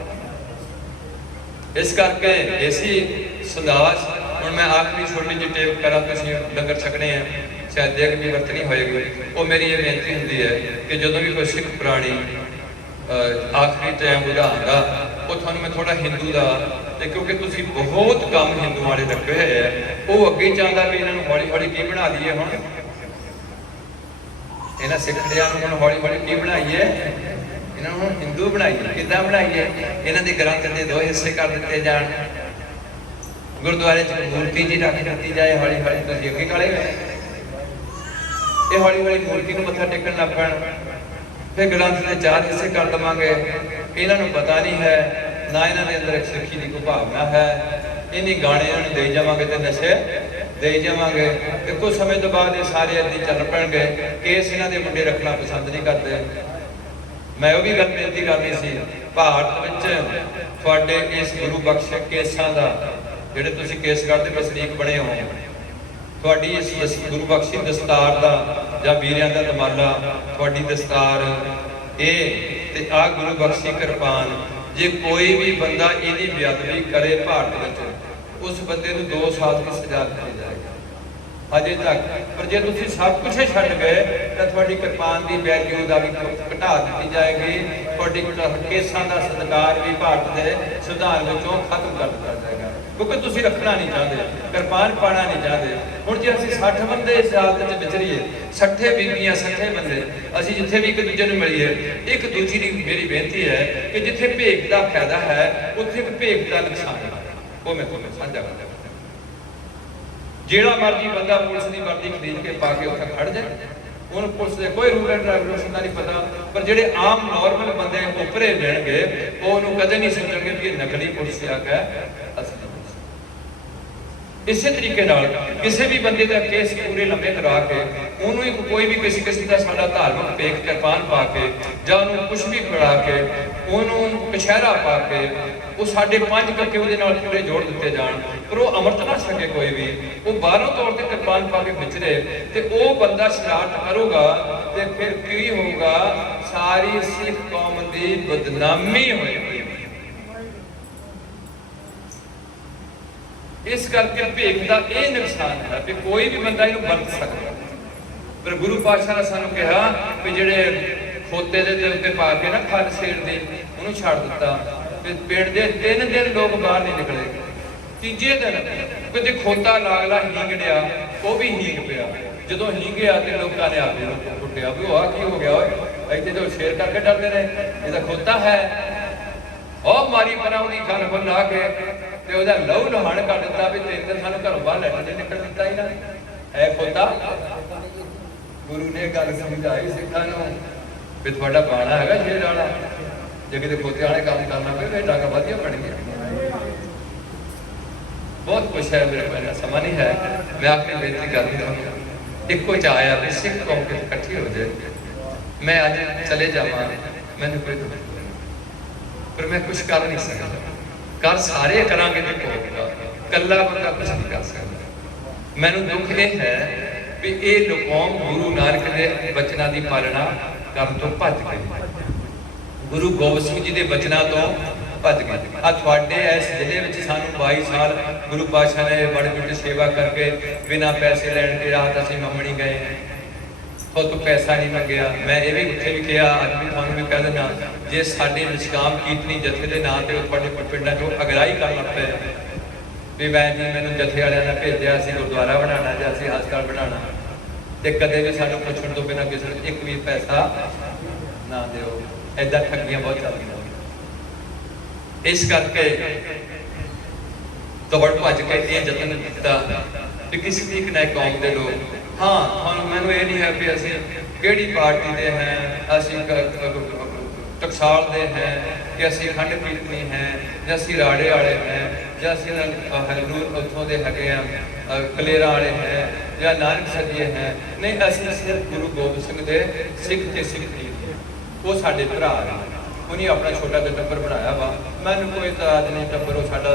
ਇਸ ਕਰਕੇ ਐਸੀ ਸੰਦਾਸ। ਹੁਣ ਮੈਂ ਆਖਰੀ ਛੋਟੀ ਜਿਹੀ ਟੇਪ ਕਰਾਂ, ਤੁਸੀਂ ਲੰਗਰ ਛਕਣੇ ਆ, ਸ਼ਾਇਦ ਦੇਖ ਵੀ ਵਰਤਣੀ ਹੋਏਗੀ। ਉਹ ਮੇਰੀ ਇਹ ਬੇਨਤੀ ਹੁੰਦੀ ਹੈ ਕਿ ਜਦੋਂ ਵੀ ਕੋਈ ਸਿੱਖ ਪ੍ਰਾਣੀ ਆਖਰੀ ਟਾਈਮ ਉਹਦਾ ਆਉਂਦਾ, ਉਹ ਤੁਹਾਨੂੰ ਮੈਂ ਥੋੜਾ ਹਿੰਦੂ ਦਾ, ਤੇ ਕਿਉਂਕਿ ਤੁਸੀਂ ਬਹੁਤ ਕੰਮ ਹਿੰਦੂ ਵਾਲੇ ਰੱਖੇ ਹੋਏ ਆ, ਉਹ ਅੱਗੇ ਚਾਹੁੰਦਾ ਵੀ ਇਹਨਾਂ ਨੂੰ ਹੌਲੀ ਹੌਲੀ ਕੀ ਬਣਾ ਦਈਏ। ਹੁਣ ਇਹਨਾਂ ਸਿੱਖੜਿਆਂ ਨੂੰ ਹੁਣ ਹੌਲੀ ਹੌਲੀ ਕੀ ਬਣਾਈਏ, ਇਹਨਾਂ ਨੂੰ ਹੁਣ ਹਿੰਦੂ ਬਣਾਈਏ। ਕਿੱਦਾਂ ਬਣਾਈਏ? ਇਹਨਾਂ ਦੇ ਗ੍ਰੰਥ ਦੇ 2 ਹਿੱਸੇ ਕਰ ਦਿੱਤੇ ਜਾਣ, ਗੁਰਦੁਆਰੇ 'ਚ ਮੂਰਤੀ ਜੀ ਰੱਖ ਦਿੱਤੀ ਜਾਏ। ਹੌਲੀ ਹੌਲੀ ਤੁਸੀਂ ਅੱਗੇ ਕਾਲੇ ਗਏ, ਇਹ ਹੌਲੀ ਹੌਲੀ ਮੂਰਤੀ ਨੂੰ ਮੱਥਾ ਟੇਕਣ ਲੱਗ ਪੈਣ। ਫਿਰ ਗ੍ਰੰਥ ਦੇ 4 ਹਿੱਸੇ ਕਰ ਦੇਵਾਂਗੇ। ਇਹਨਾਂ ਨੂੰ ਪਤਾ ਨਹੀਂ ਹੈ, ਨਾ ਇਹਨਾਂ ਦੇ ਅੰਦਰ ਇੱਕ ਸਿੱਖੀ ਦੀ ਕੋਈ ਭਾਵਨਾ ਹੈ। ਇੰਨੀ ਗਾਣੇ ਇਹਨਾਂ ਨੂੰ ਦੇਈ ਜਾਵਾਂਗੇ ਤੇ ਨਸ਼ੇ ਦੇਈ ਜਾਵਾਂਗੇ, ਤੇ ਕੁਝ ਸਮੇਂ ਤੋਂ ਬਾਅਦ ਇਹ ਸਾਰੇ ਇੱਦਾਂ ਚੱਲ ਪੈਣਗੇ। ਕੇਸ ਇਹਨਾਂ ਦੇ ਮੁੰਡੇ ਰੱਖਣਾ ਪਸੰਦ ਨਹੀਂ ਕਰਦੇ। ਮੈਂ ਉਹ ਵੀ ਗੱਲ ਬੇਨਤੀ ਕਰਨੀ ਸੀ, ਭਾਰਤ ਵਿੱਚ ਤੁਹਾਡੇ ਇਸ ਗੁਰੂ ਬਖਸ਼ ਕੇਸਾਂ ਦਾ, ਜਿਹੜੇ ਤੁਸੀਂ ਕੇਸਗੜ੍ਹ ਦੇ ਵਸਨੀਕ ਬਣੇ ਹੋ, ਤੁਹਾਡੀ ਇਸ ਗੁਰੂ ਬਖਸ਼ੀ ਦਸਤਾਰ ਦਾ ਜਾਂ ਵੀਰਿਆਂ ਦਾ ਦਮਾਲਾ, ਤੁਹਾਡੀ ਦਸਤਾਰ ਇਹ ਤੇ ਆਹ ਗੁਰੂ ਬਖਸ਼ੀ ਕਿਰਪਾਨ, ਜੇ ਕੋਈ ਵੀ ਬੰਦਾ ਇਹਦੀ ਬੇਅਦਬੀ ਕਰੇ ਭਾਰਤ ਵਿੱਚ, ਉਸ ਬੰਦੇ ਨੂੰ 2 ਸਾਲ ਦੀ ਸਜ਼ਾ ਦਿੱਤੀ ਜਾਏਗੀ ਅਜੇ ਤੱਕ। ਪਰ ਜੇ ਤੁਸੀਂ ਸਭ ਕੁਝ ਛੱਡ ਗਏ ਤਾਂ ਤੁਹਾਡੀ ਕਿਰਪਾਨ ਦੀ ਵੈਲਿਊ ਦਾ ਵੀ ਘਟਾ ਦਿੱਤੀ ਜਾਏਗੀ। ਤੁਹਾਡੀ ਕੇਸਾਂ ਦਾ ਸਤਿਕਾਰ ਵੀ ਭਾਰਤ ਦੇ ਸੰਵਿਧਾਨ ਵਿੱਚੋਂ ਖਤਮ ਕਰ ਦਿੱਤਾ ਜਾਏਗਾ, ਕਿਉਂਕਿ ਤੁਸੀਂ ਰੱਖਣਾ ਨਹੀਂ ਚਾਹੁੰਦੇ, ਕਿਰਪਾਨ ਪਾਣਾ ਨਹੀਂ ਚਾਹੁੰਦੇ। ਹੁਣ ਜੇ ਅਸੀਂ 60 ਬੰਦੇ ਇਸ ਹਾਲਤ ਵਿੱਚ ਵਿਚਰੀਏ, 60 ਬੀਬੀਆਂ 60 ਬੰਦੇ, ਅਸੀਂ ਜਿੱਥੇ ਵੀ ਇੱਕ ਦੂਜੇ ਨੂੰ ਮਿਲੀਏ, ਇੱਕ ਦੂਜੀ ਦੀ ਮੇਰੀ ਬੇਨਤੀ ਹੈ ਕਿ ਜਿੱਥੇ ਭੇਖ ਦਾ ਫਾਇਦਾ ਹੈ ਉੱਥੇ ਇੱਕ ਭੇਖ ਦਾ ਨੁਕਸਾਨ ਹੈ। ਉਹ ਮੈਂ ਤੁਹਾਨੂੰ ਸਾਂਝਾ ਕਰਦਾ। ਜਿਹੜਾ ਮਰਜੀ ਬੰਦਾ ਪੁਲਿਸ ਦੀ ਵਰਦੀ ਖਰੀਦ ਕੇ ਪਾ ਕੇ ਉੱਥੇ ਖੜ ਜਾਏ, ਉਹਨੂੰ ਪੁਲਿਸ ਦੇ ਕੋਈ ਰੂਲ ਐਂਡ ਰੈਗੂਲੇਸ਼ਨ ਦਾ ਨਹੀਂ ਪਤਾ। ਪਰ ਜਿਹੜੇ ਆਮ ਨਾਰਮਲ ਬੰਦੇ ਉੱਪਰੇ ਲੈਣਗੇ, ਉਹ ਉਹਨੂੰ ਕਦੇ ਨਹੀਂ ਸੋਚਣਗੇ ਕਿ ਇਹ ਨਕਲੀ ਪੁਲਿਸ ਆ ਹੈ ਅਸਲੀ। ਇਸੇ ਤਰੀਕੇ ਨਾਲ ਕਿਸੇ ਵੀ ਬੰਦੇ ਦਾ ਕੇਸ ਪੂਰੇ ਲੰਬੇ ਕਰਾ ਕੇ ਉਹਨੂੰ ਇੱਕ ਕੋਈ ਵੀ ਕਿਸੇ ਦਾ ਸਾਡਾ ਧਾਰਮਿਕ ਭੇਖ ਕਿਰਪਾਨ ਪਾ ਕੇ ਜਾਂ ਉਹਨੂੰ ਕੁਛ ਵੀ ਫੜਾ ਕੇ ਉਹਨੂੰ ਕਛਹਿਰਾ ਪਾ ਕੇ ਉਹ ਸਾਡੇ 5 ਕਰਕੇ ਉਹਦੇ ਨਾਲ ਪੂਰੇ ਜੋੜ ਦਿੱਤੇ ਜਾਣ, ਪਰ ਉਹ ਅੰਮ੍ਰਿਤ ਨਾ ਛਕੇ ਕੋਈ ਵੀ, ਉਹ ਬਾਹਰੋਂ ਤੌਰ ਤੇ ਕਿਰਪਾਨ ਪਾ ਕੇ ਵਿਚਰੇ ਤੇ ਉਹ ਬੰਦਾ ਸ਼ਰਾਰਤ ਕਰੂਗਾ ਤੇ ਫਿਰ ਕੀ ਹੋਊਗਾ? ਸਾਰੀ ਸਿੱਖ ਕੌਮ ਦੀ ਬਦਨਾਮੀ ਹੋਏਗੀ। ਇਸ ਕਰਕੇ ਭੇਖ ਦਾ ਇਹ ਨੁਕਸਾਨ ਹੈ ਕਿ ਕੋਈ ਵੀ ਬੰਦਾ ਇਹਨੂੰ ਵਰਤ ਸਕਦਾ। ਪਰ ਗੁਰੂ ਪਾਤਸ਼ਾਹ ਨੇ ਸਾਨੂੰ ਕਿਹਾ ਕਿ ਜਿਹੜੇ ਖੋਤੇ ਦੇ ਉੱਤੇ ਪਾ ਕੇ ਨਾ ਖਲ ਸੇੜ ਦੀ, ਉਹਨੂੰ ਛੱਡ ਦਿੱਤਾ। ਤੇ ਪਿੰਡ ਦੇ 3 ਦਿਨ ਲੋਕ ਬਾਹਰ ਨਹੀਂ ਨਿਕਲੇ। ਤੀਜੇ ਦਿਨ ਕਿਤੇ ਖੋਤਾ ਲਾਗਲਾ ਹੀਂਗੜਿਆ, ਉਹ ਵੀ ਹੀਂਗ ਪਿਆ। ਜਦੋਂ ਹੀਂਗਿਆ ਤੇ ਲੋਕਾਂ ਨੇ ਆਪੇ ਨੂੰ ਕੁੱਟਿਆ ਵੀ ਉਹ ਆ ਕੀ ਹੋ ਗਿਆ ਓਏ, ਇੱਥੇ ਤਾਂ ਸ਼ੇਰ ਕਰਕੇ ਡਰਦੇ ਨੇ, ਇਹਦਾ ਖੋਤਾ ਹੈ। ਉਹ ਮਾਰੀ ਪਰਾਂ ਉਹਦੀ ਖਲ ਫੁੱਲ ਲਾ ਕੇ ਤੇ ਉਹਦਾ ਲਹੂ ਲਹਾਣ ਕਰ ਦਿੱਤਾ ਵੀ 3 ਦਿਨ ਸਾਨੂੰ ਘਰੋਂ ਬਾਹਰ ਲੈਣ ਦੇ ਨਿਕਲ ਦਿੱਤਾ ਹੀ ਨਾ। ਐ ਖੋਤਾ ਗੁਰੂ ਨੇ ਗੱਲ ਸਮਝਾਈ ਸਿੱਖਾਂ ਨੂੰ ਵੀ ਤੁਹਾਡਾ ਬਾਣਾ ਹੈਗਾ ਸ਼ੇਰ ਵਾਲਾ, ਜੇ ਕਿਤੇ ਖੋਤੇ ਵਾਲੇ ਕੰਮ ਕਰਨਾ ਪਏ ਤੇ ਡਾਂਗਾ ਵਧੀਆ ਬਣ ਗਿਆ। ਬਹੁਤ ਕੁਛ ਹੈ, ਮੇਰੇ ਕੋਲ ਸਮਾਂ ਨਹੀਂ ਹੈ। ਮੈਂ ਆਪਣੀ ਬੇਨਤੀ ਕਰਦੀ ਤੁਹਾਨੂੰ, ਇੱਕੋ ਚਾਹਿਆ ਵੀ ਸਿੱਖ ਕੌਮ ਇਕੱਠੀ ਹੋ ਜਾਏ। ਮੈਂ ਅੱਜ ਚਲੇ ਜਾਵਾਂ, ਮੈਨੂੰ ਕੋਈ ਦੁੱਖ ਨਹੀਂ, ਪਰ ਮੈਂ ਕੁਛ ਕਰ ਨਹੀਂ ਸਕਦਾ। ਕਰ ਸਾਰੇ ਕਰਾਂਗੇ ਤੇ ਹੋਊਗਾ, ਇਕੱਲਾ ਬੰਦਾ ਕੁਛ ਨਹੀਂ ਕਰ ਸਕਦਾ। ਮੈਨੂੰ ਦੁੱਖ ਇਹ ਹੈ ਵੀ ਇਹ ਕੌਮ ਗੁਰੂ ਨਾਨਕ ਦੇ ਬਚਨਾਂ ਦੀ ਪਾਲਣਾ ਕਰਨ ਤੋਂ ਭੱਜ ਗਈ, ਗੁਰੂ ਗੋਬਿੰਦ ਸਿੰਘ ਜੀ ਦੇ ਬਚਨਾਂ ਤੋਂ ਭੱਜ ਗਈ। ਆ ਤੁਹਾਡੇ ਇਸ ਜ਼ਿਲ੍ਹੇ ਵਿੱਚ ਸਾਨੂੰ 22 ਸਾਲ ਗੁਰੂ ਪਾਤਸ਼ਾਹ ਨੇ ਬੜੀ ਵੱਡੀ ਸੇਵਾ ਕਰਕੇ ਬਿਨਾਂ ਪੈਸੇ ਲੈਣ ਕੇ ਰਾਤ ਅਸੀਂ ਮੰਮਣੀ ਗਏ, ਤੋਂ ਪੈਸਾ ਨਹੀਂ ਮੰਗਿਆ। ਮੈਂ ਇਹ ਵੀ ਉੱਥੇ ਵੀ ਕਿਹਾ, ਅੱਜ ਵੀ ਤੁਹਾਨੂੰ ਵੀ ਕਹਿ ਦਿੰਦਾ, ਜੇ ਸਾਡੇ ਨਿਸ਼ਕਾਮ ਕੀਰਤਨੀ ਜਥੇ ਦੇ ਨਾਂ ਤੇ ਤੁਹਾਡੇ ਪਿੰਡਾਂ ਚੋਂ ਅਗਰਾਈ ਕਰਨ ਲੱਗ ਪਏ ਵੀ ਮੈਨੂੰ ਜਥੇ ਵਾਲਿਆਂ ਨੇ ਭੇਜਿਆ ਸੀ ਗੁਰਦੁਆਰਾ ਬਣਾਉਣਾ ਜਾਂ ਅਸੀਂ ਹਸਪਤਾਲ ਬਣਾਉਣਾ, ਤੇ ਕਦੇ ਵੀ ਸਾਨੂੰ ਪੁੱਛਣ ਤੋਂ ਬਿਨਾਂ ਕਿਸੇ ਨੂੰ 1 ਵੀ ਪੈਸਾ ਨਾ ਦਿਓ। ਏਦਾਂ ਠੱਗੀਆਂ ਬਹੁਤ ਚੱਲਦੀਆਂ। ਇਸ ਕਰਕੇ ਦੌੜ ਭੱਜ ਕੇ ਇਹ ਯਤਨ ਕੀਤਾ ਕਿ ਕਿਸੇ ਦੀ ਇੱਕ ਨਾ ਕੌਮ ਦੇ ਲੋਕ, ਹਾਂ ਹੁਣ ਮੈਨੂੰ ਇਹ ਨਹੀਂ ਹੈ ਵੀ ਅਸੀਂ ਕਿਹੜੀ ਪਾਰਟੀ ਦੇ ਹੈ, ਅਸੀਂ ਟਕਸਾਲ ਦੇ ਹੈ, ਕਿ ਅਸੀਂ ਖੰਡ ਕੀਰਤਨੀ ਹੈ, ਜਾਂ ਅਸੀਂ ਰਾੜੇ ਵਾਲੇ ਹੈ, ਜਾਂ ਅਸੀਂ ਹਲਨੂਰ ਉੱਥੋਂ ਦੇ ਹੈਗੇ ਆ ਕਲੇਰਾਂ ਵਾਲੇ ਹੈ, ਜਾਂ ਨਾਨਕ ਸੱਜੀਏ ਹੈ। ਨਹੀਂ, ਅਸੀਂ ਸਿਰਫ ਗੁਰੂ ਗੋਬਿੰਦ ਸਿੰਘ ਦੇ ਸਿੱਖ ਤੇ ਸਿੱਖ ਨਹੀਂ, ਉਹ ਸਾਡੇ ਭਰਾ ਨੇ। ਉਹਨੇ ਆਪਣਾ ਛੋਟਾ ਜਿਹਾ ਟੱਬਰ ਬਣਾਇਆ ਵਾ, ਮੈਨੂੰ ਕੋਈ ਇਤਰਾਜ਼ ਨਹੀਂ। ਟੱਬਰ ਉਹ ਸਾਡਾ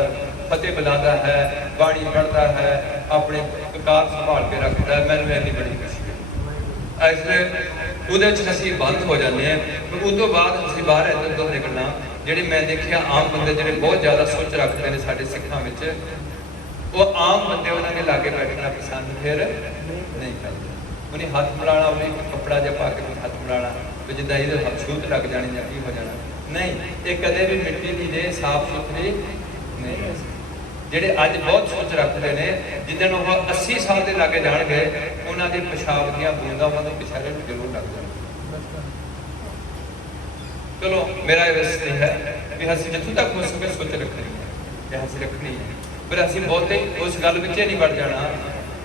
ਫਤਿਹ ਬੁਲਾਉਂਦਾ ਹੈ, ਬਾਣੀ ਪੜ੍ਹਦਾ ਹੈ, ਆਪਣੇ ਕਕਾਰ ਸੰਭਾਲ ਕੇ ਰੱਖਦਾ ਹੈ। ਮੈਨੂੰ ਇੰਨੀ ਬੜੀ ਖੁਸ਼ੀ ਹੈ। ਇਸ ਉਹਦੇ 'ਚ ਅਸੀਂ ਬੰਦ ਹੋ ਜਾਂਦੇ ਹਾਂ। ਉਸ ਤੋਂ ਬਾਅਦ ਅਸੀਂ ਬਾਹਰ ਇੱਧਰ ਉੱਧਰ ਨਿਕਲਣਾ। ਜਿਹੜੇ ਮੈਂ ਦੇਖਿਆ ਆਮ ਬੰਦੇ ਜਿਹੜੇ ਬਹੁਤ ਜ਼ਿਆਦਾ ਸੋਚ ਰੱਖਦੇ ਨੇ ਸਾਡੇ ਸਿੱਖਾਂ ਵਿੱਚ, वो आम बंदे उन्होंने लागे बैठना पसंद फिर नहीं करते। उन्हें हाथ मिलाना, उन्हें कपड़ा जहा पा के हाथ मिलाना तो जिदा ये हाथ छूत लग जानी या की हो जाना, नहीं, ये कदे भी मिट्टी की दे साफ सुथरी नहीं है। ਜਿਹੜੇ ਅੱਜ ਬਹੁਤ ਸੋਚ ਰੱਖਦੇ ਨੇ ਜਿੱਦਣ ਉਹ 80 ਸਾਲ ਦੇ ਲਾਗੇ ਜਾਣਗੇ ਉਹਨਾਂ ਦੇ ਪਿਸ਼ਾਬ ਦੀਆਂ ਬੂੰਦਾਂ ਉਹਨਾਂ ਦੇ ਪਿਛਾਰੇ ਨੂੰ ਜ਼ਰੂਰ ਲੱਗ ਜਾਣ। ਚਲੋ ਮੇਰਾ ਇਹ ਵਸ ਨਹੀਂ ਹੈ ਵੀ ਅਸੀਂ ਜਿੱਥੋਂ ਤੱਕ ਹੋ ਸਕੇ ਸੋਚ ਰੱਖਣੀ ਹੈ ਕਿ ਅਸੀਂ ਰੱਖਣੀ ਹੈ, ਪਰ ਅਸੀਂ ਬਹੁਤੇ ਉਸ ਗੱਲ ਵਿੱਚ ਨਹੀਂ ਵੜ ਜਾਣਾ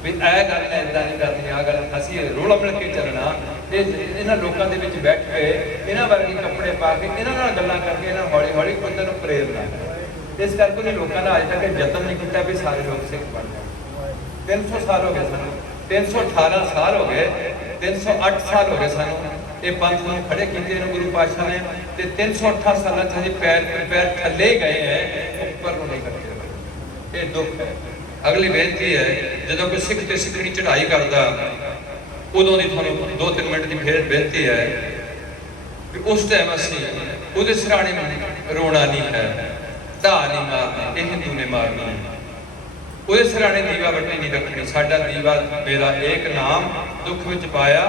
ਵੀ ਇਹ ਗੱਲ ਇੱਦਾਂ ਨਹੀਂ ਕਰਨੀ, ਆਹ ਗੱਲ ਅਸੀਂ ਰੋਲਾ ਮਿਲ ਕੇ ਚੱਲਣਾ। ਇਹਨਾਂ ਲੋਕਾਂ ਦੇ ਵਿੱਚ ਬੈਠ ਕੇ ਇਹਨਾਂ ਵਰਗੇ ਕੱਪੜੇ ਪਾ ਕੇ ਇਹਨਾਂ ਨਾਲ ਗੱਲਾਂ ਕਰਕੇ ਇਹਨਾਂ ਹੌਲੀ ਹੌਲੀ ਬੰਦੇ ਨੂੰ ਪ੍ਰੇਰਨਾ। ਇਸ ਕਰਕੇ ਉਹਨੇ ਲੋਕਾਂ ਨੇ ਅੱਜ ਤੱਕ ਯਤਨ ਨਹੀਂ ਕੀਤਾ ਵੀ ਸਾਰੇ ਲੋਕ ਸਿੱਖ ਬਣ ਜਾਣ। 300 ਸਾਲ ਹੋ ਗਏ ਸਾਨੂੰ, 318 ਸਾਲ ਹੋ ਗਏ, 308 ਸਾਲ ਹੋ ਗਏ ਸਾਨੂੰ ਇਹ ਪੰਥ ਨੂੰ ਖੜੇ ਕੀਤੇ ਨੂੰ ਗੁਰੂ ਪਾਤਸ਼ਾਹ ਨੇ, ਤੇ 308 ਸਾਲਾਂ ਚ ਹਜੇ ਪੈਰ ਥੱਲੇ ਗਏ ਹੈ, ਉੱਪਰ ਨੂੰ ਨਹੀਂ ਕਰਦੇ। ਇਹ ਦੁੱਖ ਹੈ। ਅਗਲੀ ਬੇਨਤੀ ਹੈ, ਜਦੋਂ ਕੋਈ ਸਿੱਖ ਤੇ ਸਿੱਖਣੀ ਚੜ੍ਹਾਈ ਕਰਦਾ ਉਦੋਂ ਦੀ ਤੁਹਾਨੂੰ 2-3 ਮਿੰਟ ਦੀ ਫੇਰ ਬੇਨਤੀ ਹੈ ਕਿ ਉਸ ਟਾਈਮ ਅਸੀਂ ਉਹਦੇ ਸਿਰਹਾਣੇ ਰੋਣਾ ਨਹੀਂ ਹੈ, ਧਾ ਨਹੀਂ ਮਾਰਨੀ, ਇਹ ਹਿੰਦੂ ਨੇ ਮਾਰਨੀ ਹੈ। ਉਹਦੇ ਸਿਰਹਾਣੇ ਦੀਵਾ ਬੱਤੀ ਨਹੀਂ ਰੱਖਣੀ। ਸਾਡਾ ਦੀਵਾ ਮੇਰਾ ਏਕ ਨਾਮ ਦੁੱਖ ਵਿੱਚ ਪਾਇਆ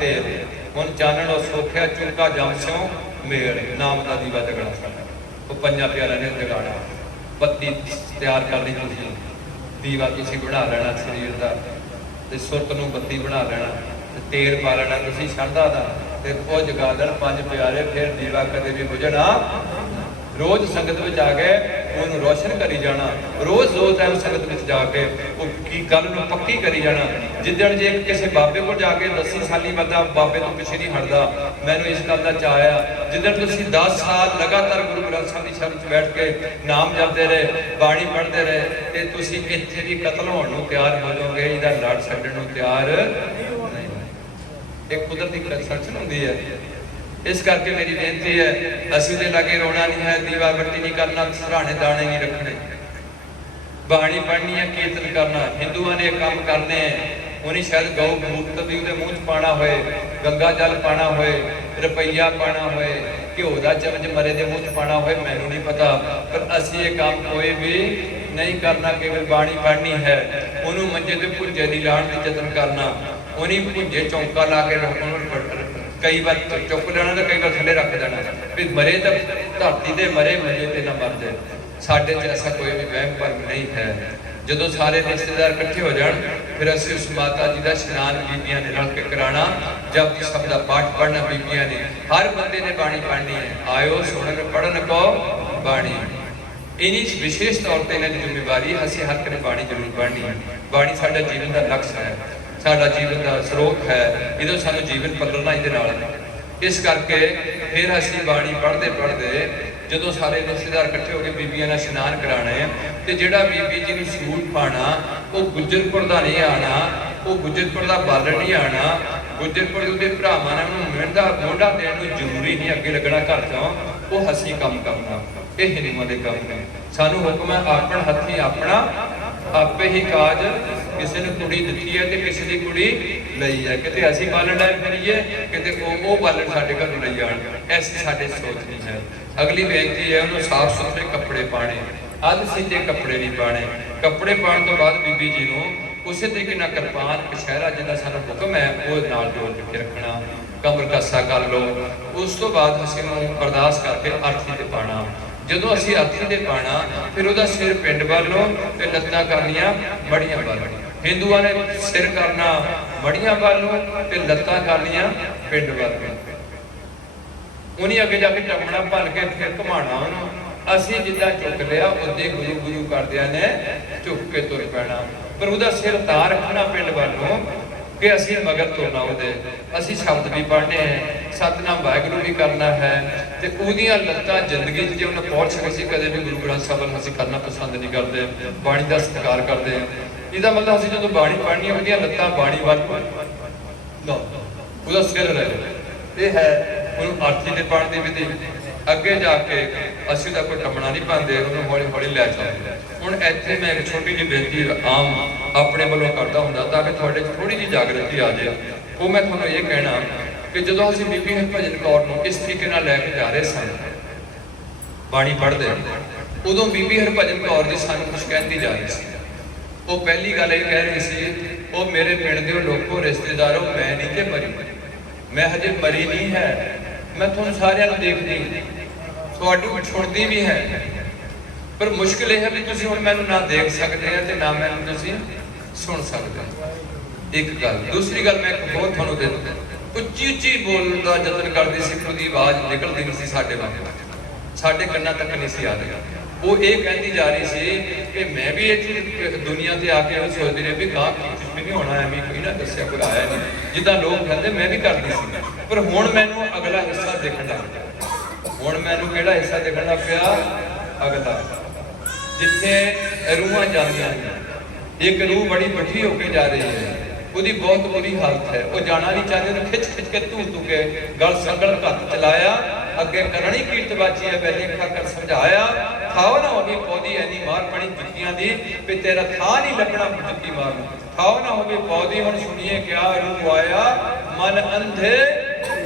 ਤੇਲ, ਹੁਣ ਚਾਨਣੋ ਸੋਖਿਆ ਚੁੰਕਾ ਜਮ ਸਿਓ ਮੇਲ, ਨਾਮ ਦਾ ਦੀਵਾ ਜਗਣਾ ਸਾਡਾ। ਉਹ ਪੰਜਾਂ ਪਿਆਰਿਆਂ ਨੇ ਜਗਾਣਾ, ਬੱਤੀ ਤਿਆਰ ਕਰਨੀ, ਤੁਸੀਂ ਦੀਵਾ ਤੁਸੀਂ ਬਣਾ ਲੈਣਾ ਸਰੀਰ ਦਾ, ਤੇ ਸੁਰਤ ਨੂੰ ਬੱਤੀ ਬਣਾ ਲੈਣਾ, ਤੇ ਤੇਲ ਪਾ ਲੈਣਾ ਤੁਸੀਂ ਸ਼ਰਧਾ ਦਾ, ਤੇ ਉਹ ਜਗਾ ਦੇਣ ਪੰਜ ਪਿਆਰੇ, ਫਿਰ ਦੀਵਾ ਕਦੇ ਵੀ ਬੁਝਣਾ। रोज संगत में जाके उन्होंने रोशन करी जाना, रोज 2 टाइम संगत में जाके वो की गल नूं पक्की करी जाना। जिदण जे किसी बाबे को जाके 80 साली बंदा बाबे तो पिछे नहीं हटदा, मैनूं इस गल दा चाह आया। जिदण तुसीं 10 साल लगातार गुरु ग्रंथ साहिब दी शरण च बैठ के नाम जपदे रहे, बाणी पढ़ते रहे, ते तुसीं इत्थे भी कतल होण नूं तैयार हो जाओगे, इहदा लड़ छड्डण नूं तैयार नहीं। एक कुदरती कंसट्रक्शन हुंदी है। इस करके मेरी बेनती है, असीं दे लागे रोना नहीं है, दीवा बत्ती नहीं करना, सराहने दाने नहीं रखने, बाणी पढ़नी है, कीर्तन करना। हिंदुओं ने काम करने हैं, उन्हें शायद गौ मूत्र भी उहदे मूँह च पाना होए, गंगा जल पाना होए, रुपया पाना होए, घ्यो दा चमच मरे दे मूँह च पाना होए, मैनूं नहीं पता, पर असीं ये काम कोई भी नहीं करना। केवल बाणी पढ़नी है, उन्होंने मंजे ते भुंजे दी लाण दी जतन करना, उन्हें भुंजे चौंका ला के रखना, कई बार चुप लेना तो कई बार थले रख देना, भी मरे तो धरती दे मरे, मंजे ते ना मर जाए। साडे च ऐसा कोई भी वहम भरम नहीं है। जदों सारे रिश्तेदार इकट्ठे हो जान, फिर असीं उस माता जी का इशनान बीबियां ने रल के कराना, जपजी साहिब दा पाठ पढ़ना बीबियां ने, हर बंदे ने बाणी पढ़नी है। आयो सुनन पढ़न को बाणी, इन्हीं विशेष तौर पर इन्हां दी जिम्मेवारी, असीं हर कने बाणी जरूर पढ़नी है। बाणी साडा जीवन का लक्ष्य है, साडा जीवन का स्रोत है, इदों सानूं जीवन पलना इहदे नाल। इस करके फिर असीं बाणी पढ़ते पढ़ते जदों सारे रिश्तेदार इकट्ठे होकर बीबियां नाल इशनान कराने, ते जिहड़ा बीबी जी नूं सूट पाना वो गुजरपुर दा नहीं आना, वो गुजरपुर दा बालण नहीं आना, गुजरपुर दे भरावां ने उहनूं मिहनता मोढा देण नूं जरूरी नहीं अगे लगना घर चों, वो हसी काम करना। ये हिंदुओं के काम ने। सानूं हुक्म है आपन हथी अपना आपे ही काज, किसी ने कुड़ी दिती है तो किसी की कुड़ी लई है, किते असीं बालण लै फिरीए, किते वो बालण साडे घरों लई जाण, ऐसी साडी सोच नहीं है। अगली बेनती है, उन्होंने साफ सुथरे कपड़े पाने, अध सीते कपड़े नहीं पाने। कपड़े पाने तो बाद बीबी जी नूं उस तरीके नाल किरपान कछहरा जिहदा सानूं हुक्म है वो नाल जोड़ के रखना, कमर कसा कर लो। उस तो बाद असीं उहनूं अरदास करके अर्थी ते पाना। ਜਦੋਂ ਅਸੀਂ ਅਰਥੀ ਦੇ ਪਾਣਾ, ਫਿਰ ਉਹਦਾ ਸਿਰ ਪਿੰਡ ਵੱਲੋਂ ਤੇ ਲੱਤਾਂ ਕਰਨੀਆਂ ਮੜੀਆਂ ਵੱਲੋਂ। ਹਿੰਦੂਆਂ ਨੇ ਸਿਰ ਕਰਨਾ ਮੜੀਆਂ ਵੱਲੋਂ ਤੇ ਲੱਤਾਂ ਕਰਨੀਆਂ ਪਿੰਡ ਵੱਲੋਂ। ਉਹਨੇ ਅੱਗੇ ਜਾ ਕੇ ਟੰਗਣਾ ਭੰਨ ਕੇ ਫਿਰ ਘੁਮਾਣਾ ਉਹਨੂੰ। ਅਸੀਂ ਜਿੱਦਾਂ ਚੁੱਕ ਲਿਆ ਉਹਦੇ ਗੁਰੂ ਗੁਰੂ ਕਰਦਿਆਂ ਨੇ ਝੁੱਕ ਕੇ ਤੁਰ ਪੈਣਾ, ਪਰ ਉਹਦਾ ਸਿਰ ਤਾਂ ਰੱਖਣਾ ਪਿੰਡ ਵੱਲੋਂ ਕਿ ਅਸੀਂ ਮਗਰ ਤੁਰਨਾ ਉਹਦੇ। ਅਸੀਂ ਸ਼ਬਦ ਵੀ ਪੜ੍ਹਨੇ ਹੈ, ਸਤਨਾਮ ਵਾਹਿਗੁਰੂ ਵੀ ਕਰਨਾ ਹੈ, ਤੇ ਉਹਦੀਆਂ ਲੱਤਾਂ ਜ਼ਿੰਦਗੀ 'ਚ ਜੇ ਉਹਨੇ ਪਹੁੰਚ ਸਕੇ ਸੀ, ਕਦੇ ਵੀ ਗੁਰੂ ਗ੍ਰੰਥ ਸਾਹਿਬ ਨੂੰ ਅਸੀਂ ਕਰਨਾ ਪਸੰਦ ਨਹੀਂ ਕਰਦੇ, ਬਾਣੀ ਦਾ ਸਤਿਕਾਰ ਕਰਦੇ ਹਾਂ। ਇਹਦਾ ਮਤਲਬ ਅਸੀਂ ਜਦੋਂ ਬਾਣੀ ਪੜ੍ਹਨੀ ਹੈ ਉਹਦੀਆਂ ਲੱਤਾਂ ਬਾਣੀ ਵੱਲ ਨਾ, ਉਹਦਾ ਸਿਰ ਰਹੇ। ਇਹ ਹੈ ਉਹਨੂੰ ਅਰਥੀ ਦੇ ਪਾਉਣ ਦੀ ਵਿਧੀ। ਅੱਗੇ ਜਾ ਕੇ ਅਸੀਂ ਉਹਦਾ ਕੋਈ ਟੰਮਣਾ ਨਹੀਂ ਪਾਉਂਦੇ, ਉਹਨੂੰ ਹੌਲੀ ਹੌਲੀ ਲੈ ਚੱਲਦੇ। ਹੁਣ ਇੱਥੇ ਮੈਂ ਇੱਕ ਛੋਟੀ ਜਿਹੀ ਬੇਨਤੀ ਆਮ ਆਪਣੇ ਵੱਲੋਂ ਕਰਦਾ ਹੁੰਦਾ ਤਾਂ ਕਿ ਤੁਹਾਡੇ 'ਚ ਥੋੜ੍ਹੀ ਜਿਹੀ ਜਾਗਰਤੀ ਆ ਜਾਏ। ਉਹ ਮੈਂ ਤੁਹਾਨੂੰ ਇਹ ਕਹਿਣਾ ਕਿ ਜਦੋਂ ਅਸੀਂ ਬੀਬੀ ਹਰਭਜਨ ਕੌਰ ਨੂੰ ਇਸ ਤਰੀਕੇ ਨਾਲ ਲੈ ਕੇ ਜਾ ਰਹੇ ਸਨ ਬਾਣੀ ਪੜ੍ਹਦੇ, ਉਦੋਂ ਬੀਬੀ ਹਰਭਜਨ ਕੌਰ ਦੀ ਸਾਨੂੰ ਕੁਝ ਕਹਿੰਦੀ ਜਾ ਰਹੀ ਸੀ। वो पहली गल ये कह रही सी, वो मेरे पिंड दे लोगों रिश्तेदारों, मैं नहीं जे मरी, मैं हजे मरी नहीं है, मैं तुहानू सारिਆਂ ਨੂੰ देखदी तुहाडू सुणदी भी है, पर मुश्किल यह है भी तुसीं हुण मैनू ना देख सकते हैं ते ना मैनू तुसीं सुन सकते हैं। एक गल। दूसरी गल मैं एक होर तुहानू दे उच्ची उच्ची बोलने का यतन करती सी, खुद की आवाज़ निकलती नहीं सी साडे वांग, साडे कन्नां तक नहीं सी आ रही। वो ये कहती जा रही सी कि मैं भी इत्थे दुनिया ते आके सोचती रही भी गां कुछ भी नहीं होना, एवं कोई ना दस्सिया कोई आया नहीं, जिद्दां लोग कहते मैं भी करती सी। पर हुण मैनूं अगला हिस्सा दिखण लग पिया। हुण मैनूं किहड़ा हिस्सा दिखण लग पिया? अगला, जिथे रूहां जांदियां ने। एक रूह बड़ी बठी होके जा रही है, उसकी बहुत बुरी हालत है, वो जाना नहीं चाहते, खिच खिच के धू धू के गल संगल हथ चलाया, अगे करनी कीर्तबाजी है, पहले खाकर समझाया, थाओ ना होगी पौधी ऐनी मार पड़ी जुत्तियां दी भी तेरा था नहीं लगना जुत्ती मार, थाओ ना होगी पौधी हुण सुनिए क्या रूह आया, मन अंधे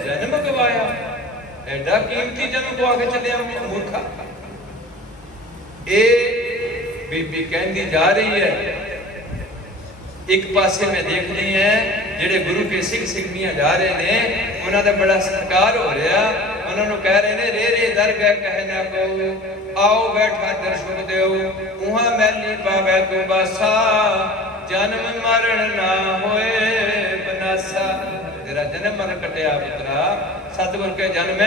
जन्म गवाया। एडा कीमती जन्म गवा के चलिया मूर्खा। ए बीबी कहती जा रही है, एक पासे में देखनी है जेडे गुरु के सिख सिखनियां जा रहे ने, उन्होंने बड़ा सत्कार हो रहा, उन्होंने कह रहे ने रे रे दरगाह कहना को आओ बैठा दर्शन देओ, उहाँ मैली पावे तू बासा, जन्म मरण ना होए बनासा। तेरा जन्म मरण कटिया पुत्रा, सतगुरु के जन्म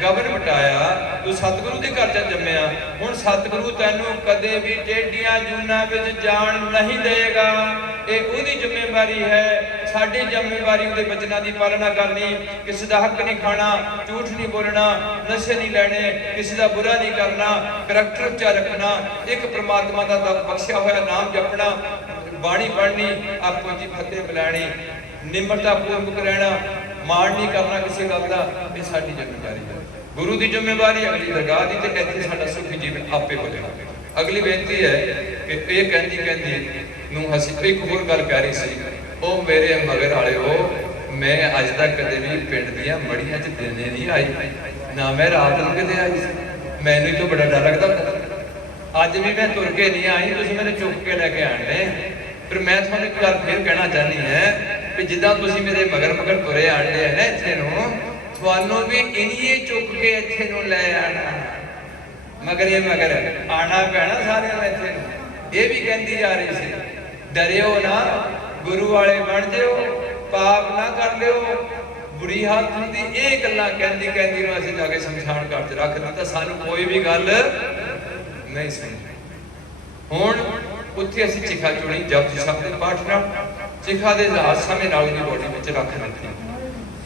गबन मटाया, तू सतगुरु के घर च जम्मिया, हुण सतगुरु तैनू कदे भी टेढ़ियां जूना विच जान नहीं देगा। ये उहदी जिम्मेवारी है, साडी जिम्मेवारी उहदे वचनां दी पालना करनी, किसी दा हक नहीं खाना, झूठ नहीं बोलना, नशे नहीं लेने, किसी दा बुरा नहीं करना, करैक्टर उच्चा रखना, एक परमात्मा दा बख्शिया होया नाम जपना, बाणी पढ़नी, आपो जी फतेह बुलानी, निम्रता पूर्वक रहना, माण नहीं करना किसी गल का, ये साडी जिम्मेवारी है। गुरु की जिम्मेवारी अगली दरगाह की, तो इत्थे साडा सुखी जीवन आपे हो जाएगा। अगली बेनती है कि ये कहती कहती नूं हसी एक होर गल कह रही सी, ओ मेरे मगर वाले हो, मैं अज तक कदे भी पिंड दियां मड़ियां च दिने नहीं आई, ना मैं रात नूं किते आई, मैनूं तो बड़ा डर लगदा था। अज भी मैं तुर के नहीं आई, तुसीं मैनूं चुक के लैके आने। पर मैं तुहानूं एक गल फिर कहना चाहनी है कि जिद्दां तुसीं मेरे मगर मगर तुरे आने है ना इत्थे नूं, तुहानूं भी इनिए चुक के इत्थे नूं लै आना, मगर ये मगर आना पैना सारे इत्थे नूं। ये भी कहती जा रही सी, डरियो ना, गुरु वाले बन जिओ, पाप ना कर लिओ, बुरी हालत होंदी। ये गल्लां कहती कहती नूं असीं जाके शमशान घाट च रख दित्ता, सानूं कोई भी गल नहीं समझी। हुण उत्थे असीं चिखा चुनी जपजी साहिब दे पाठ नाल, चिखा दे जहाज समय नाल दी बॉडी विच रख दित्ती।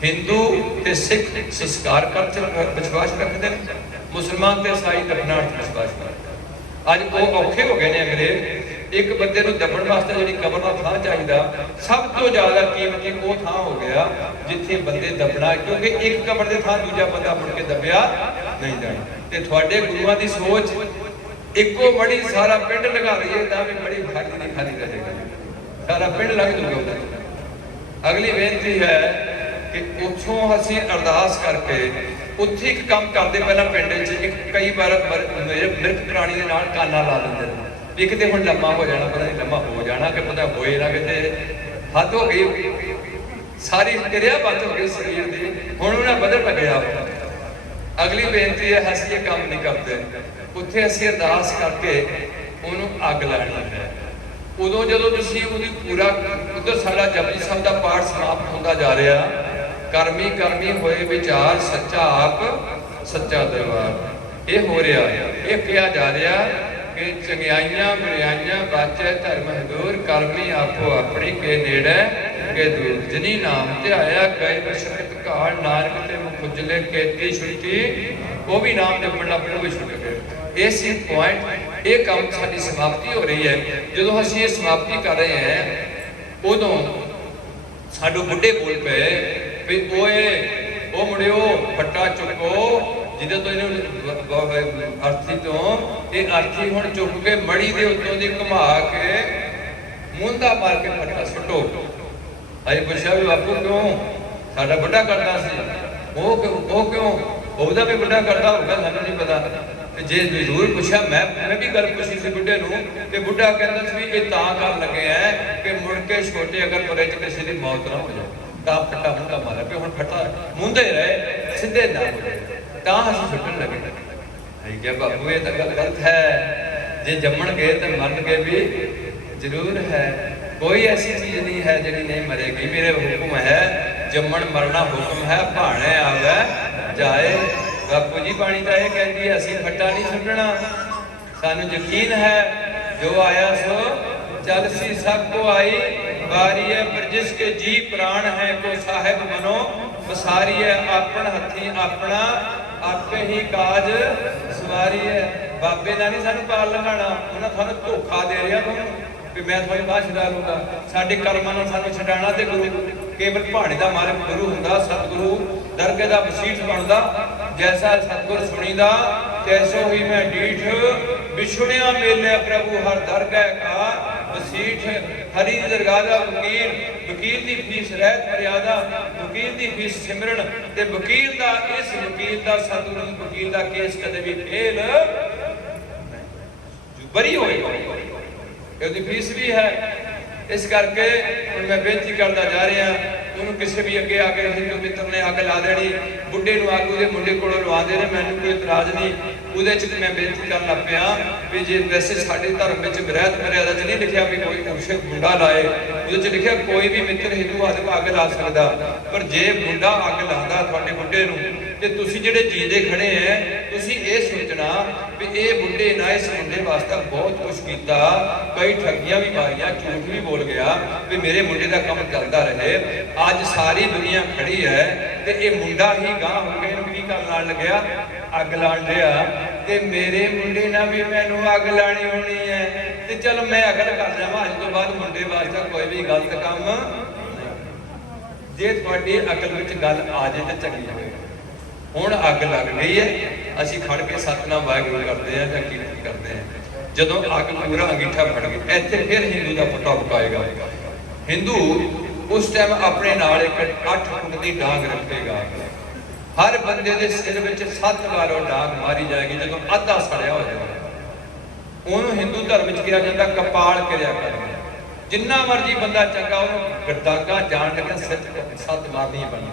हिंदू ते सिख संस्कार कर विश्वास रखते हैं, मुसलमान ते ईसाई दफनाट विश्वास करते। अज वो औखे हो गए ने अंग्रेज, एक बंदे नूं दबण वास्ते जिहड़ी कबर दा थां चाहिदा, सब तो ज्यादा कीमती वो थां हो गया जिथे बंदे दबना, क्योंकि एक कबर दे थां दूजा बंदा मुड़ के दबिया नहीं जाना। ते तुहाडे गुरुआं दी सोच इको बड़ी सारा पिंड लगा रही है, तां भी बड़ी खाली नहीं खाली रहेगा, सारा पिंड लग जूगा। अगली बेनती है कि उत्थों असीं अरदास करके उत्थे एक काम करते, पहला पिंड च कई बार मृत प्राणी के नाल काना ला देंगे भी किते हुण लम्मा हो जाना, पता नहीं लम्मा हो जाना कि पता होए ना, किते हद हो गई, सारी क्रिया बंद हो गई शरीर की, हुण उन्हें बदल गया। अगली बेनती है, असीं ये काम नहीं करते, उत्थे असीं अरदास करके उन्होंने अग लानी है। उदों जदों तुसीं उहदी पूरा उधर साडा जपजी साहिब दा पाठ समाप्त होंदा जा रहा, करमी करमी होए विचार सच्चा आप सच्चा दरबार, ये हो रहा है। ये कहा जा रहा कि चंगियाइयां बुराइयां बाचे धर्म हदूर, करमी आपो अपनी के नेड़े के दूर, जिनी नाम ध्याया गए बशरत घाड़, नानक ते मुख उजले केती छुट्टी, वो भी नाम जपण लग पे भी छुट गए। इस पॉइंट ये काम साडी समाप्ति हो रही है। जो असीं ये समाप्ति कर रहे हैं उदों साडू बुढ़े बोल पे भी ओए ओ मुड़ियो फट्टा चुको, जिदे तो अर्थी तो ये अर्थी हुण चुक के मड़ी दे उत्तों दी घुमा के मुंदा मार के फट्टा सुटो। अजे पुछया भी बापू क्यों, साडा बड़ा करदा सी, वो क्यों, ओहदा भी बड़ा करदा होगा, सानूं नहीं पता। ਤੇ ਜੇ ਜ਼ਰੂਰ ਪੁੱਛਿਆ ਮੈਂ ਵੀ ਗੱਲ ਪੁੱਛੀ ਸੀ ਬੁੱਢੇ ਨੂੰ, ਤੇ ਬੁੱਢਾ ਕਹਿੰਦਾ ਸੀ ਵੀ ਇਹ ਤਾਂ ਕਰਨ ਲੱਗੇ ਐ ਕਿ ਮੁੜ ਕੇ ਛੋਟੇ ਅਗਰ ਤੁਰੇ ਚ ਕਿਸੇ ਦੀ ਮੌਤ ਨਾ ਹੋ ਜਾਏ ਤਾਂ ਫੱਟਾ ਮੁੰਡਾ ਮਾਰਿਆ ਵੀ ਹੁਣ ਫੱਟਾ ਮੁੰਦੇ ਰਹੇ ਸਿੱਧੇ ਨਾ ਤਾਂ ਅਸੀਂ ਛੁੱਟਣ ਲੱਗੇ। ਅਸੀਂ ਕਿਹਾ ਬਾਬੂ ਇਹ ਤਾਂ ਗੱਲ ਗਲਤ ਹੈ, ਜੇ ਜੰਮਣਗੇ ਤੇ ਮਰਨਗੇ ਵੀ ਜ਼ਰੂਰ ਹੈ, ਕੋਈ ਐਸੀ ਚੀਜ਼ ਨਹੀਂ ਹੈ ਜਿਹੜੀ ਨਹੀਂ ਮਰੇਗੀ। ਮੇਰੇ ਹੁਕਮ ਹੈ, ਜੰਮਣ ਮਰਨਾ ਹੁਕਮ ਹੈ, ਭਾਣੇ ਆਵੇ ਜਾਏ। ਬਾਪੂ ਜੀ ਬਾਣੀ ਤਾਂ ਇਹ ਕਹਿੰਦੀ ਹੈ ਅਸੀਂ ਫੱਟਾ ਨਹੀਂ ਛੱਡਣਾ, ਸਾਨੂੰ ਯਕੀਨ ਹੈ ਜੋ ਆਇਆ ਸੋ चल सी सब को आई बारी है, पर जिसके जी प्राण है को साहिब बनो बसारी है। अपन हथी अपना आपे ही काज सवारी है। बाबे ना नहीं सानू पाल लगाना, उन्हें थानू धोखा दे रहा तुम भी मैं थोड़ी बात छुड़ा लूँगा। साडे कर्मां नाल सानू छुड़ाना ते गुरु केवल भाणे दा मालिक गुरु हुंदा, सतगुरु दरगे दा वसीठ बनदा। जैसा सतगुर सुनीदा तैसो ही मैं डीठ, बिछुड़िया मेले प्रभु हर दरगह का वसीठ। हरी दरगाह दा वकील, वकील दी फीस रहत मर्यादा, वकील दी फीस सिमरन ते वकील दा इस वकील दा सतगुरु वकील दा केस कदे भी फेल बरी होएगा, ਇਹਦੀ ਫੀਸ ਵੀ ਹੈ। ਇਸ ਕਰਕੇ ਹੁਣ ਮੈਂ ਬੇਨਤੀ ਕਰਦਾ ਜਾ ਰਿਹਾ, ਉਹਨੂੰ ਕਿਸੇ ਵੀ ਅੱਗੇ ਆ ਕੇ ਹਿੰਦੂ ਮਿੱਤਰ ਨੇ ਅੱਗ ਲਾ ਦੇਣੀ, ਬੁੱਢੇ ਨੂੰ ਅੱਗ ਉਹਦੇ ਮੁੰਡੇ ਕੋਲੋਂ ਲਵਾਉਂਦੇ ਨੇ, ਮੈਨੂੰ ਕੋਈ ਇਤਰਾਜ਼ ਨਹੀਂ। ਉਹਦੇ 'ਚ ਮੈਂ ਬੇਨਤੀ ਕਰਨ ਲੱਗ ਪਿਆ ਵੀ ਜੇ ਵੈਸੇ ਸਾਡੇ ਧਰਮ ਵਿੱਚ ਰਹਿਤ ਮਰਿਆਦਾ 'ਚ ਨਹੀਂ ਲਿਖਿਆ ਵੀ ਕੋਈ ਉਸੇ ਮੁੰਡਾ ਲਾਏ, ਉਹਦੇ 'ਚ ਲਿਖਿਆ ਕੋਈ ਵੀ ਮਿੱਤਰ ਹਿੰਦੂ ਆਦਮੀ ਅੱਗ ਲਾ ਸਕਦਾ। ਪਰ ਜੇ ਮੁੰਡਾ ਅੱਗ ਲਾਉਂਦਾ ਤੁਹਾਡੇ ਬੁੱਢੇ ਨੂੰ ਤੇ ਤੁਸੀਂ ਜਿਹੜੇ ਜੀਂਦੇ ਖੜੇ ਐ, ਤੁਸੀਂ ਇਹ ਸੋਚਣਾ ਵੀ ਇਹ ਬੁੱਢੇ ਨਾ ਇਸ ਮੁੰਡੇ ਵਾਸਤੇ ਬਹੁਤ ਕੁਝ ਕੀਤਾ, ਕਈ ਠੱਗੀਆਂ ਵੀ ਮਾਰੀਆਂ, ਝੂਠ ਵੀ ਬੋਲ ਗਿਆ ਵੀ ਮੇਰੇ ਮੁੰਡੇ ਦਾ ਕੰਮ ਚੱਲਦਾ ਰਹੇ। ਅੱਜ ਸਾਰੀ ਦੁਨੀਆ ਖੜੀ ਹੈ ਤੇ ਇਹ ਮੁੰਡਾ ਹੀ ਗਾਂ ਹੋ ਗਿਆ, ਇਹਨੂੰ ਕੀ ਕਰਨ ਨਾਲ ਲੱਗਿਆ, ਅੱਗ ਲਾਣ ਲਿਆ। ਤੇ ਮੇਰੇ ਮੁੰਡੇ ਨਾਲ ਵੀ ਮੈਨੂੰ ਅੱਗ ਲਾਣੀ ਹੋਣੀ ਹੈ ਤੇ ਚਲ ਮੈਂ ਅਕਲ ਕਰ ਜਾਵਾਂ, ਅੱਜ ਤੋਂ ਬਾਅਦ ਮੁੰਡੇ ਵਾਸਤੇ ਕੋਈ ਵੀ ਗਲਤ ਕੰਮ। ਜੇ ਤੁਹਾਡੀ ਅਕਲ ਵਿੱਚ ਗੱਲ ਆ ਜੇ ਤਾਂ ਚੰਗੀ ਹੋਵੇ। ਹੁਣ ਅੱਗ ਲੱਗ ਗਈ ਹੈ, ਅਸੀਂ ਖੜ ਕੇ ਸਤਨਾਮ ਵਾਹਿਗੁਰੂ ਕਰਦੇ ਹਾਂ ਜਾਂ ਕੀਰਤਨ ਕਰਦੇ ਹਾਂ। ਜਦੋਂ ਅੱਗ ਪੂਰਾ ਅੰਗੀਠਾ ਫੜ ਗਈ, ਇੱਥੇ ਫਿਰ ਹਿੰਦੂ ਦਾ ਫਟਾ ਫੁਕਾਏਗਾ। ਹਿੰਦੂ ਉਸ ਟਾਈਮ ਆਪਣੇ ਨਾਲ ਇੱਕ 8 ਫੁੱਟ ਦੀ ਡਾਂਗ ਰੱਖੇਗਾ, ਹਰ ਬੰਦੇ ਦੇ ਸਿਰ ਵਿੱਚ 7 ਵਾਰ ਉਹ ਡਾਂਗ ਮਾਰੀ ਜਾਏਗੀ। ਜਦੋਂ ਅੱਧਾ ਸੜਿਆ ਹੋ ਜਾਏਗਾ, ਉਹਨੂੰ ਹਿੰਦੂ ਧਰਮ ਵਿੱਚ ਕਿਹਾ ਜਾਂਦਾ ਕਪਾਲ ਕਿਰਿਆ ਕਰਨੀ। ਜਿੰਨਾ ਮਰਜੀ ਬੰਦਾ ਚੰਗਾ, ਉਹਨੂੰ ਡਾਂਗਾਂ ਜਾਣ ਲੱਗਿਆ ਸਿਰ 7 ਮਾਰਨੀ ਪੈਣੀ।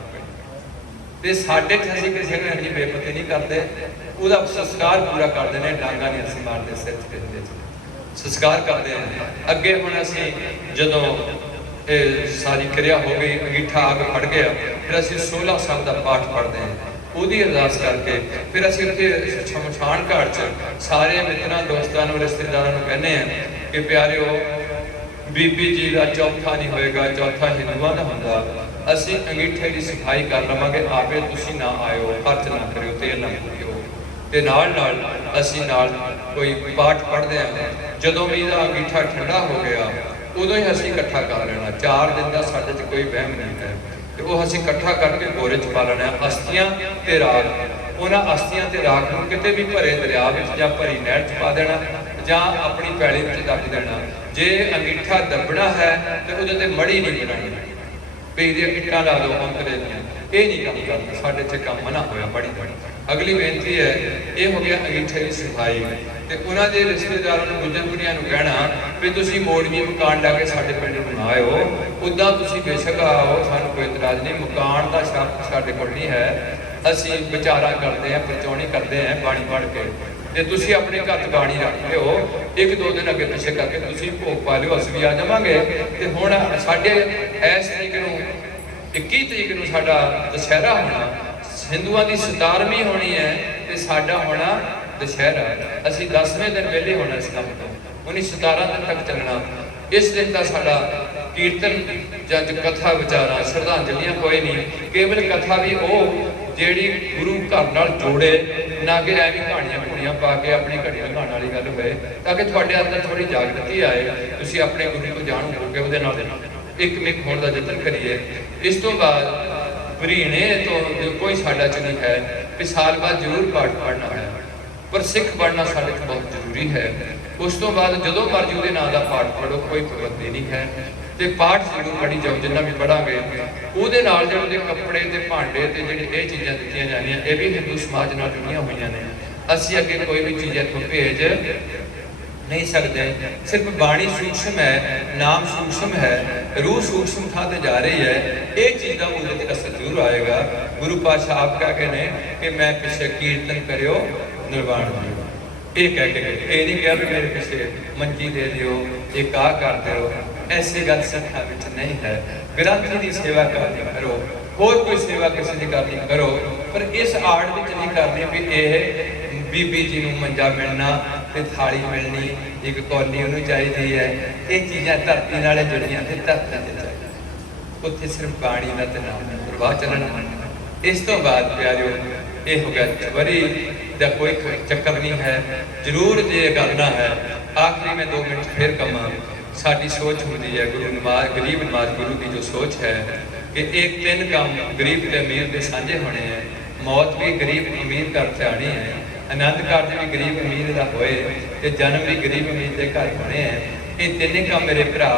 ਤੇ ਸਾਡੇ ਚ ਅਸੀਂ ਕਿਸੇ ਨੂੰ ਇੰਨੀ ਬੇਪਤੀ ਨਹੀਂ ਕਰਦੇ, ਉਹਦਾ ਸੰਸਕਾਰ ਪੂਰਾ ਕਰਦੇ ਨੇ, ਡਾਂਗਾਂ ਨਹੀਂ ਅਸੀਂ ਮਾਰਦੇ, ਸਿਰ ਚ ਸੰਸਕਾਰ ਕਰਦੇ ਹਾਂ। ਅੱਗੇ ਹੁਣ ਅਸੀਂ ਜਦੋਂ ਇਹ ਸਾਰੀ ਕਿਰਿਆ ਹੋ ਗਈ, ਅੰਗੀਠਾ ਅੱਗ ਫੜ ਗਿਆ, ਫਿਰ ਅਸੀਂ 16 ਸਾਹਿਬ ਦਾ ਪਾਠ ਪੜ੍ਹਦੇ ਹਾਂ। ਉਹਦੀ ਅਰਦਾਸ ਕਰਕੇ ਫਿਰ ਅਸੀਂ ਉੱਥੇ ਸ਼ਮਸ਼ਾਨ ਘਾਟ 'ਚ ਸਾਰੇ ਮਿੱਤਰਾਂ ਦੋਸਤਾਂ ਨੂੰ ਰਿਸ਼ਤੇਦਾਰਾਂ ਨੂੰ ਕਹਿੰਦੇ ਹਾਂ ਕਿ ਪਿਆਰਿਓ ਬੀਬੀ ਜੀ ਦਾ ਚੌਥਾ ਨਹੀਂ ਹੋਏਗਾ, ਚੌਥਾ ਹਿੰਦੂਆਂ ਦਾ ਹੁੰਦਾ। ਅਸੀਂ ਅੰਗੀਠੇ ਦੀ ਸਫਾਈ ਕਰ ਲਵਾਂਗੇ, ਆਪੇ ਤੁਸੀਂ ਨਾ ਆਇਓ, ਖਰਚ ਨਾ ਕਰਿਓ, ਤੇਲ ਨਾ ਫੂਕਿਓ। ਤੇ ਨਾਲ ਨਾਲ ਅਸੀਂ ਨਾਲ ਕੋਈ ਪਾਠ ਪੜ੍ਹਦੇ ਹਾਂ। ਜਦੋਂ ਵੀ ਇਹਦਾ ਅੰਗੀਠਾ ਠੰਡਾ ਹੋ ਗਿਆ, ਉਦੋਂ ਹੀ ਅਸੀਂ ਇਕੱਠਾ ਕਰ ਲੈਣਾ। 4 ਦਿਨ ਦਾ ਸਾਡੇ 'ਚ ਕੋਈ ਵਹਿਮ ਨਹੀਂ ਹੈ ਤੇ ਉਹ ਅਸੀਂ ਇਕੱਠਾ ਕਰਕੇ ਗੋਰੇ 'ਚ ਪਾ ਲੈਣਾ। ਅਸਥੀਆਂ ਤੇ ਰਾਖ, ਉਹਨਾਂ ਅਸਥੀਆਂ ਤੇ ਰਾਖ ਨੂੰ ਕਿਤੇ ਵੀ ਭਰੇ ਦਰਿਆ ਵਿੱਚ ਜਾਂ ਭਰੀ ਨਹਿਰ 'ਚ ਪਾ ਦੇਣਾ ਜਾਂ ਆਪਣੀ ਪੈਲੀ ਵਿੱਚ ਦੱਬ ਦੇਣਾ। ਜੇ ਅੰਗੀਠਾ ਦੱਬਣਾ ਹੈ ਤੇ ਉਹਦੇ ਤੇ ਮੜੀ ਨਹੀਂ ਬਣਾਉਣੀ ਵੀ ਇਹਦੀਆਂ ਇੱਟਾਂ ਲਾ ਦਿਓ ਅੰਤਰੇ ਦੀਆਂ, ਇਹ ਨਹੀਂ ਕੰਮ ਕਰਨਾ। ਸਾਡੇ 'ਚ ਕੰਮ ਮਨਾ ਹੋਇਆ ਬੜੀ ਬੜੀ। ਅਗਲੀ ਬੇਨਤੀ ਹੈ, ਇਹ ਹੋ ਗਿਆ ਅੰਗੀਠੇ ਦੀ ਸਫਾਈ। ਤੇ ਉਹਨਾਂ ਦੇ ਰਿਸ਼ਤੇਦਾਰਾਂ ਨੂੰ, ਗੁੱਜਰ ਬੁੜੀਆਂ ਨੂੰ ਕਹਿਣਾ ਵੀ ਤੁਸੀਂ ਮੋੜਵੀਂ ਮਕਾਨ ਲਾ ਕੇ ਸਾਡੇ ਪਿੰਡ ਨੂੰ ਨਾ ਆਇਓ, ਉੱਦਾਂ ਤੁਸੀਂ ਬੇਸ਼ੱਕ ਆਓ, ਸਾਨੂੰ ਕੋਈ ਇਤਰਾਜ਼ ਨਹੀਂ। ਮਕਾਨ ਦਾ ਸ਼ਰਤ ਸਾਡੇ ਕੋਲ ਨਹੀਂ ਹੈ, ਅਸੀਂ ਵਿਚਾਰਾਂ ਕਰਦੇ ਹਾਂ, ਪਰਚਾਉਣੀ ਕਰਦੇ ਹਾਂ ਬਾਣੀ ਪੜ੍ਹ ਕੇ। ਤੇ ਤੁਸੀਂ ਆਪਣੇ ਘਰ 'ਚ ਬਾਣੀ ਰੱਖ ਲਿਓ, 1-2 ਦਿਨ ਅੱਗੇ ਪਿੱਛੇ ਕਰਕੇ ਤੁਸੀਂ ਭੋਗ ਪਾ ਲਿਓ, ਅਸੀਂ ਵੀ ਆ ਜਾਵਾਂਗੇ। ਤੇ ਹੁਣ ਸਾਡੇ ਇਸ ਤਰੀਕ ਨੂੰ 21 ਤਰੀਕ ਨੂੰ ਸਾਡਾ ਦੁਸਹਿਰਾ ਹੋਣਾ, ਹਿੰਦੂਆਂ ਦੀ 17ਵੀਂ ਹੋਣੀ ਹੈ ਤੇ ਸਾਡਾ ਹੋਣਾ ਦੁਸਹਿਰਾ। ਅਸੀਂ 10ਵੇਂ ਦਿਨ ਵਿਹਲੇ ਹੋਣਾ ਇਸ ਕੰਮ ਤੋਂ, 17 ਦਿਨ ਤੱਕ ਚੱਲਣਾ। ਇਸ ਦਿਨ ਦਾ ਸਾਡਾ ਕੀਰਤਨ ਜਾਂ ਕਥਾ ਵਿਚਾਰਾਂ ਸ਼ਰਧਾਂਜਲੀਆਂ ਕੋਈ ਨਹੀਂ, ਕੇਵਲ ਕਥਾ ਵੀ ਉਹ ਜਿਹੜੀ ਗੁਰੂ ਘਰ ਨਾਲ ਜੋੜੇ, ਨਾ ਕਿ ਐਵੇਂ ਕਹਾਣੀਆਂ ਘੁਣੀਆਂ ਪਾ ਕੇ ਆਪਣੀ ਘੜੀ ਲਗਾਉਣ ਵਾਲੀ ਗੱਲ ਹੋਏ, ਤਾਂ ਕਿ ਤੁਹਾਡੇ ਅੰਦਰ ਥੋੜੀ ਜਾਗਰਤੀ ਆਏ, ਤੁਸੀਂ ਆਪਣੇ ਗੁਰੂ ਤੋਂ ਜਾਣੂ ਹੋ ਕੇ ਉਹਦੇ ਨਾਲ ਇੱਕ ਮਿਕ ਹੋਣ ਦਾ ਯਤਨ ਕਰੀਏ। ਇਸ ਤੋਂ ਬਾਅਦ ਵਰੀਣੇ ਤੋਂ ਕੋਈ ਸਾਡਾ 'ਚ ਨਹੀਂ ਹੈ ਵੀ ਸਾਲ ਬਾਅਦ ਜ਼ਰੂਰ ਪਾਠ ਪੜ੍ਹਨਾ ਹੈ, ਪਰ ਸਿੱਖ ਬਣਨਾ ਸਾਡੇ 'ਚ ਬਹੁਤ ਜ਼ਰੂਰੀ ਹੈ। ਉਸ ਤੋਂ ਬਾਅਦ ਜਦੋਂ ਮਰਜ਼ੀ ਉਹਦੇ ਨਾਂ ਦਾ ਪਾਠ ਪੜ੍ਹੋ, ਕੋਈ ਪਾਬੰਦੀ ਨਹੀਂ ਹੈ। ਤੇ ਪਾਠ ਜ਼ਰੂਰ ਪੜ੍ਹੀ ਜਾਓ, ਜਿੰਨਾ ਵੀ ਪੜ੍ਹਾਂਗੇ। ਉਹਦੇ ਨਾਲ ਜਿਹੜੇ ਕੱਪੜੇ ਤੇ ਭਾਂਡੇ ਤੇ ਜਿਹੜੇ ਇਹ ਚੀਜ਼ਾਂ ਦਿੱਤੀਆਂ ਜਾਂਦੀਆਂ, ਇਹ ਵੀ ਹਿੰਦੂ ਸਮਾਜ ਨਾਲ ਜੁੜੀਆਂ ਹੋਈਆਂ ਨੇ। ਅਸੀਂ ਅੱਗੇ ਕੋਈ ਵੀ ਚੀਜ਼ ਇੱਥੋਂ ਭੇਜ नहीं सकते। सिर्फ बाणी सूक्ष्म है, नाम सूक्ष्म है, रूह सूक्ष्म था तो जा रही है। ये चीज़ का उन्हें असर जरूर आएगा। गुरु पातशाह आप कह के ने कि मैं पिछे कीर्तन करियो निर्वाण दियो, ये कह के ये नहीं कहा भी मेरे पिछे मंजी दे दियो, ये कहा कर दो। ऐसी गल सिखा विच नहीं है। ग्रंथ की सेवा करनी करो, होर कोई सेवा किसी की करनी करो, पर इस आड़ विच नहीं करनी भी ये बीबी जी को मंजा मिलना ते थाली मिलनी, एक कौली उन्होंने चाहिए है। ये चीज़ां धरती नाल जुड़ियां ते धरती ते चाहिए, उत्थे सिर्फ बाणी का ते नाम दा प्रवाह चलना। इस तो बाद प्यारिओ ये हो गया चवरी दा कोई चक्कर नहीं है, जरूर जे करना है। आखिरी में 2 मिनट फिर कमा, साडी सोच होती है गुरु नवाज गरीब नवाज गुरु की जो सोच है कि एक 3 काम गरीब ते अमीर के साझे होने हैं। मौत भी गरीब अमीर घर च आनी है, आनंद कारज भी गरीब अमीर का होए, ते जन्म भी गरीब अमीर के घर होने हैं। ये 3 काम मेरे भरा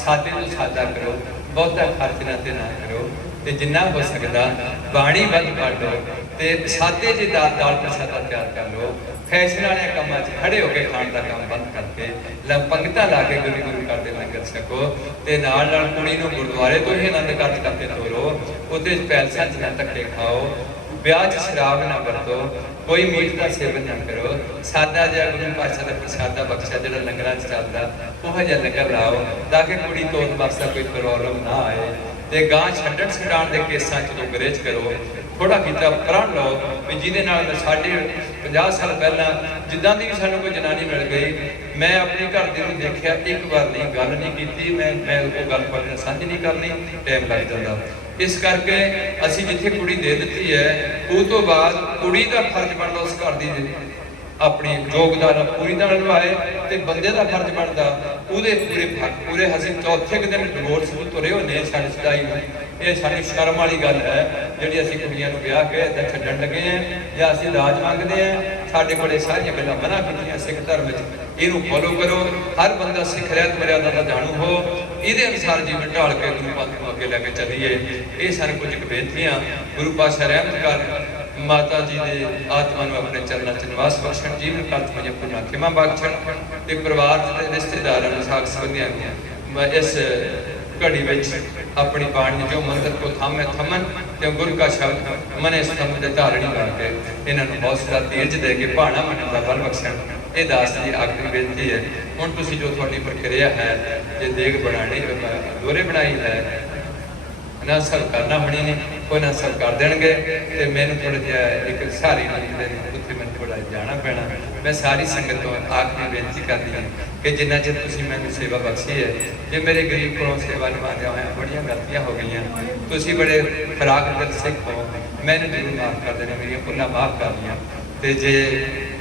सादे तो सादा करो, बहुता खर्च ना ते ना करो, ते जिन्ना हो सकता बाणी वध पढ़ लो, ते सादे जी दाल प्रसादा तैयार कर लो। फैशन वाले कामों से खड़े होकर खाण का काम बंद करके पंगतां ला के गुरु गुरु करते लंगर छको, ते नाल नाल कुड़ी नूं गुरुद्वारे तो ही आनंद कारज करके तोरो, उहदे पैलसां च ना धक्के खाओ, ब्याह च शराब ना वरतो, कोई मीट का सेवन ना करो। सादा जिहा गुरु पातशाह का प्रसादा बख्शा जो लंगर चलता वह जिहा लंगर लाओ, ताकि कुड़ी तोड़न वास्ते कोई प्रॉब्लम ना आए। तो गां छड्डण छडाण के केसां च गुरेज करो, थोड़ा किता प्रण लो भी जिहदे नाल साढ़े 50 साल पहला जिद्दां दी भी सानूं कोई जनानी मिल गई, मैं अपनी घर दे नूं देखिया, एक बार नहीं गल नहीं कीती, मैं वो गल पर साझी नहीं करनी, टाइम लग जाता। इस करके असी जिथे कुड़ी दे दी है, उस तो बाद कुड़ी का फर्ज बनता उस घर की अपनी योगदान पूरी तरह निभाए, तो बंदे का फर्ज बनता पूरे पूरे हसी चौथे दिन डिवोर्स तुरे होने साड़ी सदाई में। ये साड़ी शर्म वाली गल है जी असी कुड़ियां ब्याह के इदा छड्डण लगे हैं या असी दाज मंगते हैं। साढ़े को सारिया गल्लां मना कीतियां सिख धर्म इनू फॉलो करो, हर बंदा सिख रहत मर्यादा का जाणू हो, ये अनुसार जीवन ढाल के गुरु पंथ को अगे लैके चलीए। ये सन कुछ बेनतियां गुरु पातशाह रहमत कर माता जी ने आत्मा को अपने चरणों च निवास बख्शण, जीवन काल में पुना खिमा बख्शण, ते परिवार के रिश्तेदारों साख संबंधियों इस घड़ी में अपनी बाणी जो मंत्र को थामे थमन, ते गुरु का शब्द मने स्तंभ के धारणी करके इन्होंने हौसला धीरज दे के भाणा मन का बल बख्शण। ये दास की आखिरी बेनती है। हुण तुसीं जो थोड़ी प्रक्रिया है, जे देग बनानी दोहरे बनाई है ना सब करना होनी नहीं, कोई ना सब कर देंगे। तो मैंने थोड़ा जहा एक सारी उत्थे मैं थोड़ा जाना पैना। मैं सारी संगत को आखिरी बेनती करती हूँ कि जिन्ना चਿਰ ਤੁਸੀਂ ਮੈਨੂੰ सेवा बख्शी है, जे मेरे गरीब को सेवा निभाद्या होया बड़ियां गलतियां हो गई, तुसीं बड़े खराक दिल सिख हो, मैंने जरूर माफ़ कर देना, मेरी भुल्लां माफ़ कर दियां। तो जे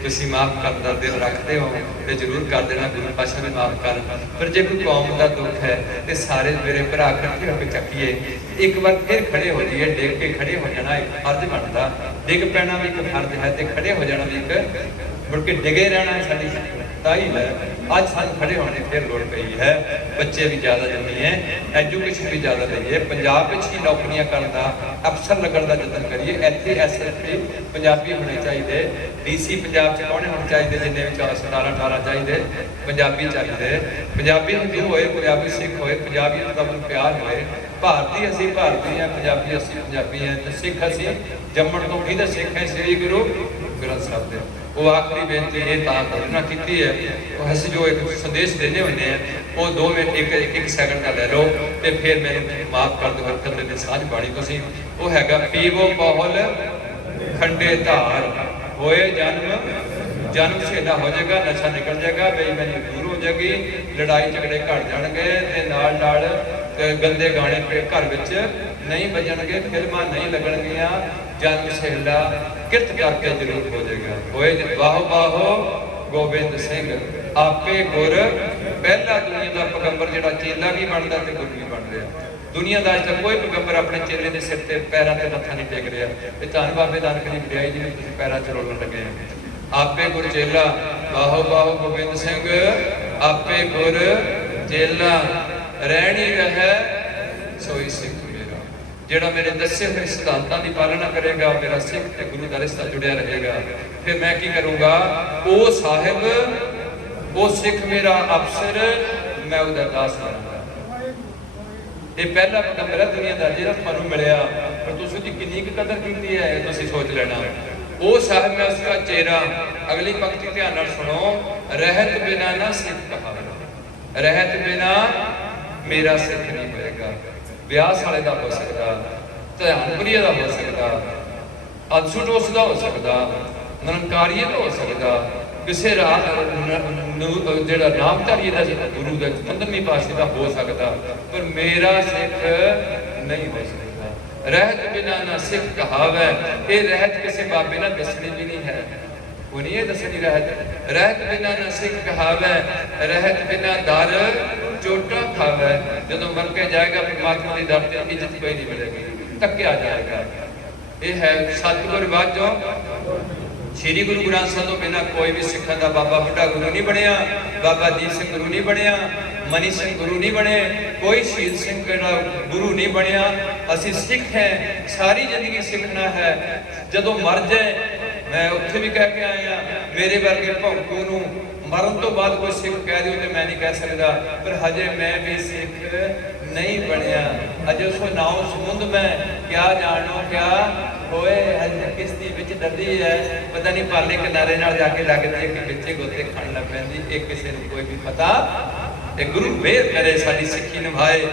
तुसीं माफ़ करदा दिल रखते हो तो जरूर कर देना, गुरु पातशाह भी माफ़ कर। पर जे कोई कौम का दुख है तो सारे मेरे भरा इकट्ठे होकर चक्कीए, एक बार फिर खड़े हो जाइए। डिग के खड़े हो जाना एक फर्ज बनता, डिग पैना भी एक फर्ज है, तो खड़े हो जाना भी एक मुड़ के डिगे रहना साड़ी ताई है। अज सानू खड़े होने फिर लोड़ पई है, बच्चे भी ज़्यादा जमी है, एजुकेशन भी ज़्यादा रही है, पंजाब में ही नौकरियां करने का अफसर लगन का जतन करिए। इतने SSP पंजाबी होने चाहिए, DC पंजाब च कौन होने चाहिए, जिन्हें भी 17-18 चाहिए पंजाबी चाहिए। पंजाबी हिंदू होए, पंजाबी सिख होए, पंजाबी का मन प्यार होए। भारती असी भारती हैं, पंजाबी असी पंजाबी हैं, तो सिख असी जम्मण तो भी तो सिख हैं श्री गुरु ग्रंथ साहब के। वो आखिरी बेनती ये घोषणा की है, अस जो एक संदेश देने होंगे हैं वो 2 मिनट एक सैकंड का ले लो, तो फिर मैंने माफ़ कर दो हरकत में साझ बाणी तुसीं। वो हैगा पीवो पौहल खंडे धार, होए जन्म सेधा हो जाएगा, नशा निकल जाएगा, बेईमानी दूर हो जाएगी, लड़ाई झगड़े घट जाएंगे, ते नाल गंदे गाने घर विच नहीं बजणगे, फिल्मां नहीं लगणगियां, जन्म सहेला किरत करके जरूर हो जाएगा। होए बाहो बाहो गोबिंद सिंह आपे गुर, पहला दुनिया का पैगंबर जिहड़ा चेला भी बनता ते गुरु भी बन रहा। दुनिया का अज तक कोई पैगंबर अपने चेले के सिर से पैरों से मत्था नहीं टेक रहा। ये धन बाबे नानक की वडियाई जी तुसीं पैरां च रोलण लगे हैं। आपे गुर चेला बाहो बाहो गोबिंद सिंह, आपे गुर चेला रहनी रह सोई सिख मेरा। ਜਿਹੜਾ ਮੇਰੇ ਦੱਸੇ ਹੋਏ ਸਿਧਾਂਤਾਂ ਦੀ ਪਾਲਣਾ ਕਰੇਗਾ, ਮੇਰਾ ਸਿੱਖ ਤੇ ਗੁਰੂ ਦਾ ਰਿਸ਼ਤਾ ਜੁੜਿਆ ਰਹੇਗਾ। ਫਿਰ ਮੈਂ ਕੀ ਕਰੂੰਗਾ? ਉਹ ਸਾਹਿਬ, ਉਹ ਸਿੱਖ ਮੇਰਾ ਅਫਸਰ, ਮੈਂ ਉਹਦਾ ਦਾਸ ਬਣਾਂਗਾ। ਇਹ ਪਹਿਲਾ ਨੰਬਰ ਹੈ ਦੁਨੀਆ ਦਾ ਜਿਹੜਾ ਤੁਹਾਨੂੰ ਮਿਲਿਆ, ਪਰ ਤੁਸੀਂ ਉਹਦੀ ਕਿੰਨੀ ਕੁ ਕਦਰ ਕੀਤੀ ਹੈ ਤੁਸੀਂ ਸੋਚ ਲੈਣਾ। ਉਹ ਸਾਹਿਬ ਮੈਂ ਉਸका ਚेहरा। ਅਗਲੀ ਪੰਕਤੀ ਧਿਆਨ ਨਾਲ ਸੁਣੋ। ਰਹਿਤ ਬਿਨਾ ਨਾ ਸਿੱਖ ਕਹਾਵੇ, ਰਹਿਤ ਬਿਨਾ ਮੇਰਾ ਸਿੱਖ ਨਹੀਂ ਹੋਏਗਾ। ਵਿਆਸ ਵਾਲੇ ਦਾ ਹੋ ਸਕਦਾ, ਧਿਆਨਪੁਰੀਏ ਦਾ ਹੋ ਸਕਦਾ, ਅੰਸ਼ੁਟੋਸ ਦਾ ਹੋ ਸਕਦਾ, ਨਿਰੰਕਾਰੀਏ ਦਾ ਹੋ ਸਕਦਾ, ਕਿਸੇ ਜਿਹੜਾ ਨਾਮਧਾਰੀ ਦਾ ਗੁਰੂ ਦਾ 15ਵੀਂ ਪਾਤਸ਼ਾਹ ਦਾ ਹੋ ਸਕਦਾ, ਪਰ ਮੇਰਾ ਸਿੱਖ ਨਹੀਂ ਹੋ ਸਕਦਾ। ਰਹਿਤ ਬਿਨਾ ਨਾ ਸਿੱਖ ਕਹਾਵੇ। ਇਹ ਰਹਿਤ ਕਿਸੇ ਬਾਬੇ ਨਾਲ ਦੱਸਣੀ ਵੀ ਨਹੀਂ ਹੈ, ਉਹ ਨਹੀਂ ਇਹ ਦੱਸਣੀ ਰਹਿਤ। ਰਹਿਤ ਬਿਨਾ ਨਾ ਸਿੱਖ ਕਹਾਵੇ, ਰਹਿਤ ਬਿਨਾ ਦਰ ਚੋਟਾ ਖਾਵੇ। ਜਦੋਂ ਮਰ ਕੇ ਜਾਏਗਾ ਪਰਮਾਤਮਾ ਦੀ ਦਰ ਤੇ ਇੱਜ਼ਤ ਕੋਈ ਨਹੀਂ ਮਿਲੇਗੀ, ਧੱਕਿਆ ਜਾਏਗਾ। ਇਹ ਹੈ ਸਤਿਗੁਰ ਵਾਜੋ। ਸ਼੍ਰੀ ਗੁਰੂ ਗ੍ਰੰਥ ਸਾਹਿਬ ਤੋਂ ਬਿਨਾਂ ਕੋਈ ਵੀ ਸਿੱਖਾਂ ਦਾ ਬਾਬਾ ਬੁੱਢਾ ਗੁਰੂ ਨਹੀਂ ਬਣਿਆ, ਬਾਬਾ ਦੀਪ ਸਿੰਘ ਗੁਰੂ ਨਹੀਂ ਬਣਿਆ, ਮਨੀ ਸਿੰਘ ਗੁਰੂ ਨਹੀਂ ਬਣੇ, ਕੋਈ ਸ਼ਹੀਦ ਸਿੰਘ ਗੁਰੂ ਨਹੀਂ ਬਣਿਆ। ਅਸੀਂ ਸਿੱਖ ਹੈ, ਸਾਰੀ ਜ਼ਿੰਦਗੀ ਸਿੱਖਣਾ ਹੈ। ਜਦੋਂ ਮਰ ਜਾਏ, ਮੈਂ ਉੱਥੇ ਵੀ ਕਹਿ ਕੇ ਆਇਆ, ਮੇਰੇ ਵਰਗੇ ਭੌਂਕੂ ਨੂੰ ਮਰਨ ਤੋਂ ਬਾਅਦ ਕੋਈ ਸਿੱਖ ਕਹਿ ਦਿਓ ਤੇ ਮੈਂ ਨਹੀਂ ਕਹਿ ਸਕਦਾ, ਪਰ ਹਜੇ ਮੈਂ ਵੀ ਸਿੱਖ ਨਹੀਂ ਬਣਿਆ। ਅਜੇ ਉਸ ਨਾਉ ਸਮੁੰਦ ਮੈਂ ਕਿਆ ਜਾਣੋ ਕਿਆ ਹੋਏ। ਹਜੇ ਕਿਸ਼ਤੀ ਵਿੱਚ ਡਰਦੀ ਹੈ, ਪਤਾ ਨਹੀਂ ਪਾਲੇ ਕਿਨਾਰੇ ਨਾਲ ਜਾ ਕੇ ਲੱਗਦੀ ਹੈ ਕਿ ਵਿੱਚੇ ਗੋਤੇ ਖਾਣ ਲੱਗ ਪੈਂਦੀ। ਇਹ ਕਿਸੇ ਨੂੰ ਕੋਈ ਵੀ ਪਤਾ। ਤੇ ਗੁਰੂ ਮਿਹਰ ਕਰੇ ਸਾਡੀ ਸਿੱਖੀ ਨਿਭਾਏ।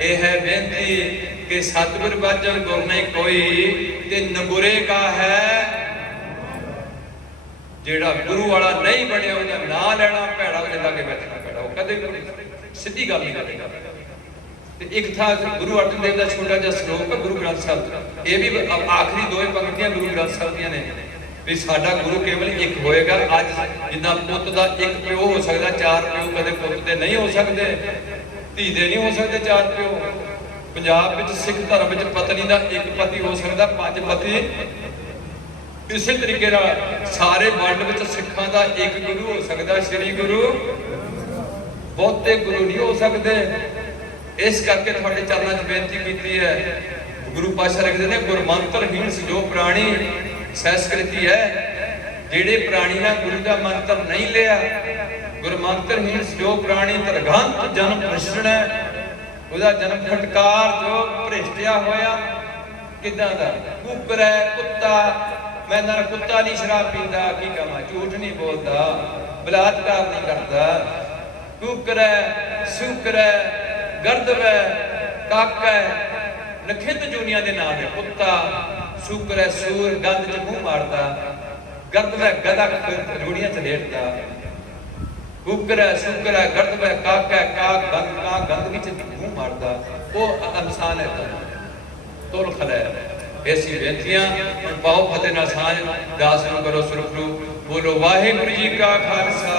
ਇਹ ਹੈ ਬੇਨਤੀ ਕਿ ਸਤਿਗੁਰ ਵਾਜਣ ਗੁਰ ਨਹੀਂ ਕੋਈ, ਤੇ ਨਗੁਰੇ ਕਾ ਹੈ ਜਿਹੜਾ ਗੁਰੂ ਵਾਲਾ ਨਹੀਂ ਬਣਿਆ, ਉਹਦਾ ਨਾਂ ਲੈਣਾ ਭੈੜਾ, ਉਹਦੇ ਲਾਗੇ ਬੈਠਣਾ ਭੈੜਾ। ਉਹ ਕਦੇ ਸਿੱਧੀ ਗੱਲ ਨਹੀਂ ਕਰੇਗਾ। ਤੇ ਇੱਕ ਥਾਂ ਗੁਰੂ ਅਰਜਨ ਦੇਵ ਦਾ ਛੋਟਾ ਜਿਹਾ ਸ਼ਲੋਕ ਹੈ ਗੁਰੂ ਗ੍ਰੰਥ ਸਾਹਿਬ। ਇਹ ਵੀ ਆਖਰੀ ਦੋਏ ਪੰਕਤੀਆਂ ਗੁਰੂ ਗ੍ਰੰਥ ਸਾਹਿਬ ਦੀਆਂ ਨੇ ਵੀ ਸਾਡਾ ਗੁਰੂ ਕੇਵਲ ਇੱਕ ਹੋਏਗਾ। ਅੱਜ ਜਿੱਦਾਂ ਪੁੱਤ ਦਾ ਇੱਕ ਪਿਓ ਹੋ ਸਕਦਾ, ਚਾਰ ਪਿਓ ਕਦੇ ਪੁੱਤ ਦੇ ਨਹੀਂ ਹੋ ਸਕਦੇ, ਧੀ ਦੇ ਨਹੀਂ ਹੋ ਸਕਦੇ ਚਾਰ ਪਿਓ। ਪੰਜਾਬ ਵਿੱਚ ਸਿੱਖ ਧਰਮ ਵਿੱਚ ਪਤਨੀ ਦਾ ਇੱਕ ਪਤੀ ਹੋ ਸਕਦਾ, 5 ਪਤੀ। ਇਸੇ ਤਰੀਕੇ ਨਾਲ ਸਾਰੇ ਵਰਲਡ ਵਿੱਚ ਸਿੱਖਾਂ ਦਾ ਇੱਕ ਗੁਰੂ ਹੋ ਸਕਦਾ, ਸ੍ਰੀ ਗੁਰੂ। ਬਹੁਤੇ ਗੁਰੂ ਨਹੀਂ ਹੋ ਸਕਦੇ। ਇਸ ਕਰਕੇ ਤੁਹਾਡੇ ਚਰਨਾਂ 'ਚ ਬੇਨਤੀ ਕੀਤੀ ਹੈ। ਗੁਰੂ ਪਾਤਸ਼ਾਹ ਲਿਖਦੇ ਨੇ, ਗੁਰਮੰਤਰ ਹੀਣ ਜੋ ਪ੍ਰਾਣੀ ਸੰਸਕ੍ਰਿਤੀ ਹੈ। ਜਿਹੜੇ ਪ੍ਰਾਣੀ ਨਾਲ ਗੁਰੂ ਦਾ ਮੰਤਰ ਨਹੀਂ ਲਿਆ, ਗੁਰਮੰਤਰ ਹੀਣ ਜੋ ਪ੍ਰਾਣੀ ਧਰਗੰਤ ਜਨਮ ਭ੍ਰਿਸ਼ਟਣਾ, ਉਹਦਾ ਜਨਮ ਫਟਕਾਰ ਜੋ ਭ੍ਰਿਸ਼ਟਿਆ ਹੋਇਆ। ਕਿੱਦਾਂ ਦਾ ਕੁੱਕਰ ਹੈ, ਕੁੱਤਾ। ਮੈਂ ਨਾਲ ਕੁੱਤਾ ਨਹੀਂ ਸ਼ਰਾਬ ਪੀਂਦਾ, ਕੀ ਕਹਾਂ, ਝੂਠ ਨਹੀਂ ਬੋਲਦਾ, ਬਲਾਤਕਾਰ ਨਹੀਂ ਕਰਦਾ। ਕੁੱਕਰ ਹੈ, ਸ਼ੂਕਰ ਹੈ, ਗਰਦਵ ਹੈ, ਕੱਕ ਹੈ, ਨਖਿੱਧ ਜੂਨੀਆਂ ਦੇ ਨਾਮ ਹੈ। ਕੁੱਤਾ, ਸ਼ੂਕਰ ਹੈ, ਸੂਰ, ਗੰਦ 'ਚ ਮੂੰਹ ਮਾਰਦਾ। ਗਰਦਵ ਹੈ, ਗਧਾ ਰੂੜੀਆਂ 'ਚ ਲੇਟਦਾ। ਕੁੱਕਰ ਹੈ, ਸ਼ੂਕਰ ਹੈ, ਗਰਦਵ ਹੈ, ਕੱਕ ਹੈ, ਕਾਂ ਗੰਦਗੀ 'ਚ ਮੂੰਹ ਮਾਰਦਾ। ਉਹ ਇਨਸਾਨ ਹੈ, ਤੁਲ ਖਲੈ। ऐसी बेनतियां पाओ फतेह नाल साँझ दास नूं करो सुरखरू। बोलो वाहिगुरू जी का खालसा।